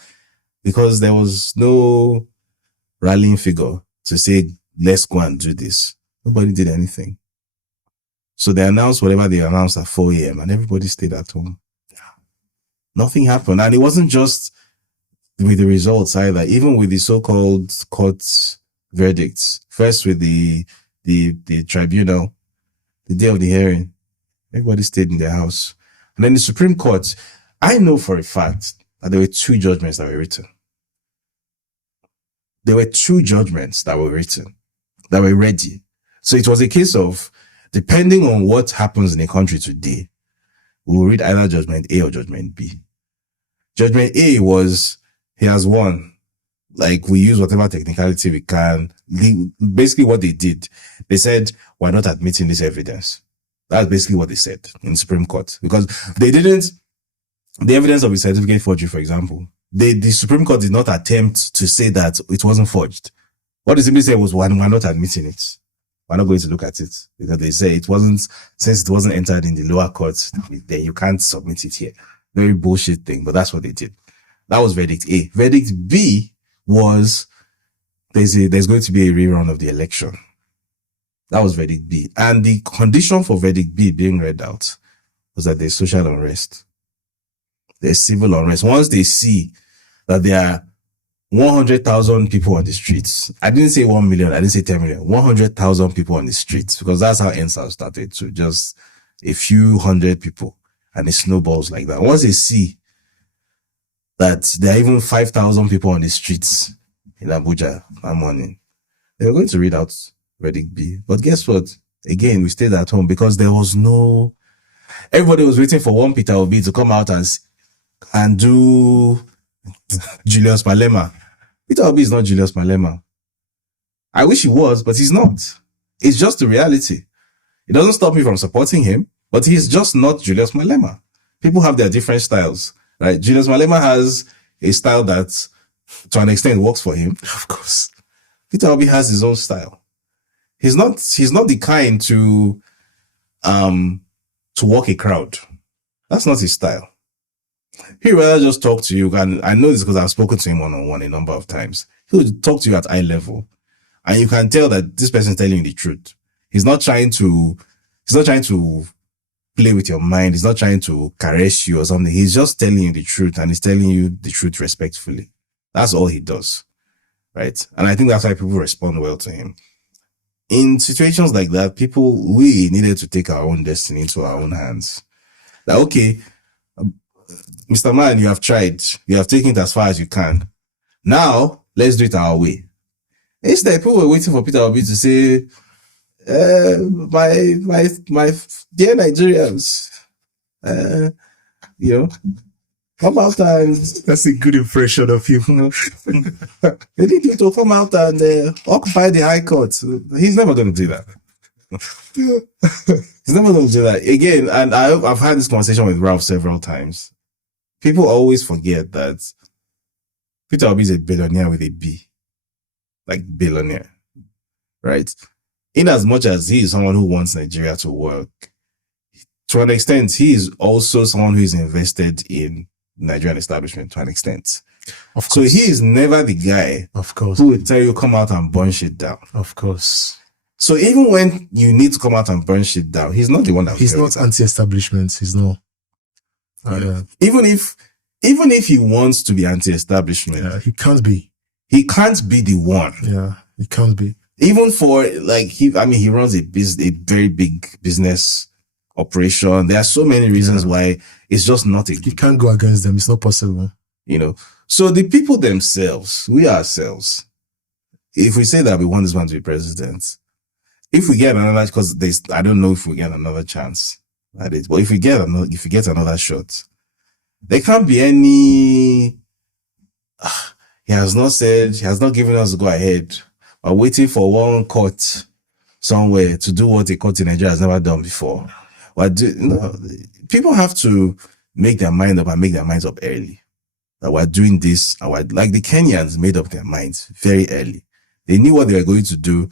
there was no rallying figure to say, let's go and do this. Nobody did anything. So they announced whatever they announced at 4 a.m. and everybody stayed at home. Nothing happened. And it wasn't just with the results either, even with the so-called court verdicts. First with the tribunal, the day of the hearing, everybody stayed in their house. And then the Supreme Court, I know for a fact that there were 2 judgments that were written. There were 2 judgments that were written, that were ready. So it was a case of, depending on what happens in a country today, we will read either judgment A or judgment B. Judgment A was, he has won. Like, we use whatever technicality we can. Basically what they did, they said, we're not admitting this evidence. That's basically what they said in the Supreme Court. Because they didn't, the evidence of a certificate forgery, for example, the Supreme Court did not attempt to say that it wasn't forged. What they simply said was, we're not admitting it. We're not going to look at it. Because they say it wasn't, since it wasn't entered in the lower court, then you can't submit it here. Very bullshit thing, but that's what they did. That was verdict A. Verdict B was, there's going to be a rerun of the election. That was verdict B. And the condition for verdict B being read out was that there's social unrest. There's civil unrest. Once they see that there are 100,000 people on the streets. I didn't say 1 million. I didn't say 10 million. 100,000 people on the streets, because that's how EndSars started. So just a few hundred people, and it snowballs like that. Once they see that there are even 5,000 people on the streets in Abuja that morning, they were going to read out verdict B. But guess what? Again, we stayed at home because there was no, everybody was waiting for one Peter Obi to come out and do Julius Malema. Peter Obi is not Julius Malema. I wish he was, but he's not. It's just the reality. It doesn't stop me from supporting him, but he's just not Julius Malema. People have their different styles, right? Julius Malema has a style that, to an extent, works for him. Of course. Peter Obi has his own style. He's not the kind to walk a crowd. That's not his style. He'd rather just talk to you, and I know this because I've spoken to him one-on-one a number of times. He would talk to you at eye level, and you can tell that this person is telling you the truth. He's not trying to play with your mind. He's not trying to caress you or something. He's just telling you the truth, and he's telling you the truth respectfully. That's all he does, right? And I think that's why people respond well to him. In situations like that, we needed to take our own destiny into our own hands. Like, okay, Mr. Man, you have tried. You have taken it as far as you can. Now, let's do it our way. Instead, people were waiting for Peter Obi to say, my dear Nigerians, come out and... That's a good impression of him. They need you to come out and occupy the High Court. He's never going to do that. He's never going to do that. Again, and I've had this conversation with Ralph several times. People always forget that Peter Obi is a billionaire with a B. Like billionaire. Right? In as much as he is someone who wants Nigeria to work, to an extent, he is also someone who is invested in Nigerian establishment to an extent. Of course. So he is never the guy, of course, who will tell you come out and burn shit down. Of course. So even when you need to come out and burn shit down, he's not the one that... He's not anti-establishment. He's not. Even if he wants to be anti-establishment, he can't be. He can't be the one. Yeah, he can't be. Even for he runs a very big business operation. There are so many reasons why it's just not You can't go against them. It's not possible. So the people themselves, we ourselves, if we say that we want this man to be president, if we get another, because I don't know if we get another chance at it, but if we get another shot, there can't be any. He has not given us a go ahead. We're waiting for one court somewhere to do what a court in Nigeria has never done before. People have to make their mind up and make their minds up early. That we're doing this, like the Kenyans made up their minds very early. They knew what they were going to do.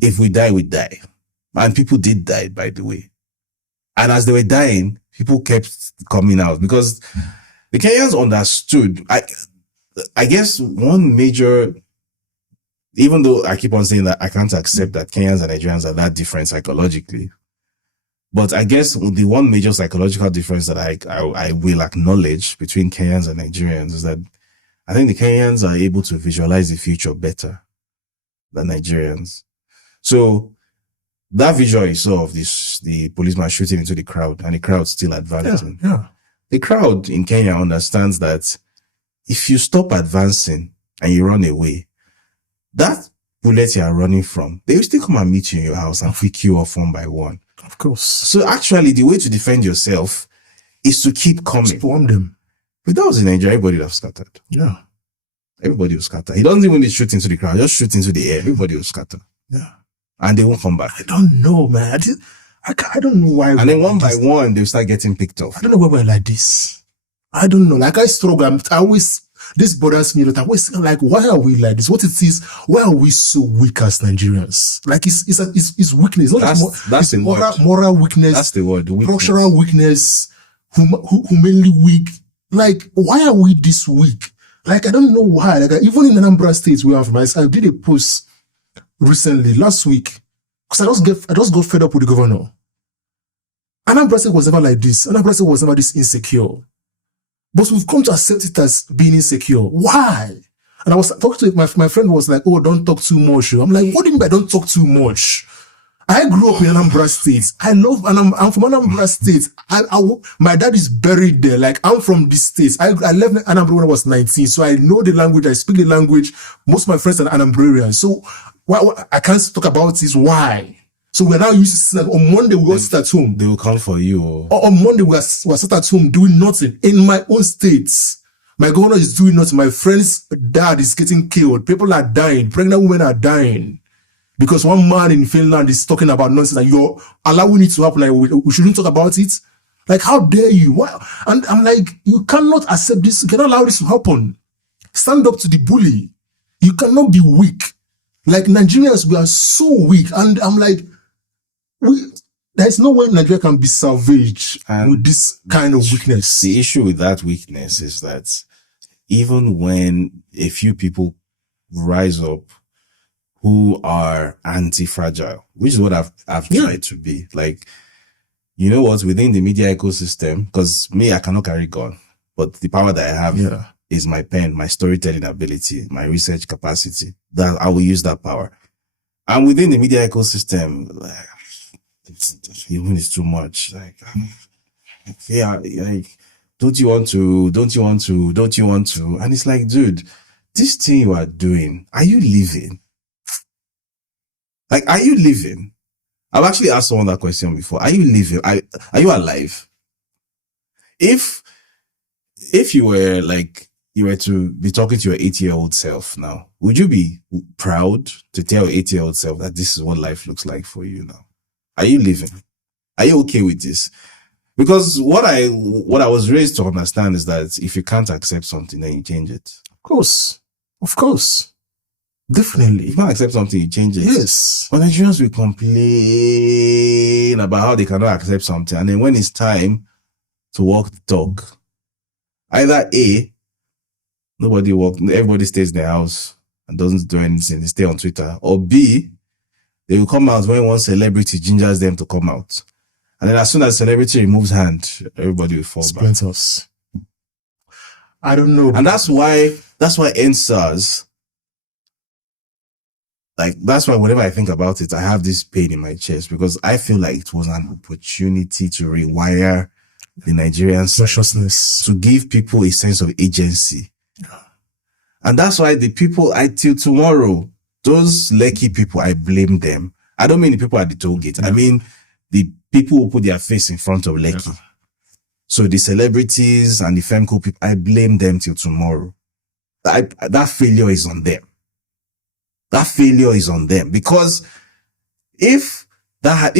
If we die, we die. And people did die, by the way. And as they were dying, people kept coming out because the Kenyans understood. I guess one major, even though I keep on saying that I can't accept that Kenyans and Nigerians are that different psychologically, but I guess the one major psychological difference that I will acknowledge between Kenyans and Nigerians is that I think the Kenyans are able to visualize the future better than Nigerians. So that visual you saw of the policeman shooting into the crowd and the crowd still advancing. Yeah. The crowd in Kenya understands that if you stop advancing and you run away, that bullet you are running from, they will still come and meet you in your house and pick you off one by one. Of course. So actually, the way to defend yourself is to keep coming. Storm them. If that was in Nigeria, everybody would have scattered. Yeah. Everybody will scatter. He doesn't even need to shoot into the crowd, just shoot into the air. Everybody will scatter. Yeah. And they won't come back. I don't know, man. I don't know why. And then one by one, they'll start getting picked off. I don't know why we're like this. I don't know. Like I struggle. I always, this bothers me. That I always like, why are we like this? What it is? Why are we so weak as Nigerians? Like it's weakness. That's the moral weakness. That's the word. Structural weakness. Humanly weak. Like, why are we this weak? Like, I don't know why. Like, even in Anambra State, where I'm from, I did a post recently, last week, because I just got fed up with the governor. Anambra State was never like this. Anambra State was never this insecure. But we've come to accept it as being insecure. Why? And I was talking to my friend was like, oh, don't talk too much. I'm like, what do you mean by don't talk too much? I grew up in Anambra State. I'm from Anambra State. My dad is buried there. Like, I'm from the States. I left Anambra when I was 19. So I know the language. I speak the language. Most of my friends are Anambrarians. So I can't talk about this. Why? So we're now used to sit on Monday, we all sit at home. They will come for you. Or on Monday, we're sit at home doing nothing. In my own states, my governor is doing nothing. My friend's dad is getting killed. People are dying. Pregnant women are dying. Because one man in Finland is talking about nonsense and you're allowing it to happen. Like, we shouldn't talk about it. Like, how dare you? Why? And I'm like, you cannot accept this. You cannot allow this to happen. Stand up to the bully. You cannot be weak. Like, Nigerians, we are so weak. And I'm like, there's no way Nigeria can be salvaged with this kind of weakness. The issue with that weakness is that even when a few people rise up who are anti-fragile, which is what I've tried to be. Like, you know what, within the media ecosystem, because me, I cannot carry gun, but the power that I have is my pen, my storytelling ability, my research capacity, that I will use that power. And within the media ecosystem, even it's too much. Like, yeah, like, don't you want to? And it's like, dude, this thing you are doing, are you living? Like, are you living? I've actually asked someone that question before. Are you living? Are you alive? If you were to be talking to your 8-year-old self now, would you be proud to tell your 8-year-old self that this is what life looks like for you now? Are you living? Are you okay with this? Because what I was raised to understand is that if you can't accept something, then you change it. Of course. Definitely. If you can't accept something, you change it. Yes. But Nigerians will complain about how they cannot accept something. And then when it's time to walk the talk, either A, everybody stays in their house and doesn't do anything, they stay on Twitter. Or B, they will come out when one celebrity gingers them to come out. And then as soon as celebrity removes hand, everybody will fall back. I don't know. And that's why EndSars, like, that's why whenever I think about it, I have this pain in my chest, because I feel like it was an opportunity to rewire the Nigerian consciousness, to give people a sense of agency. And that's why the people, till tomorrow, those lucky people, I blame them. I don't mean the people at the toll gate. I mean the people who put their face in front of Lekki. So the celebrities and the Femco people, I blame them till tomorrow. That failure is on them. That failure is on them, because if that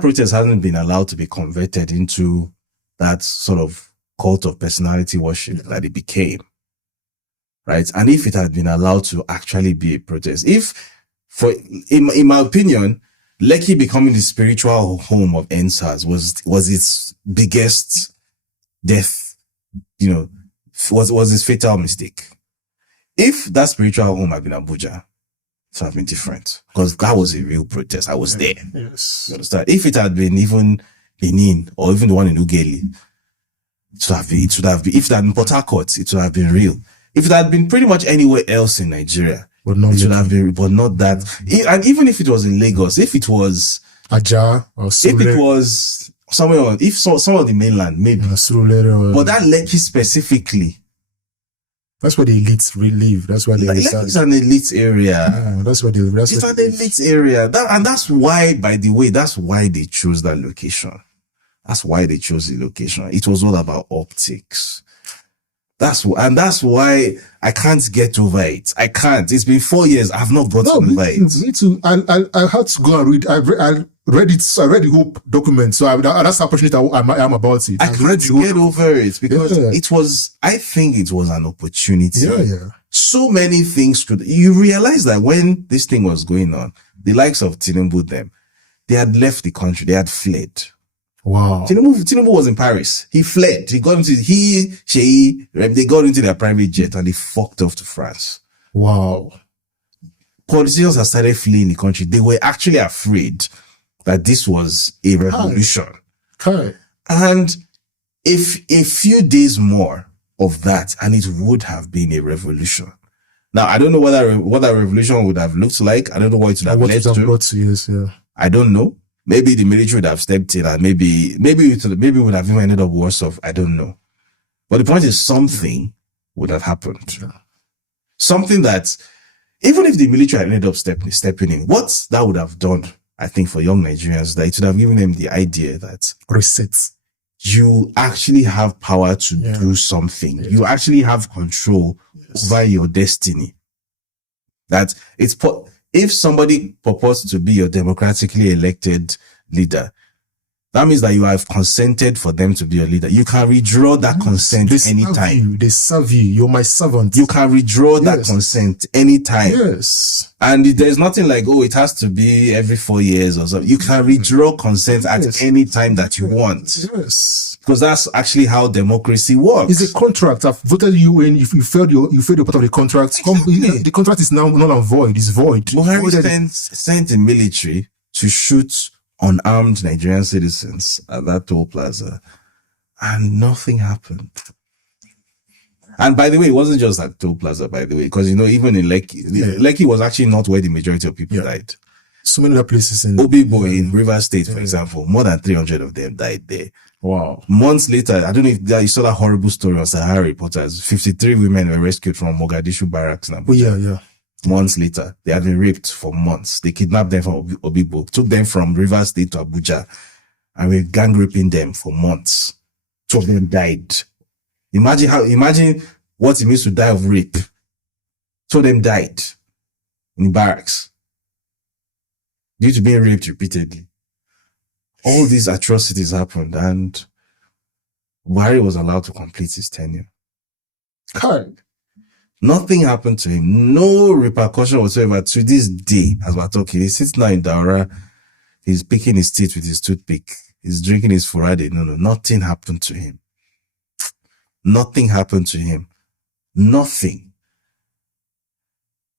protest hasn't been allowed to be converted into that sort of cult of personality worship that it became, right? And if it had been allowed to actually be a protest, in my opinion, Lekki becoming the spiritual home of EndSars was its biggest death, was its fatal mistake. If that spiritual home had been Abuja, it would have been different, because that was a real protest. I was there. Yes. You understand? If it had been even Benin or even the one in Ugeli, it would have been, if it had been Port Harcourt, it would have been real. If it had been pretty much anywhere else in Nigeria, it would have been, but not that. And even if it was in Lagos, if it was Ajah or Sowore, if it was somewhere on, some of the mainland, maybe. Sowore, but that Lekki specifically, That's where the elites really live. That's where they reside. It's an elite area. That's where they. It's an elite area. And that's why, by the way, that's why they chose that location. That's why they chose the location. It was all about optics. That's why I can't get over it. I can't. It's been 4 years. I've not gotten over it. Me too. And I had to go and read. I read it. So I read the whole document. So that's how passionate I am about it. I can't get over it because it was. I think it was an opportunity. Yeah. So many things could. You realize that when this thing was going on, the likes of Tinubu, they had left the country. They had fled. Wow. Tinubu was in Paris. He fled. They got into their private jet and they fucked off to France. Wow. Politicians have started fleeing the country. They were actually afraid that this was a revolution. Okay. And if a few days more of that, and it would have been a revolution. Now, I don't know what that revolution would have looked like. I don't know what it would have led to. Yes, yeah. I don't know. Maybe the military would have stepped in and maybe would have even ended up worse off. I don't know. But the point is something would have happened. Yeah. Something that, even if the military had ended up stepping in, what that would have done, I think, for young Nigerians, that it would have given them the idea that reset. You actually have power to do something. Yes. You actually have control over your destiny. That if somebody purports to be your democratically elected leader, that means that you have consented for them to be your leader. You can withdraw that consent anytime. They serve you. You're my servant. You can withdraw that consent anytime. Yes. And there's nothing like, it has to be every 4 years or something. You can withdraw consent at any time that you want. Yes. Because that's actually how democracy works. It's a contract. I've voted you in. If you failed your part of the contract, the contract is now null and void. It's void. Buhari sent the military to shoot unarmed Nigerian citizens at that toll plaza, and nothing happened. And by the way, it wasn't just at toll plaza, by the way, because even in Lekki was actually not where the majority of people died. So many other places in Obibo in Rivers State, for example, more than 300 of them died there. Wow. Months later, I don't know if you saw that horrible story on Sahara Reporters. 53 women were rescued from Mogadishu barracks. Yeah. Months later, they had been raped for months. They kidnapped them from Obibo, took them from Rivers State to Abuja, and were gang raping them for months. 2 of them died. Imagine what it means to die of rape. 2 of them died in barracks due to being raped repeatedly. All these atrocities happened, and Buhari was allowed to complete his tenure. Nothing happened to him. No repercussion whatsoever to this day as we're talking. He sits now in Daura. He's picking his teeth with his toothpick. He's drinking his Furade. No, nothing happened to him. Nothing happened to him. Nothing.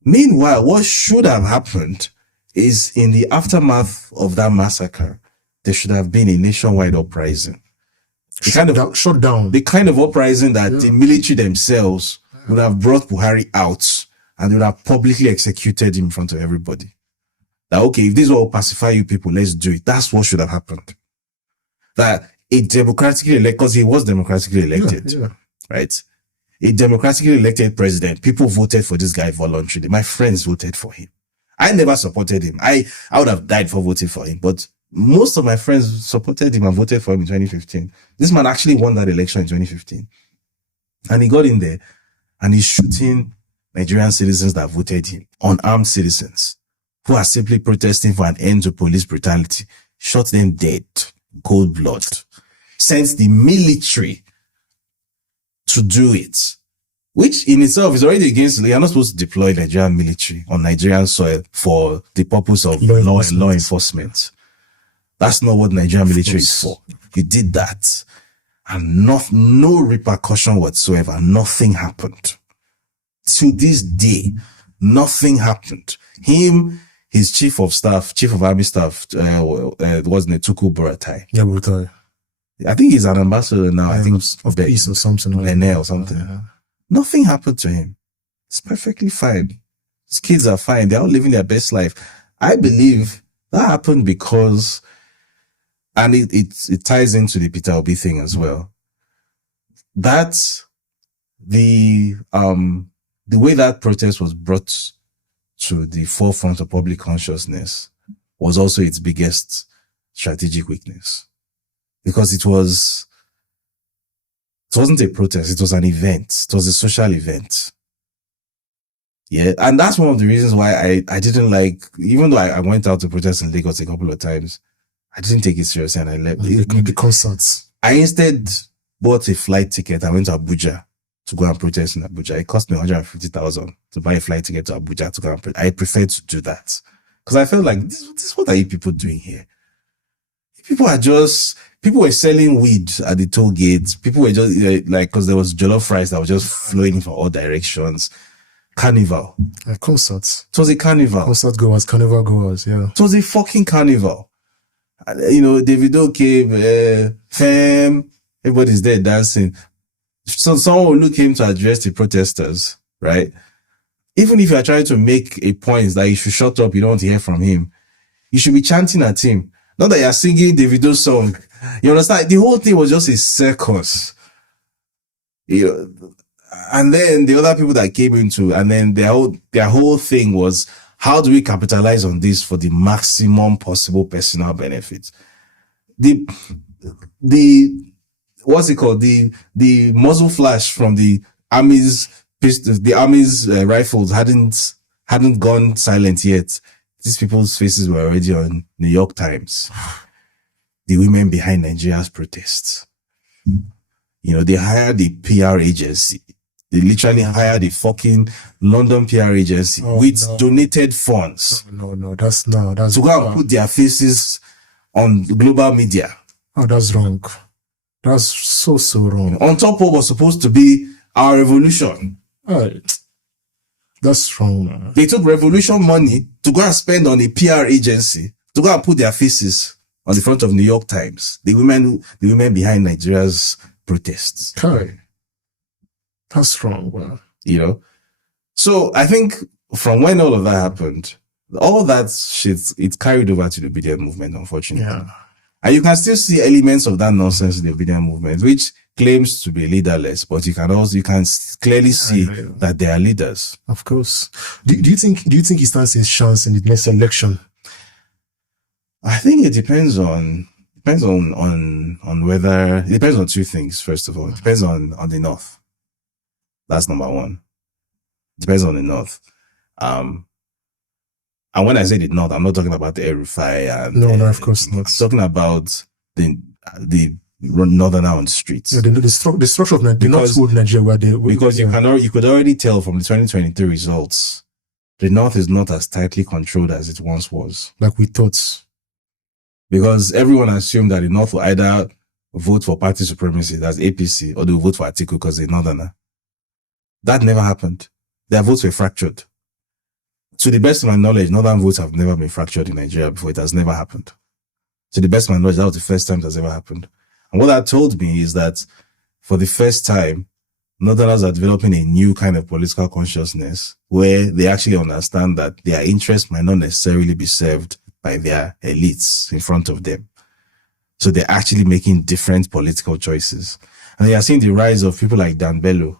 Meanwhile, what should have happened is in the aftermath of that massacre, there should have been a nationwide uprising. Shut down. The kind of uprising that the military themselves would have brought Buhari out and they would have publicly executed him in front of everybody. That, okay, if this will pacify you people, let's do it. That's what should have happened. That a democratically elected, because he was democratically elected, right? A democratically elected president, people voted for this guy voluntarily. My friends voted for him. I never supported him. I would have died for voting for him, but most of my friends supported him and voted for him in 2015. This man actually won that election in 2015. And he got in there and he's shooting Nigerian citizens that voted him, unarmed citizens who are simply protesting for an end to police brutality. Shot them dead, cold blood. Sent the military to do it, which in itself is already against. You're not supposed to deploy Nigerian military on Nigerian soil for the purpose of law enforcement. That's not what Nigerian military is for. You did that, and no repercussion whatsoever. Nothing happened. To this day, nothing happened. His chief of army staff, wasn't it Tuku Buratai? Yeah, Buratai. I think he's an ambassador now. I think of peace or something. Reno or something. Nothing happened to him. It's perfectly fine. His kids are fine. They're all living their best life. I believe that happened because, and it ties into the Peter Obi thing as well. That the way that protest was brought to the forefront of public consciousness was also its biggest strategic weakness, because it wasn't a protest, it was an event, it was a social event. Yeah, and that's one of the reasons why I didn't like, even though I went out to protest in Lagos a couple of times, I didn't take it seriously and I left. The concerts. I instead bought a flight ticket. I went to Abuja to go and protest in Abuja. It cost me 150,000 to buy a flight ticket to Abuja to go and protest. I preferred to do that because I felt like this. What are you people doing here? People were selling weed at the toll gates. People were just like, because there was jollof rice that was just flowing from all directions. Carnival. Concerts. It was a carnival. Concert goers, carnival goers, yeah. It was a fucking carnival. Davido came, fam, everybody's there dancing. So someone will look him to address the protesters, right? Even if you are trying to make a point that he should shut up, you don't want to hear from him, you should be chanting at him. Not that you're singing Davido's song. You understand? The whole thing was just a circus. And then the other people that came into, and then their whole thing was, how do we capitalize on this for the maximum possible personal benefit? What's it called? The muzzle flash from the army's rifles hadn't gone silent yet. These people's faces were already on New York Times. The women behind Nigeria's protests. They hired the PR agency. They literally hired a fucking London PR agency with donated funds. No, that's to go and put their faces on global media. Oh, that's wrong. That's so wrong. On top of what was supposed to be our revolution. That's wrong, man. They took revolution money to go and spend on a PR agency to go and put their faces on the front of New York Times. The women behind Nigeria's protests. That's wrong, man. So I think from when all of that happened, all that shit, it carried over to the obedient movement, unfortunately. Yeah. And you can still see elements of that nonsense in the obedient movement, which claims to be leaderless, but you can clearly see that they are leaders. Of course. Do you think he stands his chance in the next election? I think it depends on whether, it depends on two things. First of all, it depends on the North. That's number one. It depends on the North. And when I say the North, I'm not talking about the Erufai. No, of course not. I'm talking about the northern on the streets. Yeah, the structure of the North would Nigeria where they... Because you could already tell from the 2023 results, the North is not as tightly controlled as it once was. Like we thought. Because everyone assumed that the North will either vote for party supremacy, that's APC, or they will vote for Atiku because they're northerner. That never happened. Their votes were fractured. To the best of my knowledge, northern votes have never been fractured in Nigeria before. It has never happened. To the best of my knowledge, that was the first time it has ever happened. And what that told me is that for the first time, northerners are developing a new kind of political consciousness where they actually understand that their interests might not necessarily be served by their elites in front of them. So they're actually making different political choices. And they are seeing the rise of people like Dan Bello,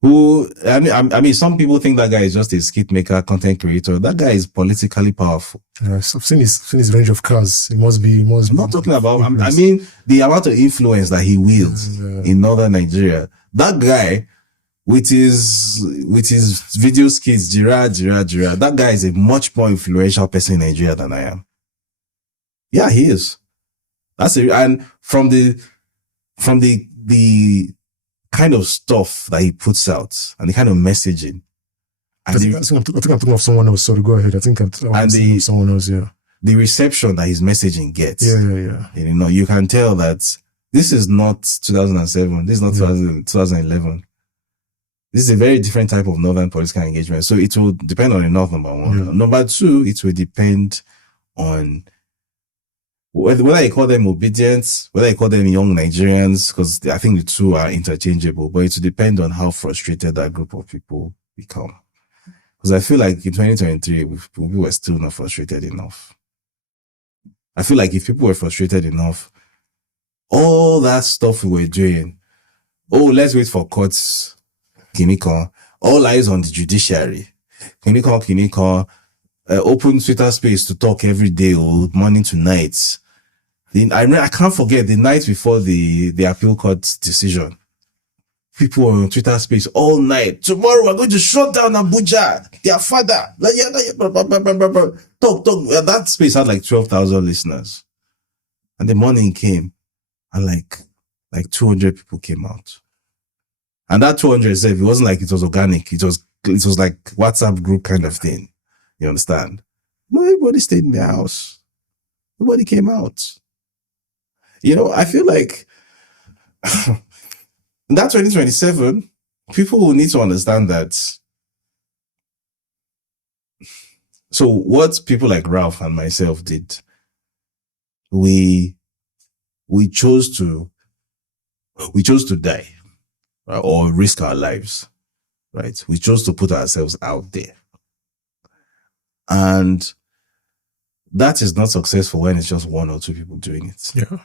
who, I mean, some people think that guy is just a skit maker, content creator. That guy is politically powerful. Yes, I've seen his range of cars. He must be. I'm not talking about, I mean, the amount of influence that he wields in northern Nigeria. That guy, with his video skits, Jihad, that guy is a much more influential person in Nigeria than I am. Yeah, he is. And from the kind of stuff that he puts out and the kind of messaging. I think I'm talking of someone else. Sorry, go ahead. I think I'm thinking of someone else. Yeah. The reception that his messaging gets. Yeah. You can tell that this is not 2007. This is not 2011. This is a very different type of northern political engagement. So it will depend on the North, number one. Yeah. Number two, it will depend on whether you call them obedient, whether you call them young Nigerians, because I think the two are interchangeable, but it will depend on how frustrated that group of people become. Because I feel like in 2023, we were still not frustrated enough. I feel like if people were frustrated enough, all that stuff we were doing, oh, let's wait for courts. Kinikon. All eyes on the judiciary. Kinikon. Open Twitter space to talk every day, morning to night. I can't forget the night before the appeal court decision. People were on Twitter space all night. Tomorrow we're going to shut down Abuja. Their father. Talk. That space had like 12,000 listeners. And the morning came and like 200 people came out. And that 200 itself, it wasn't like it was organic. It was like WhatsApp group kind of thing. You understand? No, everybody stayed in their house. Nobody came out. I feel like in that 2027, people will need to understand that. So what people like Ralph and myself did, we chose to die, right? Or risk our lives, right? We chose to put ourselves out there. And that is not successful when it's just one or two people doing it. Yeah.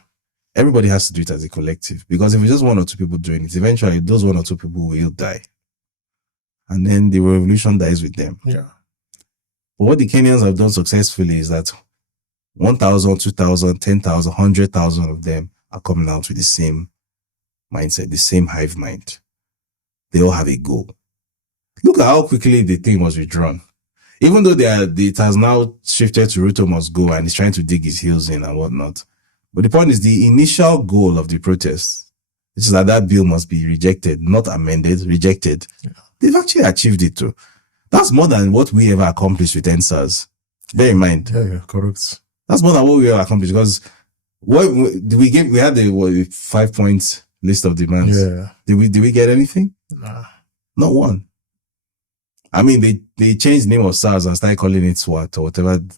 Everybody has to do it as a collective, because if it's just one or two people doing it, eventually those one or two people will die. And then the revolution dies with them. Yeah. But what the Kenyans have done successfully is that 1,000, 2,000, 10,000, 100,000 of them are coming out with the same mindset, the same hive mind. They all have a goal. Look at how quickly the thing was withdrawn. Even though it has now shifted to Ruto must go and he's trying to dig his heels in and whatnot. But the point is, the initial goal of the protest, which is that bill must be rejected, not amended, rejected. Yeah. They've actually achieved it too. That's more than what we ever accomplished with EndSars. Bear in mind. Yeah, correct. That's more than what we ever accomplished, because we had the 5-point list of demands. Yeah. Did we get anything? Nah. Not one. I mean, they changed the name of SARS and started calling it SWAT or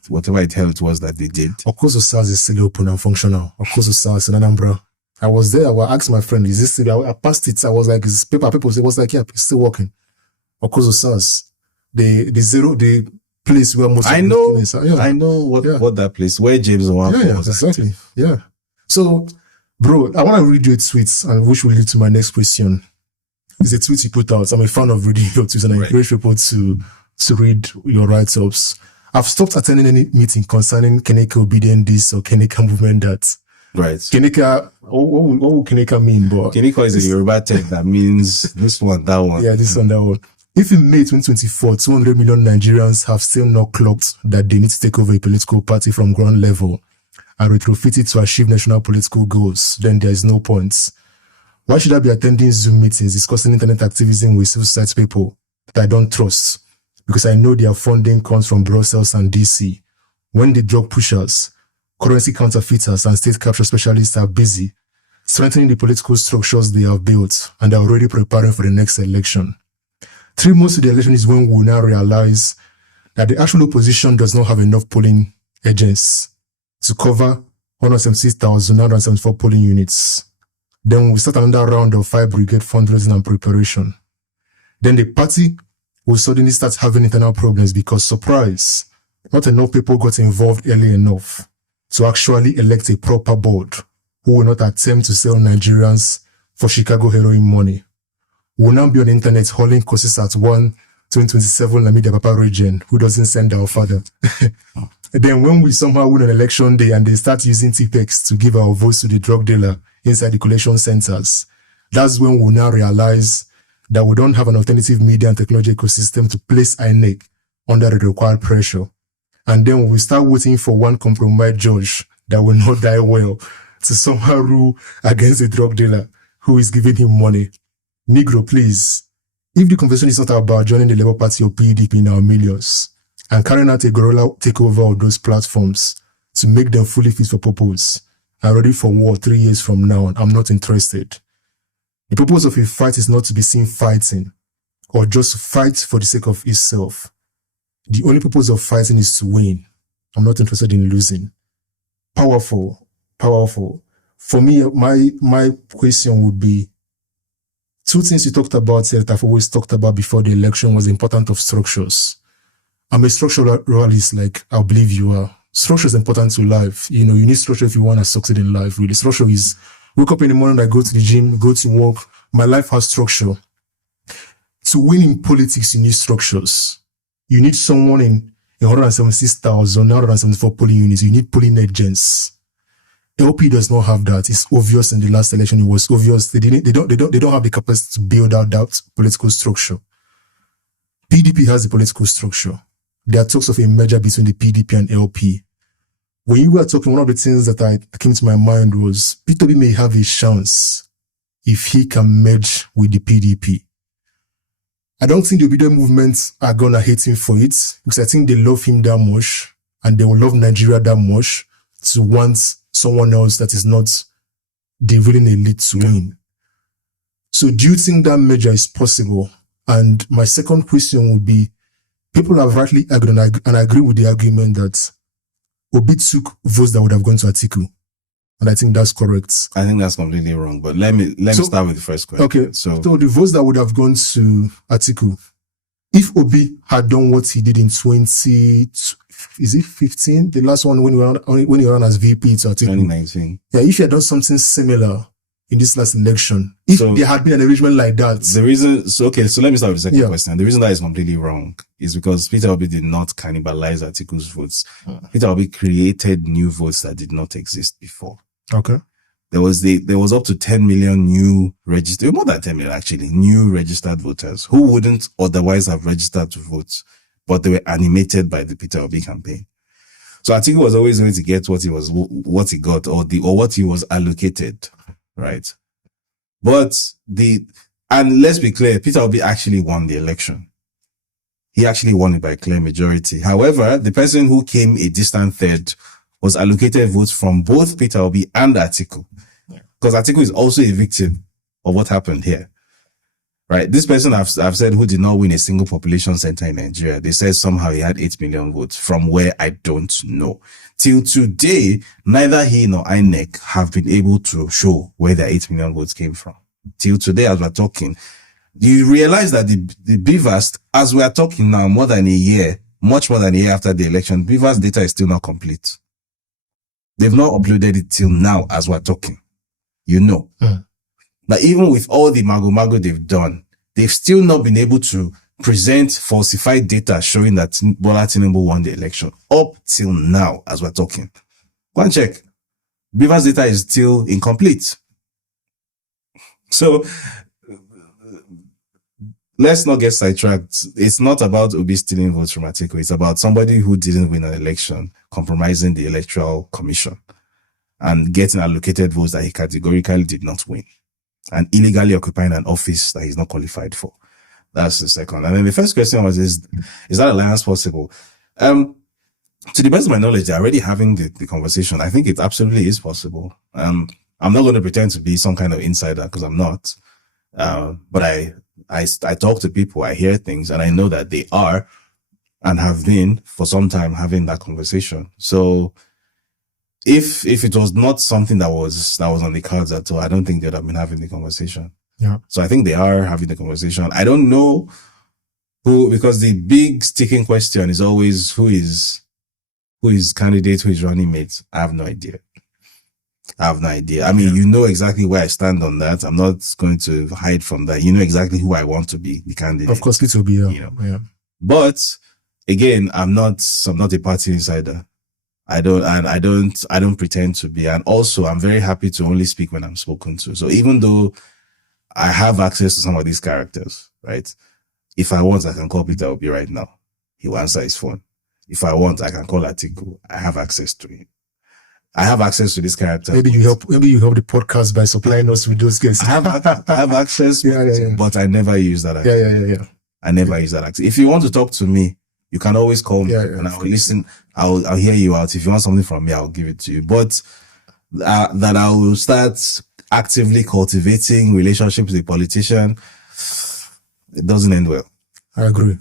whatever it hell it was that they did. Of course, the SARS is still open and functional. Of course, the SARS in Anambra. I was there. I asked my friend, is this still? I passed it. I was like, is paper? People say, was like, yeah, it's still working. Of course, the SARS, the place where most I know what that place where James was. Yeah, exactly. Yeah. So, bro, I want to read you a tweet, and which will lead to my next question. It's a tweet you put out. I'm a fan of reading your tweets, and I encourage people to read your write-ups. I've stopped attending any meeting concerning Keneka obedient this or Keneka movement that. Right. Keneka, what would Keneka mean? But Keneka is a Yoruba term that means this one, that one. Yeah, this one, that one. If in May 2024, 200 million Nigerians have still not clocked that they need to take over a political party from ground level and retrofit it to achieve national political goals, then there is no point. Why should I be attending Zoom meetings discussing internet activism with civil society people that I don't trust? Because I know their funding comes from Brussels and DC. When the drug pushers, currency counterfeiters, and state capture specialists are busy strengthening the political structures they have built and are already preparing for the next election. 3 months to the election is when we will now realize that the actual opposition does not have enough polling agents to cover 176,974 polling units. Then we start another round of 5 brigade fundraising and preparation. Then the party will suddenly start having internal problems because, surprise, not enough people got involved early enough to actually elect a proper board who will not attempt to sell Nigerians for Chicago heroin money. We will now be on the internet hauling courses at 2027 Lamida Papa region who doesn't send our father. And then when we somehow win an election day and they start using TPEX to give our votes to the drug dealer inside the collection centers, that's when we'll now realize that we don't have an alternative media and technology ecosystem to place INEC under the required pressure. And then we start waiting for one compromised judge that will not die well to somehow rule against the drug dealer who is giving him money. Negro, please, if the conversation is not about joining the Labour Party or PDP in our millions and carrying out a guerrilla takeover of those platforms to make them fully fit for purpose and ready for war 3 years from now, I'm not interested. The purpose of a fight is not to be seen fighting or just fight for the sake of itself. The only purpose of fighting is to win. I'm not interested in losing. Powerful. For me, my question would be 2 things you talked about here that I've always talked about before the election was the importance of structures. I'm a structuralist, like I believe you are. Structure is important to life. You know, you need structure if you want to succeed in life, really. Structure is wake up in the morning, I go to the gym, go to work, my life has structure. To win in politics, you need structures. You need someone in 176,000, 174 polling units. You need polling agents. LP does not have that. It's obvious in the last election. It was obvious they don't have the capacity to build out that political structure. PDP has the political structure. There are talks of a merger between the PDP and LP. When you were talking, one of the things that came to my mind was P2B may have a chance if he can merge with the PDP. I don't think the Obido movements are gonna hate him for it, because I think they love him that much and they will love Nigeria that much to want someone else that is not the ruling elite to win. So do you think that merger is possible? And my second question would be, people have rightly argued, and I agree with the argument that Obi took votes that would have gone to Atiku. And I think that's correct. I think that's completely wrong. But let me start with the first question. Okay. So the votes that would have gone to Atiku, if Obi had done what he did in 2015, the last one when he ran as VP to Atiku. 2019. Yeah, if he had done something similar in this last election, if there had been an arrangement like that. The reason, so let me start with the second question. The reason that is completely wrong is because Peter Obi did not cannibalize Atiku's votes. Peter Obi created new votes that did not exist before. Okay. There was up to 10 million new registered, more than 10 million actually, new registered voters who wouldn't otherwise have registered to vote, but they were animated by the Peter Obi campaign. So Atiku was always going to get what he got, or what he was allocated, right? And let's be clear, Peter Obi actually won the election. He actually won it by a clear majority. However, the person who came a distant third was allocated votes from both Peter Obi and Atiku. Because Atiku is also a victim of what happened here. Right? This person I've said who did not win a single population center in Nigeria, they said somehow he had 8 million votes from where I don't know. Till today, neither he nor INEC have been able to show where the 8 million votes came from. Till today, as we're talking, you realize that the Beavers, as we're talking now, much more than a year after the election, Beavers data is still not complete. They've not uploaded it till now as we're talking. But even with all the mago they've done, they've still not been able to present falsified data showing that Bola Tinubu won the election up till now as we're talking. Go and check. Beaver's data is still incomplete. So let's not get sidetracked. It's not about Obi stealing votes from Atiku. It's about somebody who didn't win an election, compromising the Electoral Commission and getting allocated votes that he categorically did not win, and illegally occupying an office that he's not qualified for. That's the second. And then the first question was, is that alliance possible? To the best of my knowledge, they're already having the conversation. I think it absolutely is possible. I'm not going to pretend to be some kind of insider because I'm not. But I talk to people, I hear things, and I know that they are and have been for some time having that conversation. So if it was not something that was on the cards at all, I don't think they'd have been having the conversation. Yeah. So I think they are having the conversation. I don't know who, because the big sticking question is always who is candidate, who is running mate. I have no idea. I mean, you know exactly where I stand on that. I'm not going to hide from that. You know exactly who I want to be the candidate. Of course, it will be. Yeah. But again, I'm not a party insider. I don't pretend to be. And also, I'm very happy to only speak when I'm spoken to. So even though I have access to some of these characters, right? If I want, I can call Peter Obi right now. He will answer his phone. If I want, I can call Atiku. I have access to him. I have access to this character. Maybe you help the podcast by supplying us with those guests. I have access, but I never use that access. Yeah. I never use that access. If you want to talk to me, you can always call me and I'll listen. I'll hear you out. If you want something from me, I'll give it to you. But that I will start actively cultivating relationships with a politician, it doesn't end well. I agree.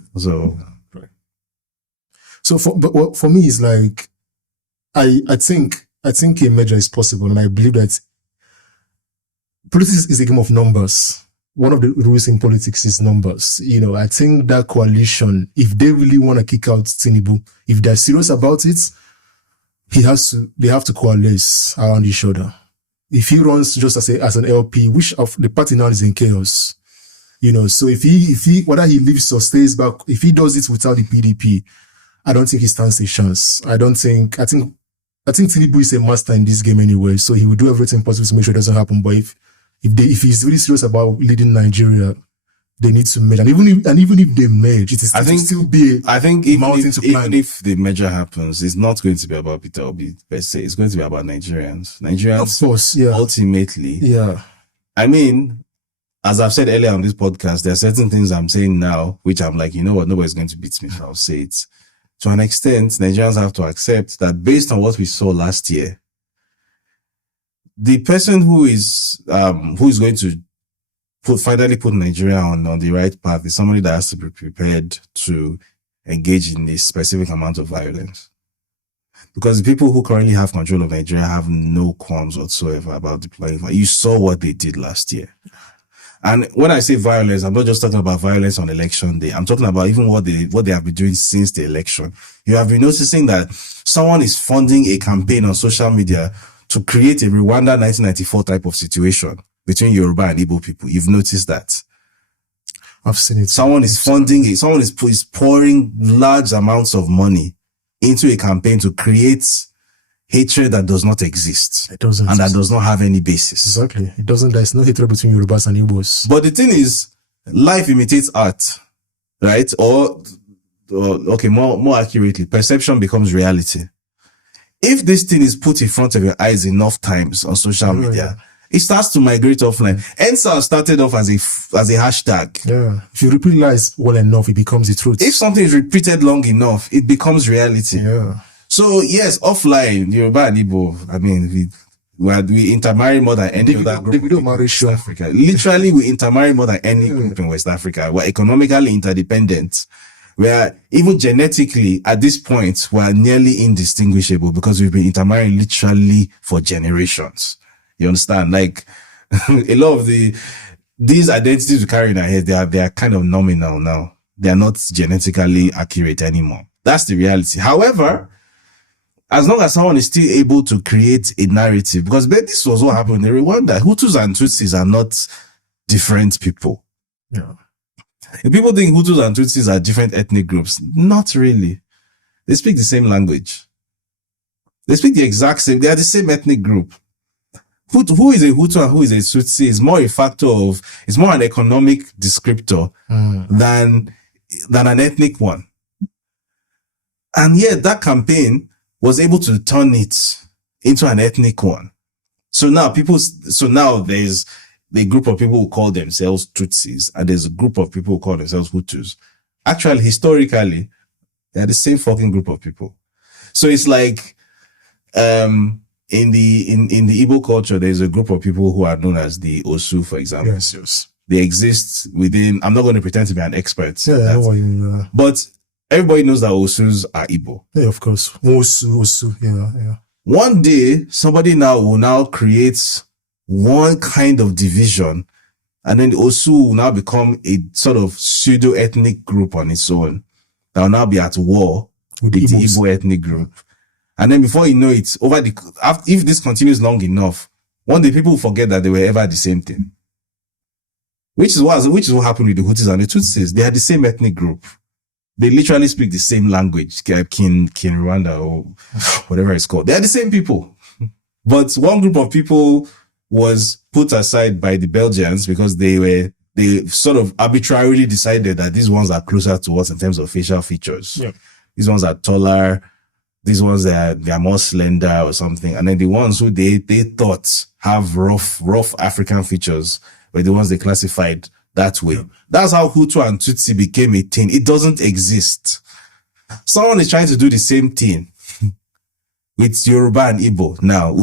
So for me, it's like, I think a merger is possible, and I believe that politics is a game of numbers. One of the rules in politics is numbers. I think that coalition, if they really want to kick out Tinubu, if they're serious about it, they have to coalesce around each other. if he runs just as an LP, which of the party now is in chaos, so if he whether he leaves or stays back, if he does it without the PDP, I don't think he stands a chance. I think Tinubu is a master in this game anyway, so he will do everything possible to make sure it doesn't happen. But if he's really serious about leading Nigeria, they need to merge. And even if they merge, it will still be even if the merger happens, it's not going to be about Peter Obi per se. It's going to be about Nigerians. Nigerians, of course, yeah. Ultimately, yeah. I mean, as I've said earlier on this podcast, there are certain things I'm saying now, which I'm like, you know what, nobody's going to beat me. I'll say it. To an extent, Nigerians have to accept that based on what we saw last year, the person who is going to finally put Nigeria on the right path is somebody that has to be prepared to engage in a specific amount of violence. Because the people who currently have control of Nigeria have no qualms whatsoever about deploying violence. You saw what they did last year. And when I say violence, I'm not just talking about violence on election day. I'm talking about even what they have been doing since the election. You have been noticing that someone is funding a campaign on social media to create a Rwanda 1994 type of situation between Yoruba and Igbo people. You've noticed that. I've seen it. Someone is funding it. Someone is pouring large amounts of money into a campaign to create hatred that does not exist. It doesn't. And that does not have any basis. Exactly. It doesn't. There's no hatred between Yorubas and Igbos. But the thing is, life imitates art, right? Or okay, more accurately, perception becomes reality. If this thing is put in front of your eyes enough times on social media, it starts to migrate offline. EndSars started off as a hashtag. Yeah. If you repeat lies well enough, it becomes the truth. If something is repeated long enough, it becomes reality. Yeah. So yes, offline, Yoruba and Igbo, I mean, we intermarry more than any other group in West Africa. Literally, we intermarry more than any group in West Africa. We're economically interdependent. We are, even genetically, at this point, we are nearly indistinguishable because we've been intermarrying literally for generations. You understand? Like, a lot of these identities we carry in our head, they are kind of nominal now. They are not genetically accurate anymore. That's the reality. However, as long as someone is still able to create a narrative, because this was what happened in Rwanda. Hutus and Tutsis are not different people. Yeah. If people think Hutus and Tutsis are different ethnic groups, not really. They speak the same language. They speak the exact same. They are the same ethnic group. Who is a Hutu and who is a Tutsi is more a factor of, it's more an economic descriptor than an ethnic one. And yet that campaign was able to turn it into an ethnic one. So now there's a group of people who call themselves Tutsis, and there's a group of people who call themselves Hutus. Actually, historically, they're the same fucking group of people. So it's like, in the Igbo culture, there's a group of people who are known as the Osu, for example. Yes. They exist within, I'm not going to pretend to be an expert. Yeah. But everybody knows that Osus are Igbo. Yeah, of course. Osu. Yeah. One day, somebody will now create one kind of division, and then the Osu will now become a sort of pseudo-ethnic group on its own. That will now be at war with the Igbo ethnic group. And then before you know it, if this continues long enough, one day people forget that they were ever the same thing. Which is what happened with the Hutus and the Tutsis. They are the same ethnic group. They literally speak the same language, Kin Rwanda or whatever it's called. They are the same people. But one group of people was put aside by the Belgians because they sort of arbitrarily decided that these ones are closer to us in terms of facial features. Yeah. These ones are taller. These ones they are more slender or something. And then the ones who they thought have rough African features were the ones they classified that way. Yeah. That's how Hutu and Tutsi became a thing. It doesn't exist. Someone is trying to do the same thing with Yoruba and Igbo now.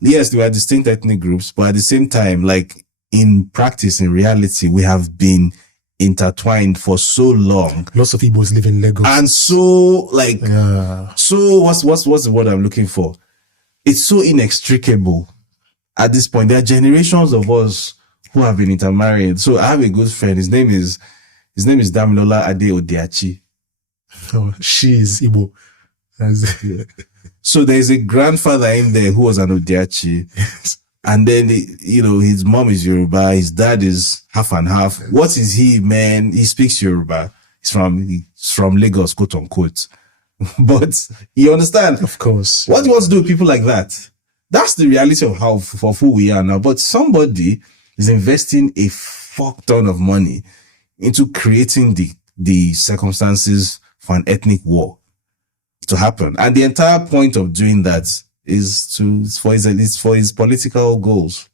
Yes, they are distinct ethnic groups, but at the same time, like in practice, in reality, we have been intertwined for so long. Lots of Igbos live in Lagos. And so what's the word I'm looking for? It's so inextricable at this point. There are generations of us who have been intermarried. So I have a good friend. His name is Damilola Ade Odiachi. Oh, she is Igbo. So there's a grandfather in there who was an Odiachi. And then, his mom is Yoruba, his dad is half and half. What is he, man? He speaks Yoruba. He's from Lagos, quote unquote. But you understand? Of course. What do you want to do with people like that? That's the reality of who we are now. But somebody is investing a fuck ton of money into creating the circumstances for an ethnic war to happen. And the entire point of doing that is for his political goals.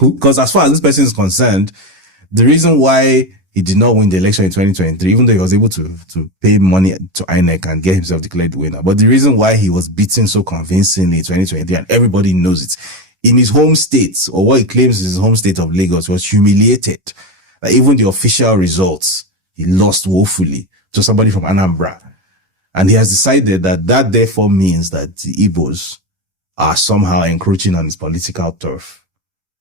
Because as far as this person is concerned, the reason why he did not win the election in 2023, even though he was able to pay money to INEC and get himself declared the winner, but the reason why he was beaten so convincingly in 2023, and everybody knows it, in his home state, or what he claims is his home state of Lagos, was humiliated. Like even the official results, he lost woefully to somebody from Anambra. And he has decided that therefore means that the Igbos are somehow encroaching on his political turf.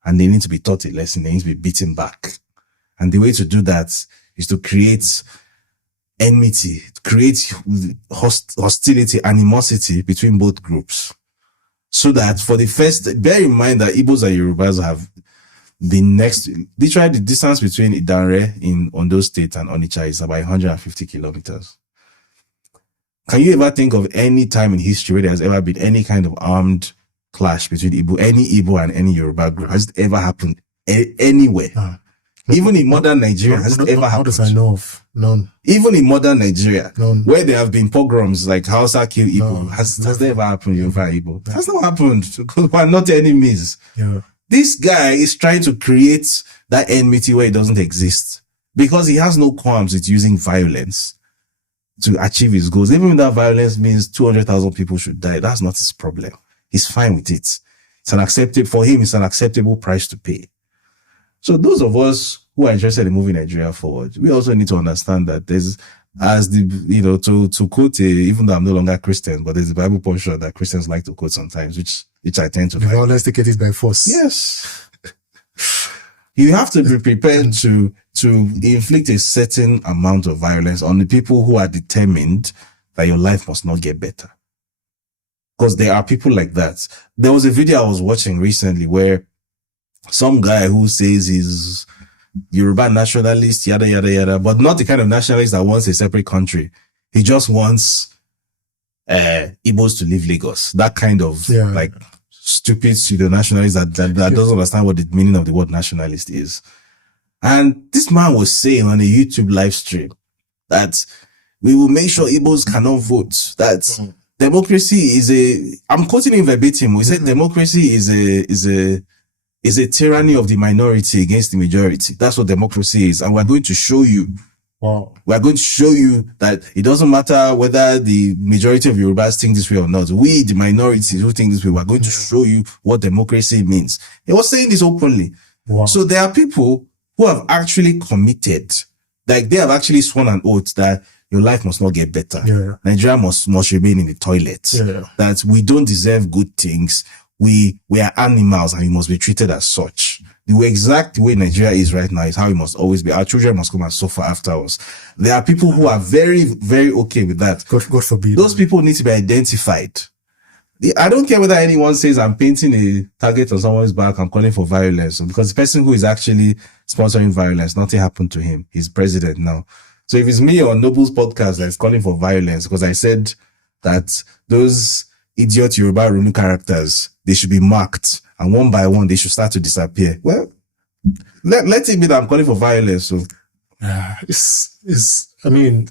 And they need to be taught a lesson. They need to be beaten back. And the way to do that is to create enmity, to create hostility, animosity between both groups. So that bear in mind that Igbos and Yorubas have been literally the distance between Idanre in Ondo State and Onitsha is about 150 kilometers. Can you ever think of any time in history where there has ever been any kind of armed clash between any Igbo and any Yoruba group? Has it ever happened anywhere? Even in modern Nigeria, has it ever happened? How does I know of? None. Even in modern Nigeria, None. where there have been pogroms like Hausa kill Igbo, has that ever happened in Yoruba Igbo? It has not happened because we're not enemies. Yeah. This guy is trying to create that enmity where it doesn't exist because he has no qualms with using violence to achieve his goals. Even if that violence means 200,000 people should die, that's not his problem. He's fine with it. For him, it's an acceptable price to pay. So those of us who are interested in moving Nigeria forward, we also need to understand that to quote, even though I'm no longer Christian, but there's a Bible portion that Christians like to quote sometimes, which I tend to find. Violence taken it by force. Yes. You have to be prepared to inflict a certain amount of violence on the people who are determined that your life must not get better. Because there are people like that. There was a video I was watching recently where some guy who says he's Yoruba nationalist, yada, yada, yada, but not the kind of nationalist that wants a separate country. He just wants Igbos to leave Lagos. That kind of stupid pseudo-nationalist that doesn't understand what the meaning of the word nationalist is. And this man was saying on a YouTube live stream that we will make sure Igbos cannot vote. That democracy I'm quoting him verbatim. He said democracy is a tyranny of the minority against the majority. That's what democracy is. And we're going to show you. Wow. We're going to show you that it doesn't matter whether the majority of Yorubas think this way or not. We, the minorities who think this way, we're going to show you what democracy means. He was saying this openly. Wow. So there are people who have actually committed, like they have actually sworn an oath that your life must not get better. Yeah. Nigeria must remain in the toilet. Yeah. That we don't deserve good things. We are animals and we must be treated as such. The exact way Nigeria is right now is how it must always be. Our children must come and suffer after us. There are people who are very, very okay with that. God forbid. Those people need to be identified. I don't care whether anyone says I'm painting a target on someone's back, I'm calling for violence, because the person who is actually sponsoring violence, nothing happened to him. He's president now. So if it's me on Nobel's podcast that's calling for violence because I said that those idiot Yoruba Runu characters, they should be marked and one by one they should start to disappear. Well, let it be that I'm calling for violence. So I mean,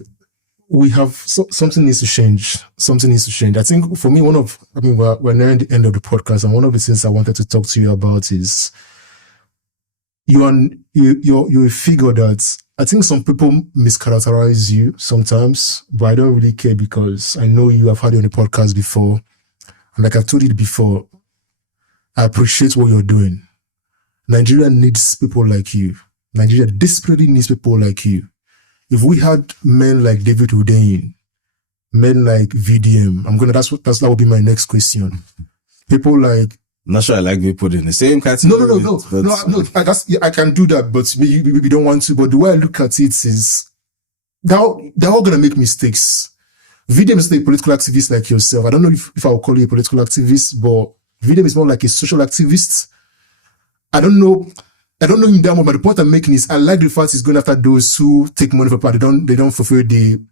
we have something needs to change. Something needs to change. I think for me, we're nearing the end of the podcast, and one of the things I wanted to talk to you about is you're a figure that I think some people mischaracterize you sometimes, but I don't really care because I know you have had you on the podcast before. And like I've told you before, I appreciate what you're doing. Nigeria needs people like you. Nigeria desperately needs people like you. If we had men like David Hundeyin, men like VDM, that would be my next question. People like, I'm not sure I like being put in the same category. No. I can do that, but we don't want to. But the way I look at it is, they're all gonna make mistakes. VDM is not a political activist like yourself. I don't know if I will call you a political activist, but VDM is more like a social activist. I don't know him that much, but the point I'm making is I like the fact he's going after those who take money for part. They don't fulfill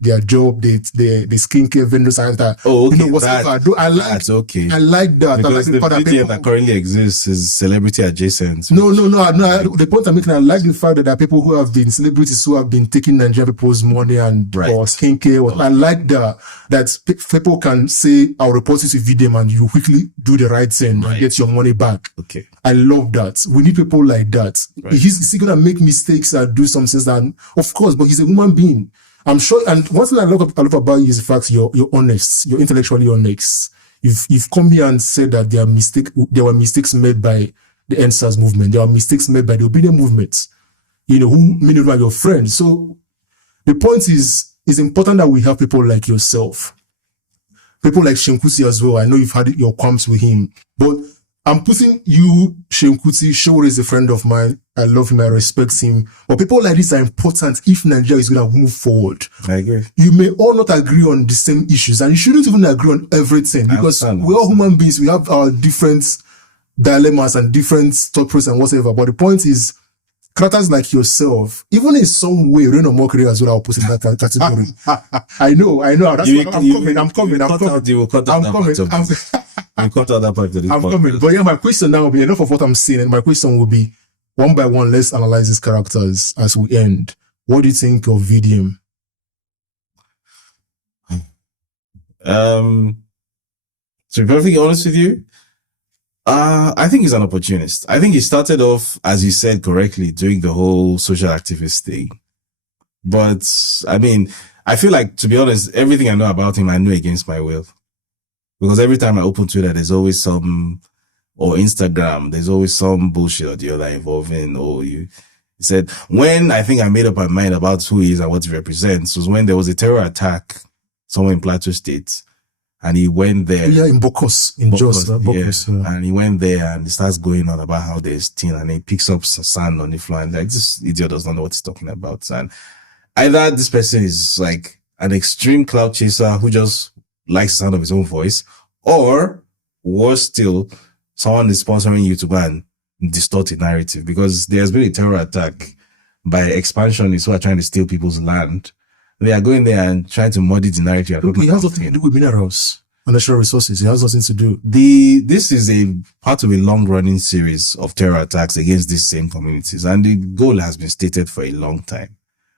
their job, the skincare vendors and that. Oh, okay. Whatever. I like that's okay. I like that. Because the VDM that currently exists is celebrity adjacent. No. The point I'm making, I like the fact that there are people who have been celebrities who have been taking Nigerian people's money and for skincare. I like that people can say, I'll report you to VDM and you quickly do the right thing and get your money back. Okay. I love that. We need people like that. Right. Is he gonna make mistakes and do some things that, of course, but he's a human being. I'm sure. And one thing I love about you is the fact you're honest. You're intellectually honest. You've come here and said that there were mistakes made by the EndSars movement. There were mistakes made by the obedient movement. Who many of them are your friends. So the point is, it's important that we have people like yourself. People like Seun Kuti as well. I know you've had your qualms with him, but I'm putting you, Seun Kuti. Sowore is a friend of mine. I love him. I respect him. But people like this are important if Nigeria is going to move forward. I agree. You may all not agree on the same issues, and you shouldn't even agree on everything because we're all human beings. We have our different dilemmas and different thought process and whatever. But the point is, characters like yourself, even in some way, Reno Omokri as well, I'll put in that category. I know. That's I'm coming. You cut out that part of the I'm coming. But yeah, my question now will be enough of what I'm saying. And my question will be, one by one, let's analyze these characters as we end. What do you think of VDM? To be perfectly honest with you, I think he's an opportunist. I think he started off, as you said correctly, doing the whole social activist thing. But I mean, I feel like, to be honest, everything I know about him, I know against my will. Because every time I open Twitter, there's always or Instagram, there's always some bullshit or the other involving, he said, when I think I made up my mind about who he is and what he represents was when there was a terror attack somewhere in Plateau State. And he went there. Yeah, in Bokos, in Jos. Bokos, yeah. And he went there and he starts going on about how there's tin and he picks up some sand on the floor and like, this idiot does not know what he's talking about. And either this person is like an extreme cloud chaser who just likes the sound of his own voice, or worse still, someone is sponsoring you to go and distort the narrative because there's been a terror attack by expansionists who are trying to steal people's land. They are going there and trying to muddy the narrative. It has nothing to do with minerals and natural resources. It has nothing to do. This is a part of a long-running series of terror attacks against these same communities, and the goal has been stated for a long time.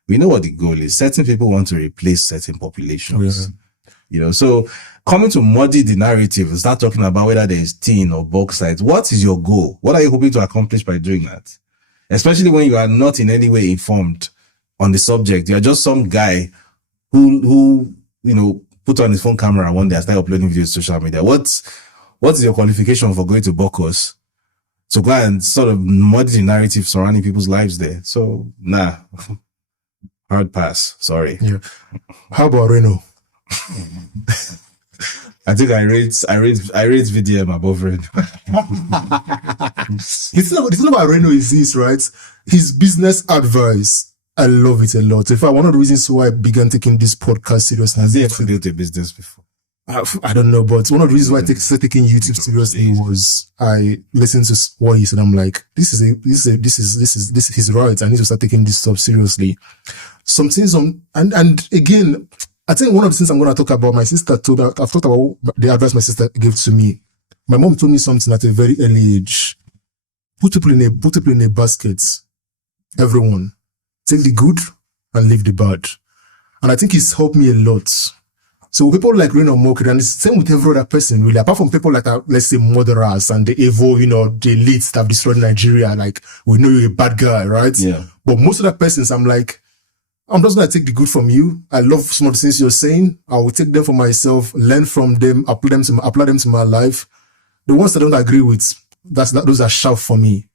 We know what the goal is. Certain people want to replace certain populations. Yeah. So coming to muddy the narrative, start talking about whether there is tin or bauxite. What is your goal? What are you hoping to accomplish by doing that? Especially when you are not in any way informed on the subject. You're just some guy who put on his phone camera one day and start uploading videos to social media. What is your qualification for going to Bokos to go and sort of muddy the narrative surrounding people's lives there? So hard pass. Sorry. Yeah. How about Reno? I think I rate VDM above Reno. The thing about Reno is this, right? His business advice, I love it a lot. In fact, one of the reasons why I began taking this podcast seriously. Has he ever built a business before? I don't know, but one of the reasons why I started taking YouTube seriously was I listened to what he said. I'm like, this is his right. I need to start taking this stuff seriously. Some things and again, I think one of the things I'm going to talk about, my sister told me, I've talked about the advice my sister gave to me. My mom told me something at a very early age. Put people in a basket. Everyone. Take the good and leave the bad. And I think it's helped me a lot. So people like Reno Omokri, and it's the same with every other person, really, apart from people like, let's say, murderers and the evil, the elites that have destroyed Nigeria, like, we know you're a bad guy, right? Yeah. But most of the persons, I'm like, I'm just going to take the good from you. I love some of the things you're saying. I will take them for myself, learn from them, apply them to my life. The ones I don't agree with, those are sharp for me.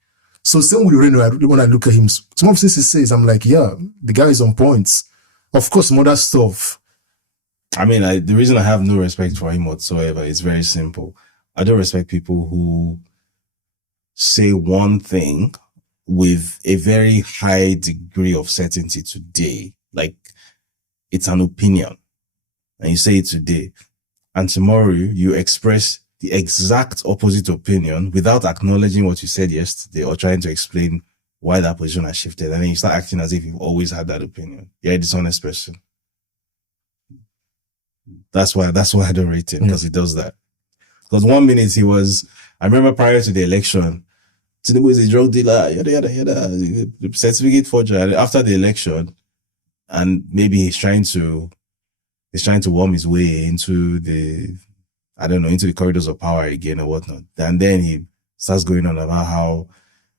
So same with Reno, when I look at him, some of the things he says, I'm like, yeah, the guy is on point. Of course, some other stuff. I mean, the reason I have no respect for him whatsoever is very simple. I don't respect people who say one thing with a very high degree of certainty today. Like, it's an opinion. And you say it today. And tomorrow you express the exact opposite opinion without acknowledging what you said yesterday or trying to explain why that position has shifted. And then you start acting as if you've always had that opinion. You're a dishonest person. That's why I don't rate him, because he does that. Because 1 minute I remember prior to the election, Tinubu is a drug dealer, yada, certificate forger. And after the election, and maybe he's trying to worm his way into the corridors of power again or whatnot. And then he starts going on about how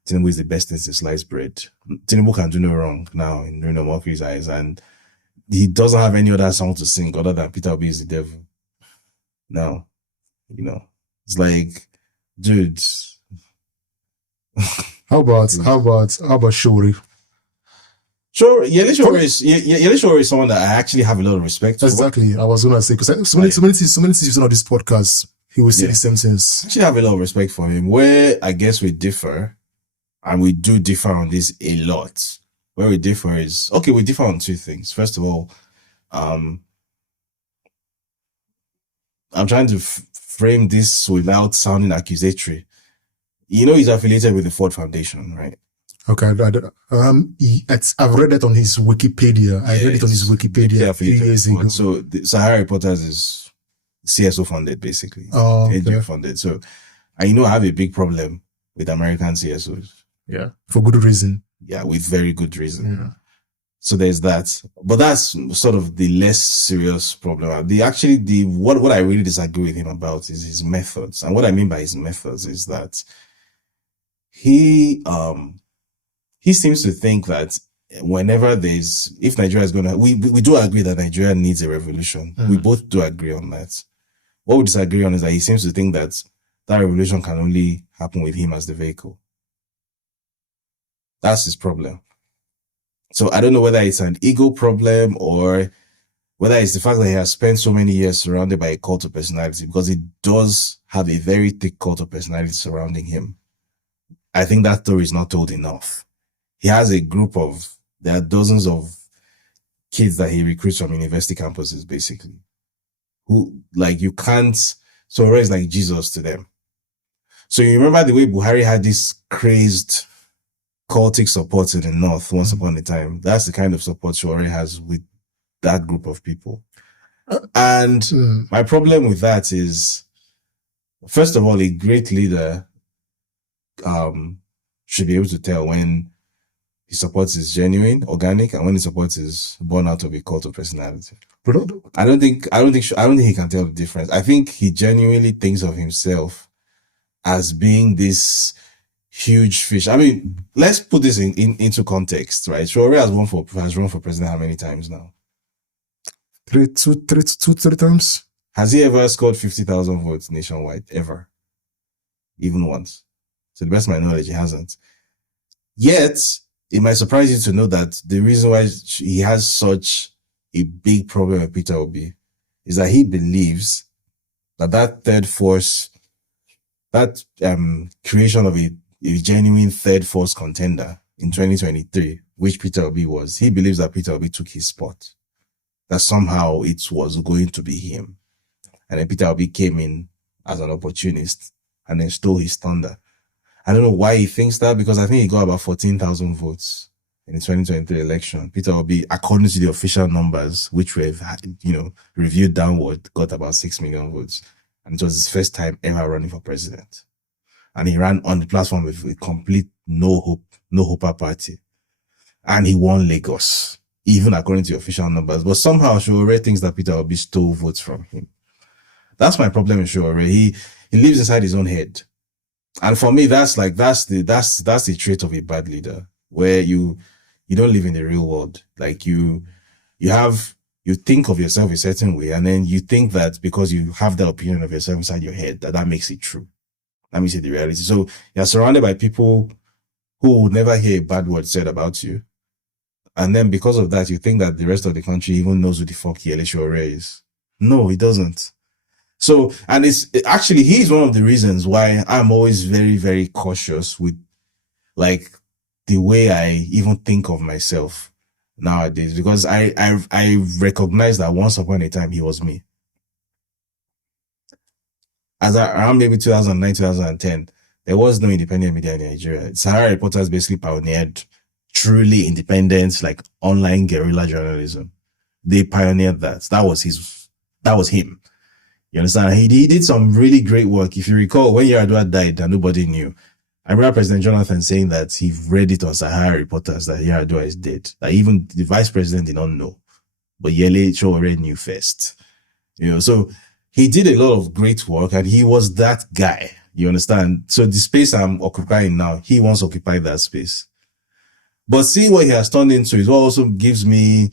Tinubu is the best thing since sliced bread. Tinubu can do no wrong now in Reno Omokri's eyes, and he doesn't have any other song to sing other than Peter Obi is the devil. Now, it's like, dude. How about Sowore? Sure, Yele Sowore is someone that I actually have a lot of respect for. Exactly, I was gonna say, because so many things on this podcast, he will say the same things. I actually have a lot of respect for him. Where I guess we differ, and we do differ on this a lot. Where we differ is, we differ on two things. First of all, I'm trying to frame this without sounding accusatory. He's affiliated with the Ford Foundation, right? Okay, I've read that on his Wikipedia. I read it on his Wikipedia 3 years ago. So the Sahara Reporters is CSO funded, basically. NGO funded. So, and I have a big problem with American CSOs. Yeah, for good reason. Yeah, with very good reason. Yeah. So there's that. But that's sort of the less serious problem. What I really disagree with him about is his methods. And what I mean by his methods is that he seems to think that if Nigeria is going to, we do agree that Nigeria needs a revolution. We both do agree on that. What we disagree on is that he seems to think that revolution can only happen with him as the vehicle. That's his problem. So I don't know whether it's an ego problem or whether it's the fact that he has spent so many years surrounded by a cult of personality, because he does have a very thick cult of personality surrounding him. I think that story is not told enough. He has there are dozens of kids that he recruits from university campuses, basically, who, Sowore is like Jesus to them. So you remember the way Buhari had this crazed cultic support in the North once upon a time? That's the kind of support Sowore has with that group of people. And my problem with that is, first of all, a great leader should be able to tell when his support is genuine, organic, and when his support is born out of a cult of personality. I don't think he can tell the difference. I think he genuinely thinks of himself as being this huge fish. I mean, let's put this into context, right? Sowore has run for president how many times now? Three times. Has he ever scored 50,000 votes nationwide? Ever? Even once? To the best of my knowledge, he hasn't. Yet, it might surprise you to know that the reason why he has such a big problem with Peter Obi is that he believes that third force, that creation of a genuine third force contender in 2023, which Peter Obi was, he believes that Peter Obi took his spot. That somehow it was going to be him. And then Peter Obi came in as an opportunist and then stole his thunder. I don't know why he thinks that, because I think he got about 14,000 votes in the 2023 election. Peter Obi, according to the official numbers, which we've reviewed downward, got about 6 million votes. And it was his first time ever running for president. And he ran on the platform with a complete no hope party. And he won Lagos, even according to the official numbers. But somehow Sowore thinks that Peter Obi stole votes from him. That's my problem with Sowore. He lives inside his own head. And for me, that's the trait of a bad leader, where you don't live in the real world. Like you think of yourself a certain way, and then you think that because you have that opinion of yourself inside your head, that makes it true. That makes it the reality. So you're surrounded by people who would never hear a bad word said about you. And then because of that, you think that the rest of the country even knows who the fuck Yele Sowore is. No, he doesn't. So, and he's one of the reasons why I'm always very, very cautious with the way I even think of myself nowadays, because I recognize that once upon a time he was me. around maybe 2009, 2010, there was no independent media in Nigeria. Sahara Reporters basically pioneered truly independent, like online guerrilla journalism. They pioneered that. That was him. You understand? He did some really great work. If you recall, when Yar'Adua died and nobody knew, I remember President Jonathan saying that he read it on Sahara Reporters that Yar'Adua is dead. That even the vice president did not know, but Yele Sowore knew first. So he did a lot of great work, and he was that guy. You understand? So the space I'm occupying now, he once occupied that space. But seeing what he has turned into, it also gives me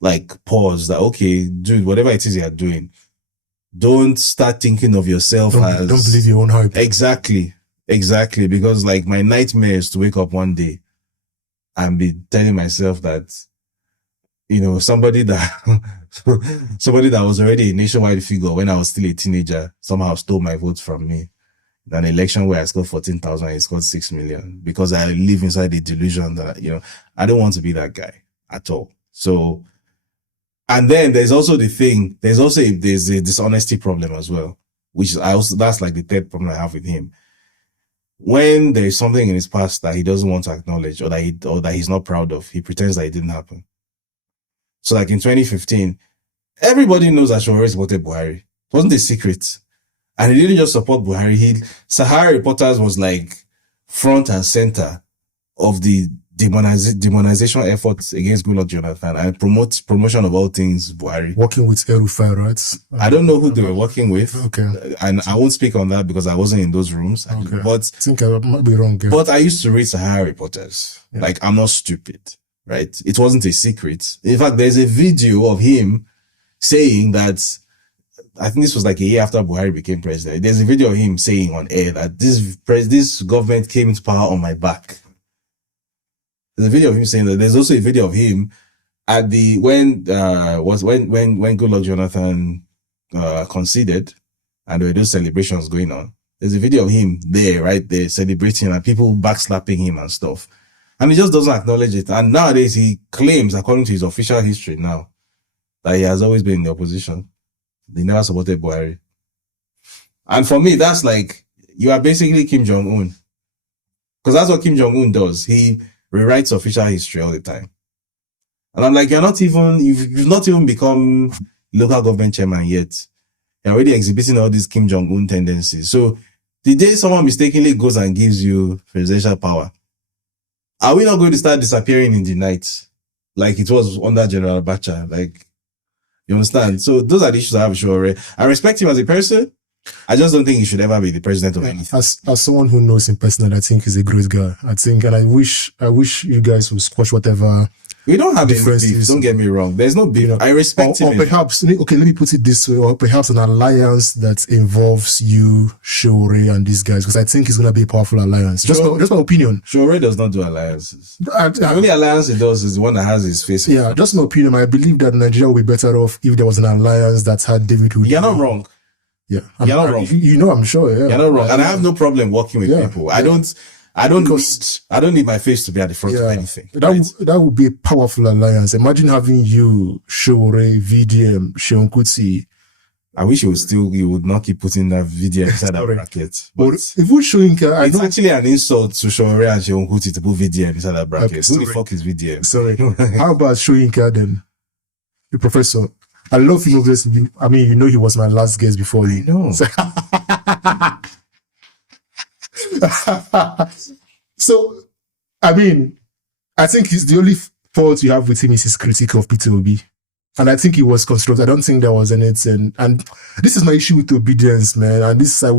like pause that, okay, dude, whatever it is you're doing, don't start thinking of yourself as... Don't believe your own hype. Exactly. Because like my nightmare is to wake up one day and be telling myself that, somebody that was already a nationwide figure when I was still a teenager somehow stole my votes from me. An election where I scored 14,000, he scored 6 million, because I live inside the delusion that, I don't want to be that guy at all. So, and then there's also there's a dishonesty problem as well, that's like the third problem I have with him. When there is something in his past that he doesn't want to acknowledge or that he's not proud of, he pretends that it didn't happen. So like in 2015, everybody knows that Sowore supported Buhari. It wasn't a secret. And he didn't just support Buhari. Sahara Reporters was like front and center of the demonization efforts against Goodluck Jonathan and promotion of all things Buhari. Working with El-Rufai, right? I don't know who they were working with. Okay. And I won't speak on that because I wasn't in those rooms. Okay. But I think I might be wrong. Yeah. But I used to read Sahara Reporters. Yeah. Like, I'm not stupid, right? It wasn't a secret. In fact, there's a video of him saying that, I think this was like a year after Buhari became president. There's a video of him saying on air that this government came into power on my back. There's a video of him saying that. There's also a video of him at when Goodluck Jonathan conceded and there were those celebrations going on. There's a video of him there, right there, celebrating and people backslapping him and stuff. And he just doesn't acknowledge it. And nowadays he claims, according to his official history now, that he has always been in the opposition. They never supported Buhari. And for me, that's like, you are basically Kim Jong-un. Because that's what Kim Jong-un does. He rewrites official history all the time. And I'm like, you've not even become local government chairman yet. You're already exhibiting all these Kim Jong-un tendencies. So the day someone mistakenly goes and gives you presidential power, are we not going to start disappearing in the night? Like it was under General Abacha? Like, you understand? So those are the issues I have with Sowore. I respect him as a person. I just don't think he should ever be the president of anything. As someone who knows him personally, I think he's a great guy. And I wish you guys would squash whatever. We don't have differences. Don't get me wrong. There's no beef. I respect him. Or perhaps, okay, let me put it this way, or perhaps an alliance that involves you, Sowore, and these guys, because I think it's going to be a powerful alliance. Just my opinion. Sowore does not do alliances. The only alliance he does is the one that has his face. Yeah, just my opinion. I believe that Nigeria would be better off if there was an alliance that had David Wood. You're not wrong. Yeah. You're not wrong. I'm sure. Yeah. You're not wrong. And I have no problem working with people. I don't need my face to be at the front of anything. That would be a powerful alliance. Imagine having you, Sowore, VDM, Seun Kuti. I wish you would not keep putting that VDM inside that bracket. But if we Soyinka, it's actually an insult to Sowore and Seun Kuti to put VDM inside that bracket. Who the fuck is VDM? Sorry. How about Soyinka then? The professor. I love him, obviously. I mean, he was my last guest before you. know. So, I mean, I think the only fault you have with him is his critique of Peter Obi. And I think he was constructive. I don't think there was anything. And this is my issue with obedience, man. And this, I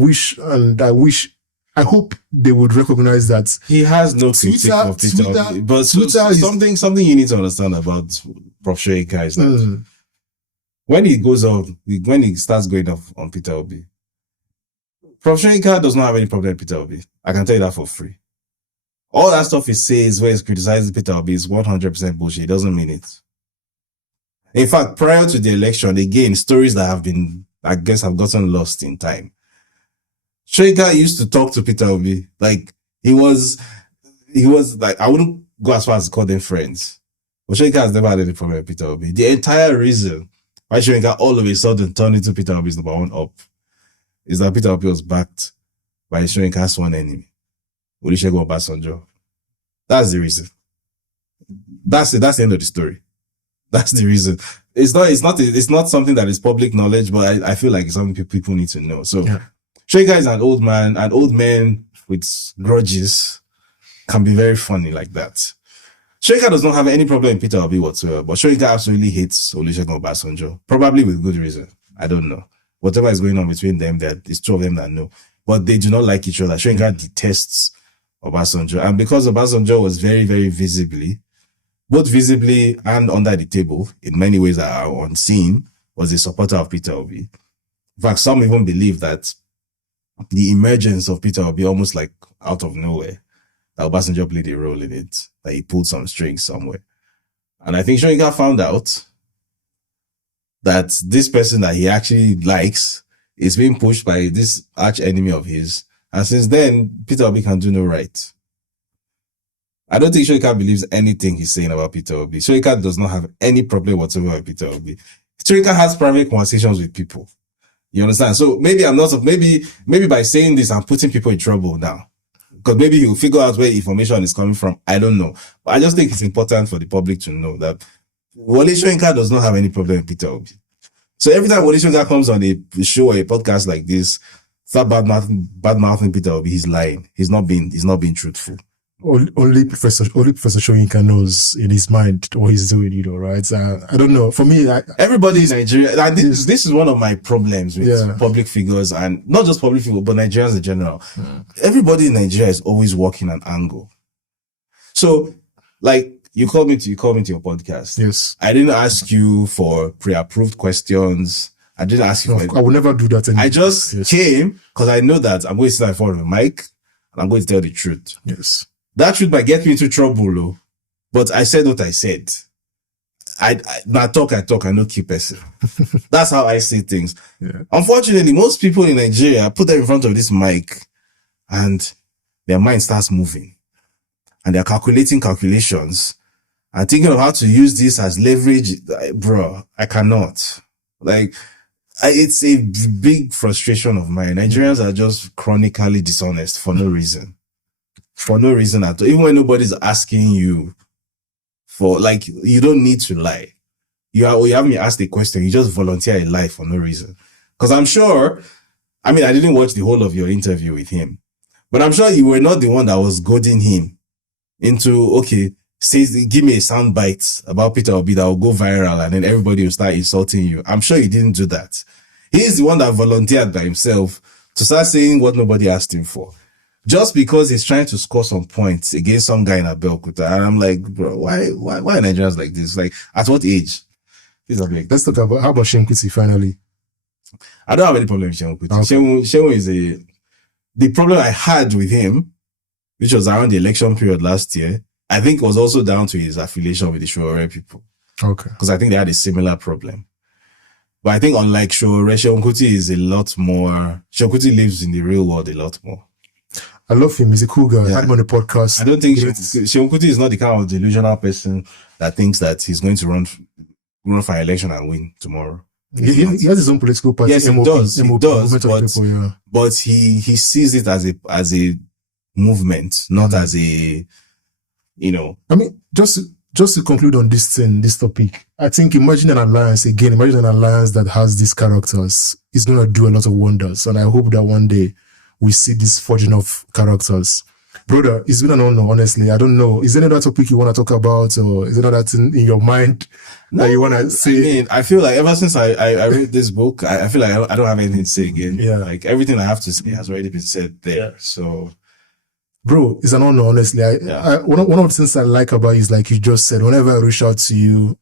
hope they would recognize that. He has no critique of Peter Obi. But something you need to understand about Prof. Soyinka is that when he starts going off on Peter Obi, Prof. Soyinka does not have any problem with Peter Obi. I can tell you that for free. All that stuff he says where he's criticizing Peter Obi is 100% bullshit. He doesn't mean it. In fact, prior to the election, again, stories that have gotten lost in time. Soyinka used to talk to Peter Obi. Like, he was like, I wouldn't go as far as to call them friends. But Soyinka has never had any problem with Peter Obi. The entire reason why Soyinka all of a sudden turned into Peter Obi's number one up is that Peter Obi was backed by Soyinka's one enemy, Olusegun Obasanjo. That's the reason. That's it. That's the end of the story. That's the reason. It's not something that is public knowledge, but I feel like it's something people need to know. So Soyinka is an old man, and old men with grudges can be very funny like that. Soyinka does not have any problem with Peter Obi whatsoever, but Soyinka absolutely hates Olusegun Obasanjo, probably with good reason. I don't know. Whatever is going on between them, it's two of them that know. But they do not like each other. Soyinka detests Obasanjo. And because Obasanjo was very, very both visibly and under the table, in many ways that are unseen, was a supporter of Peter Obi. In fact, some even believe that the emergence of Peter Obi almost like out of nowhere, that Obasanjo played a role in it, that he pulled some strings somewhere. And I think Soyinka found out that this person that he actually likes is being pushed by this arch enemy of his. And since then, Peter Obi can do no right. I don't think Soyinka believes anything he's saying about Peter Obi. Soyinka does not have any problem whatsoever with Peter Obi. Soyinka has private conversations with people. You understand? So maybe by saying this, I'm putting people in trouble now. Because maybe he'll figure out where information is coming from. I don't know. But I just think it's important for the public to know that Wole Soyinka does not have any problem with Peter Obi. So every time Wole Soyinka comes on a show or a podcast like this, start bad-mouthing Peter Obi, he's lying. He's not being truthful. Only Professor Soyinka knows in his mind what he's doing, right? I don't know. For me, everybody in Nigeria, and this is one of my problems with public figures, and not just public figures, but Nigerians in general. Everybody in Nigeria is always working an angle. So, like, you called me to your podcast. Yes. I didn't ask you for pre-approved questions. I didn't ask you I would never do that anymore. I just came because I know that I'm going to sit in front of a mic and I'm going to tell the truth. Yes. That truth might get me into trouble, though. But I said what I said. I talk, I no keep person. That's how I see things. Yeah. Unfortunately, most people in Nigeria put them in front of this mic and their mind starts moving. And they're calculating calculations and thinking of how to use this as leverage. Bro, I cannot. It's a big frustration of mine. Nigerians are just chronically dishonest for no reason. For no reason at all. Even when nobody's asking you for, you don't need to lie. You haven't been asked a question. You just volunteer a lie for no reason. Because I'm sure, I didn't watch the whole of your interview with him, but I'm sure you were not the one that was goading him into, give me a sound bite about Peter Obi that will go viral and then everybody will start insulting you. I'm sure he didn't do that. He's the one that volunteered by himself to start saying what nobody asked him for. Just because he's trying to score some points against some guy in Abeokuta. And I'm like, bro, why are Nigerians like this? At what age? Let's talk about, how about Seun Kuti finally? I don't have any problem with Seun Kuti. Okay. Seun is the problem I had with him, which was around the election period last year, I think was also down to his affiliation with the Sowore people. Okay. Because I think they had a similar problem. But I think unlike Sowore, Seun Kuti is a lot more, Seun Kuti lives in the real world a lot more. I love him. He's a cool guy. I had him on the podcast. I don't think Seun Kuti is not the kind of delusional person that thinks that he's going to run for an election and win tomorrow. He has his own political party. Yes, he does. But he sees it as a movement, not as a, just to conclude on this topic, I think imagine an alliance that has these characters is going to do a lot of wonders. And I hope that one day we see this forging of characters. Brother, it's been an honor, honestly. I don't know. Is there another topic you want to talk about, or is there another thing in your mind that you want to say? I feel like ever since I read this book, I feel like I don't have anything to say again. Yeah. Everything I have to say has already been said there. Yeah. So, bro, it's an honor, honestly. One of the things I like about you is, like you just said, whenever I reach out to you,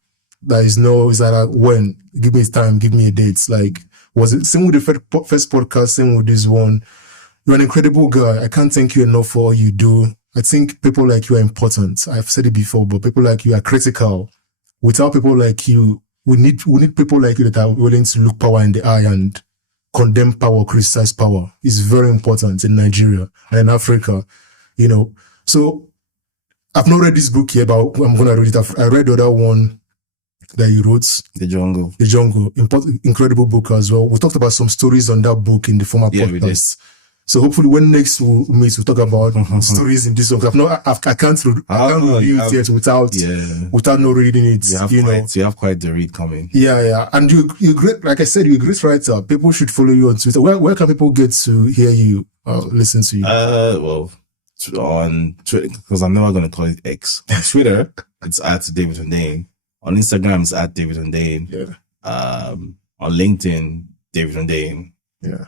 it's like, when? Give me time, give me a date. Was it same with the first podcast, same with this one? You're an incredible guy. I can't thank you enough for all you do. I think people like you are important. I've said it before, but people like you are critical. Without people like you, we need people like you that are willing to look power in the eye and condemn power, criticize power. It's very important in Nigeria and in Africa, So I've not read this book yet, but I'm going to read it. I read the other one. that you wrote, The Jungle. The Jungle, incredible book as well. We talked about some stories on that book in the former podcast. So hopefully when next we'll meet, we'll talk about stories in this one. I can't review it yet without not reading it. You have quite the read coming. Yeah. And you're great. Like I said, you're a great writer. People should follow you on Twitter. Where can people get to hear you, listen to you? Well, on Twitter, because I'm never going to call it X. On Twitter, it's at David Hundeyin. On Instagram, it's at David Hundeyin. Yeah. On LinkedIn, David Hundeyin. Yeah.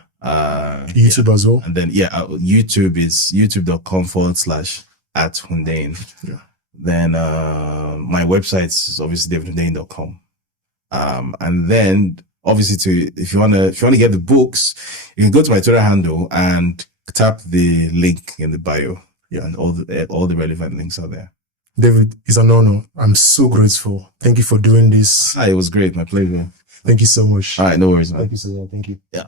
YouTube as well. And then YouTube is youtube.com/@Hundeyin. Yeah. Then my website is obviously davidhundeyin.com. And then obviously if you wanna get the books, you can go to my Twitter handle and tap the link in the bio. Yeah, and all the relevant links are there. David, it's an honor. I'm so grateful. Thank you for doing this. It was great. My pleasure. Thank you so much. All right, no worries, man. Thank you so much. Thank you. Yeah.